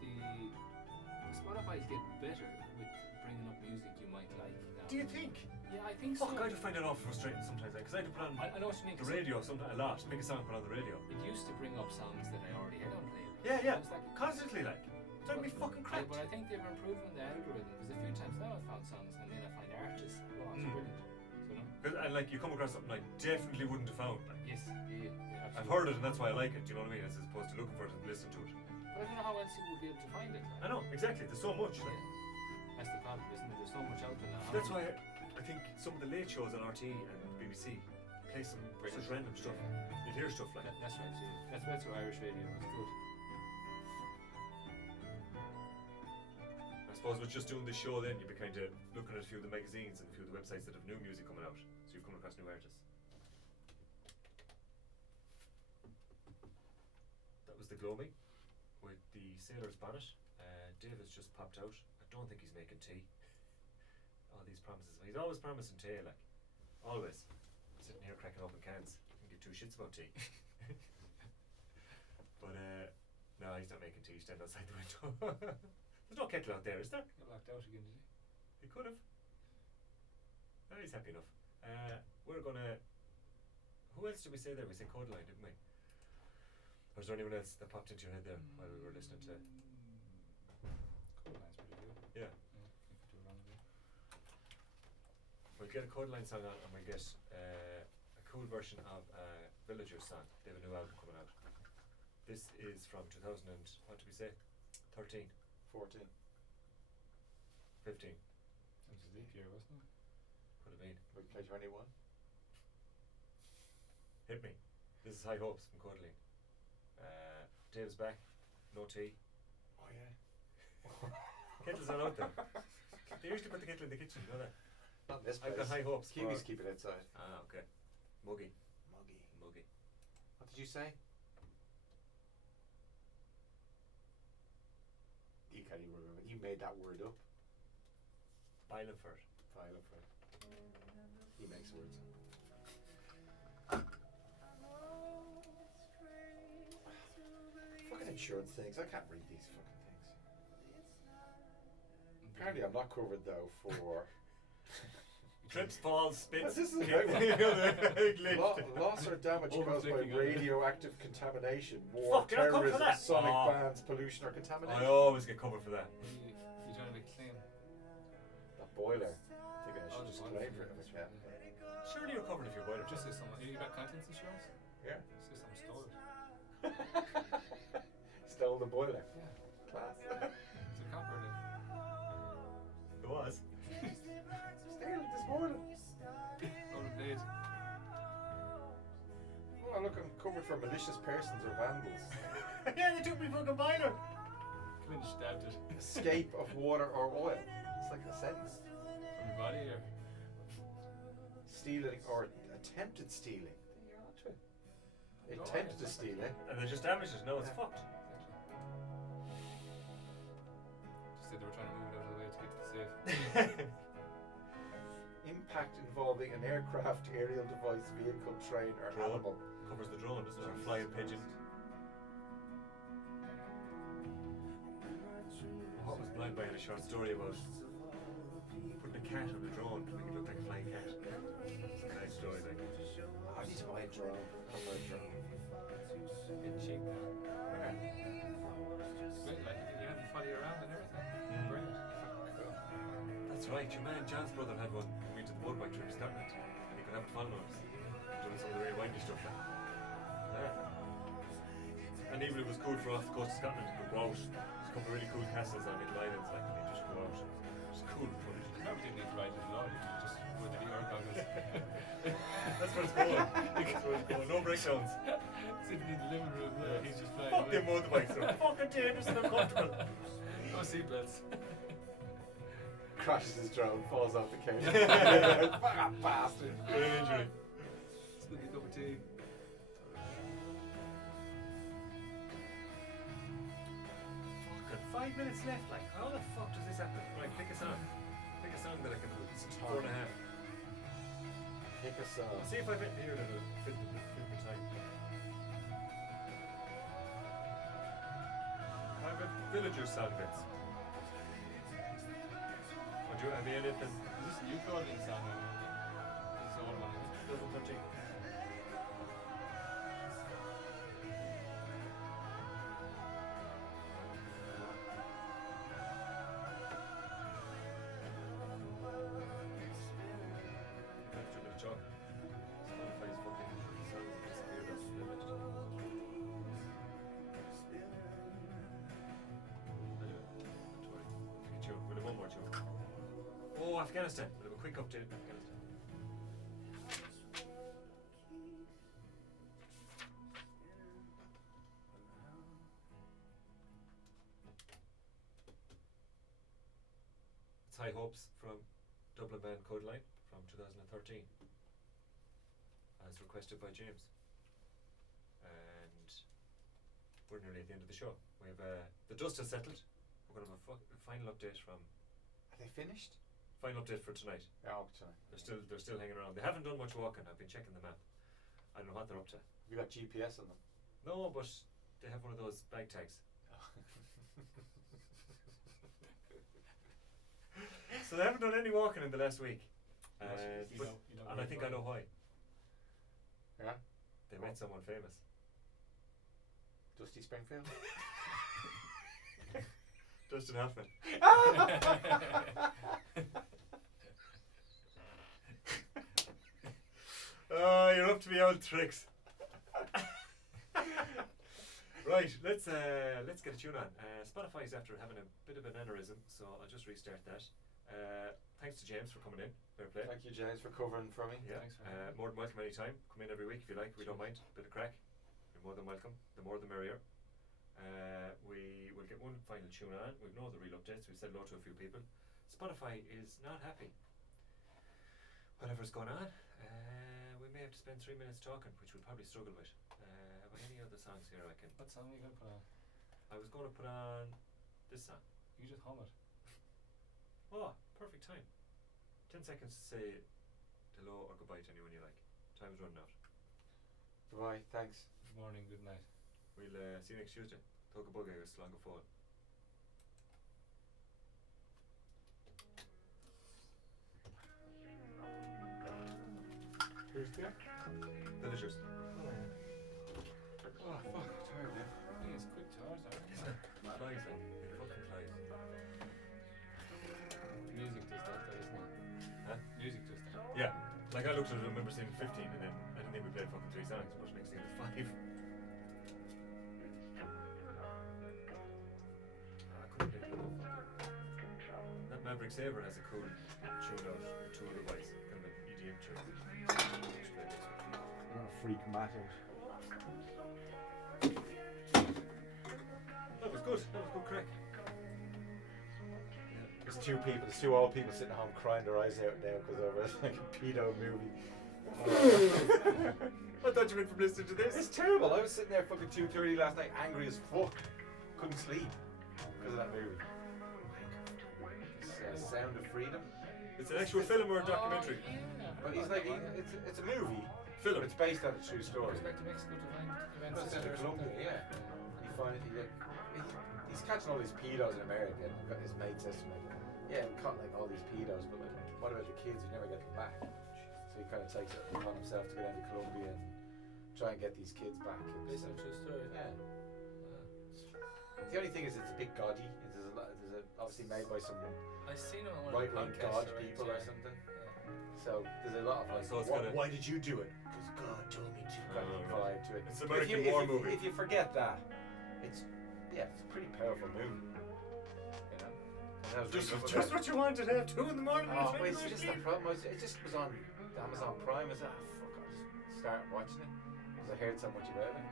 But the Spotify's get better with bringing up music you might like now. Do you think? Yeah, I think so. Fuck, I just find it all frustrating sometimes, because I had to put on I know what you mean. the 'cause radio sometimes a lot, make a song put on the radio. It used to bring up songs that I already had on playlist. Yeah, It was like constantly like. Drive me fucking crap. But I think they've improved on the algorithm because a few times now I've found songs and then I find artists. Well, it's brilliant. So, no? And like you come across something I definitely wouldn't have found. Like, Yes, yeah, absolutely. I've heard it and that's why I like it, do you know what I mean? As opposed to looking for it and listening to it. But I don't know how else you would be able to find it. Like. I know, exactly, there's so much. Yeah. Like, That's the problem, isn't it? There's so much out there now. that's why I think some of the late shows on RT and BBC play some such random stuff. Yeah. You'd hear stuff like That's right, yeah. That's where Irish radio is good. I suppose with just doing this show then you'd be kind of looking at a few of the magazines and a few of the websites that have new music coming out. So you've come across new artists. That was the Gloamy with the Sailor's Bonnet. David's just popped out. I don't think he's making tea. All these promises. He's always promising tea, like. Always. Sitting here cracking open cans. Can give two shits about tea. But no, he's not making tea. He's standing outside the window. There's no kettle out there, is there? Got locked out again, did he? He could have. No, he's happy enough. We're gonna. Who else did we say there? We said Codeline, didn't we? Or is there anyone else that popped into your head there while we were listening to? Codeline's pretty good. Yeah. If we do a wrong bit. We'll get a Codeline song on and we'll get a cool version of a Villagers song. They have a new album coming out. This is from 2000 and, what did we say? 13. 14. 15. That was a deep year, wasn't it? Could have been. We play 21. Hit me. This is High Hopes from Codeline. Dave's back. No tea. Oh yeah. Kettle's not out there. They usually put the kettle in the kitchen, you know that? Not in this I've place. got high hopes. Kiwis for- keep it outside. Ah, okay. Muggy. Muggy. Muggy. What did you say? You can't even remember. You made that word up. Bilenford. Violent. He makes words up. Fucking insurance things. I can't read these fucking things. Apparently, I'm not covered though for Trips, falls, spits. This is a kick- big lift. loss or damage caused by Overthinking it. radioactive contamination, war, Fuck, you're not covered for terrorism, that. sonic Oh. bans, pollution, or contamination. I always get covered for that. If you're trying to make a claim. That boiler. I think I should just claim for it if I can. Surely you're covered if you're boiler. Just say someone. You got contents insurance? Yeah. Say someone stole it. Stole the boiler. Yeah. Class. It's a copper leaf. It was. Stole it this morning. Rollerblade. Oh, look, I'm covered for malicious persons or vandals. Yeah, they took me fucking boiler. Come in and stabbed it. Escape of water or oil. It's like a sentence. From your body or? Stealing or attempted stealing. You're not to it. Attempted to steal it. And they just damaged it. No, it's fucked. Just said they were trying to move it out of the way to get to the safe. Impact involving an aircraft, aerial device, vehicle, train, or Drone. animal. Covers the drone, doesn't it? Or flying pigeon. Standby had a short story about putting a cat on a drone to make it look like a flying cat. It's a nice story, like. I need to buy a drone. I'll buy a drone. Bit cheap. Okay. Great, like you have to follow you around and everything. Brilliant. Cool. That's right, your man John's brother had one when we did the motorbike trip to Scotland, and he could have it following us, doing some of the really windy stuff. Like. Yeah. And even it was cool for off the coast of Scotland to go out. There's a couple of really cool castles on little islands, like, and you just go out. It's cool footage. You probably didn't need to ride it at all. You could just go to the air goggles. That's where it's going. That's where it's going. No breakdowns. Sitting in the living room, yeah, he's just flying Fuck away. them motorbikes, they're fucking dangerous and uncomfortable. No seatbelts. Crashes his drone, falls off the couch. Fucking bastard. Brain injury. Spilling a cup of tea. Fucking 5 minutes left, like, how the fuck does this happen? Right, pick a song. Pick a song that I can do. It's 4.5. Pick a song. See if I fit here that'll fit the time. I have a villager song, Vince. Or do you have anything? Is this a new clothing song? Or is this all one? 2013. Oh, Afghanistan. We'll have a quick update on Afghanistan. It's High Hopes from Dublin band Codeline from 2013, as requested by James. And we're nearly at the end of the show. We have the dust has settled. We're going to have a final update from. Are they finished? Final update for tonight. Oh, tonight. They're still hanging around. They haven't done much walking. I've been checking the map. I don't know what they're up to. You got GPS on them? No, but they have one of those bag tags. So they haven't done any walking in the last week. You know And I think I know why. Yeah? They met someone famous. Dusty Springfield? Justin Hoffman. Oh, you're up to me old tricks. Right, let's get a tune on. Spotify's after having a bit of an aneurysm, so I'll just restart that. Thanks to James for coming in. Fair play. Thank you, James, for covering for me. Yeah, Thanks for having me. more than welcome anytime. Come in every week if you like. We don't mind. Bit of crack. You're more than welcome. The more the merrier. We will get one final tune on. We've no other real updates. We've said hello to a few people. Spotify is not happy. Whatever's going on, we may have to spend 3 minutes talking, which we'll probably struggle with. Have I any other songs here I can? What song are you going to put on? I was going to put on this song. You just hum it. Oh, perfect time. 10 seconds to say hello or goodbye to anyone you like. Time's running out. Bye, thanks. Good morning, good night. We'll see you next Tuesday. Tóca bug agus slán go fáil. Who's there? Villagers. Oh, fuck, I'm tired now. I think it's quick charge, aren't it? Flies, like. It fucking flies. Music does that, though, isn't it? Huh? Music does that. Yeah. Like I looked at it, I remember seeing 15 and then I didn't think we played fucking 3 songs, but next thing it was 5. That Maverick Saber has a cool tune out, two other boys, kind of an EDM tune. I'm gonna freak Matt out. That was good crack. There's two old people sitting at home crying their eyes out now because of a like a pedo movie. I thought you meant from listening to this. It's terrible. I was sitting there fucking 2:30 last night, angry as fuck. Couldn't sleep because of that movie. It's Sound of Freedom. It's an actual film or a documentary. Oh, yeah. But he's like, it's a movie. Film. But it's based on a true story. Goes back to Mexico to find Goes sister to or something. Colombia, yeah. And you find it, he's catching all these pedos in America, and his mate says to him, like, yeah, we caught like all these pedos, but like, what about the kids? You never get them back. So he kind of takes it upon himself to go down to Colombia and try and get these kids back. Based on a true story. Yeah. Wow. The only thing is, it's a bit gaudy. There's obviously made by some I seen him on one of the right-wing podcasts. God already, people yeah. or something. Yeah. So there's a lot of like, So it's why did you do it? Because God told me to. Kind of Oh, vibe to it. It's But American War movie. If you forget that, it's a pretty powerful movie. You know. And that was Just what you wanted at 2 in the morning. Oh, wait, it's just the problem. It just was on Amazon Prime. I was like, fuck, I'll just start watching it because I heard so much about it.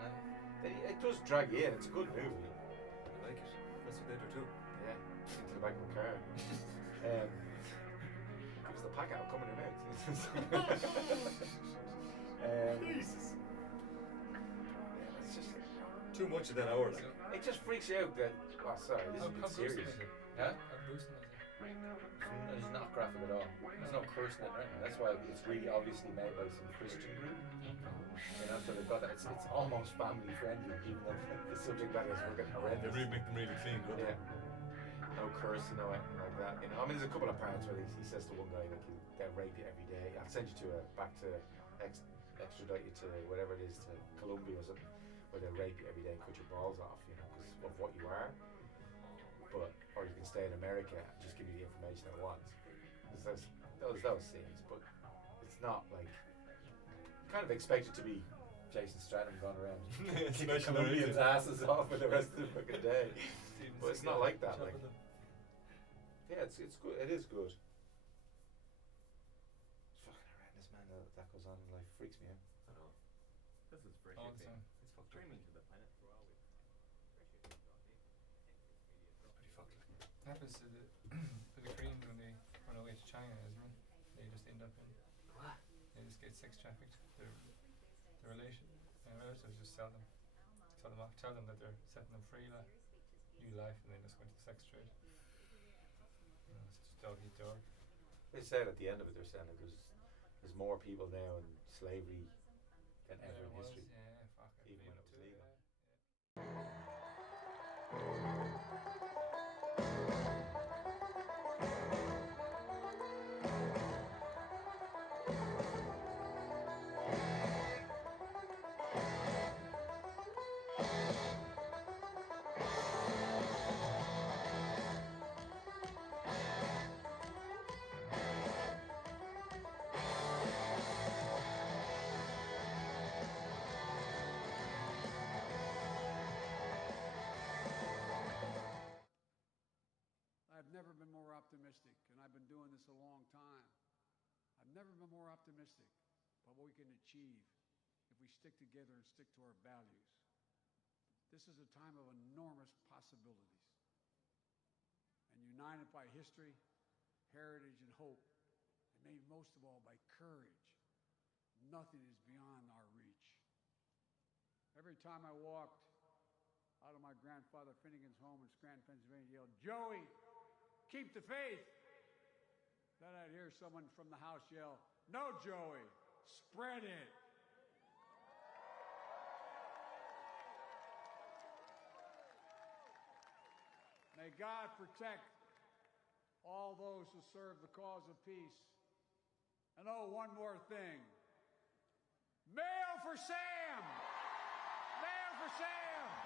And it does drag you in. It's a good movie. I like it. That's what they do too. Yeah, into the back of the car. It was the pack out coming in out. Jesus. Yeah, it's just, Too much of that hour. Like. it just freaks you out that. Oh, sorry, this is a bit serious. Is it? Huh? How gruesome is it? It's not graphic at all. There's no cursing it, right? That's why it's really obviously made by some Christian group. You know, so they've got that. It's almost family friendly, even though the subject matter is fucking They horrendous. make them really clean, don't Yeah. No cursing, no anything like that. You know, I mean, there's a couple of parts where he says to one guy, like, they'll rape you every day. I'll send you to back to extradite you to whatever it is, to Colombia or something, where they'll rape you every day and cut your balls off, you know, because of what you are. But, or you can stay in America and just give you the information I want. There's those scenes, but it's not like, you kind of expect it to be Jason Stratham going around kicking Colombians' asses off for the rest of the fucking day. But it's not like that. Like, yeah, it's good. It is good. It's fucking horrendous, man. That goes on in life. Freaks me out. I know. This is fresh. All the time. It's fucked up. To the planet. Pretty fucked. That happens to the Koreans when they run away to China, isn't it? They just end up in. What? They just get sex trafficked. Their relatives just sell them off, tell them that they're setting them free, like new life, and they just go into the sex trade. You know, it's just dog eat dog. They said at the end of it, they're saying that there's more people now in slavery than ever in history. Yeah, fuck it. Even when it was legal. I've never been more optimistic, and I've been doing this a long time. I've never been more optimistic about what we can achieve if we stick together and stick to our values. This is a time of enormous possibilities. And united by history, heritage, and hope, and made most of all by courage, nothing is beyond our reach. Every time I walked out of my grandfather Finnegan's home in Scranton, Pennsylvania, he yelled, "Joey, keep the faith." Then I'd hear someone from the house yell, "No, Joey, spread it." May God protect all those who serve the cause of peace. And oh, one more thing. Mail for Sam! Mail for Sam!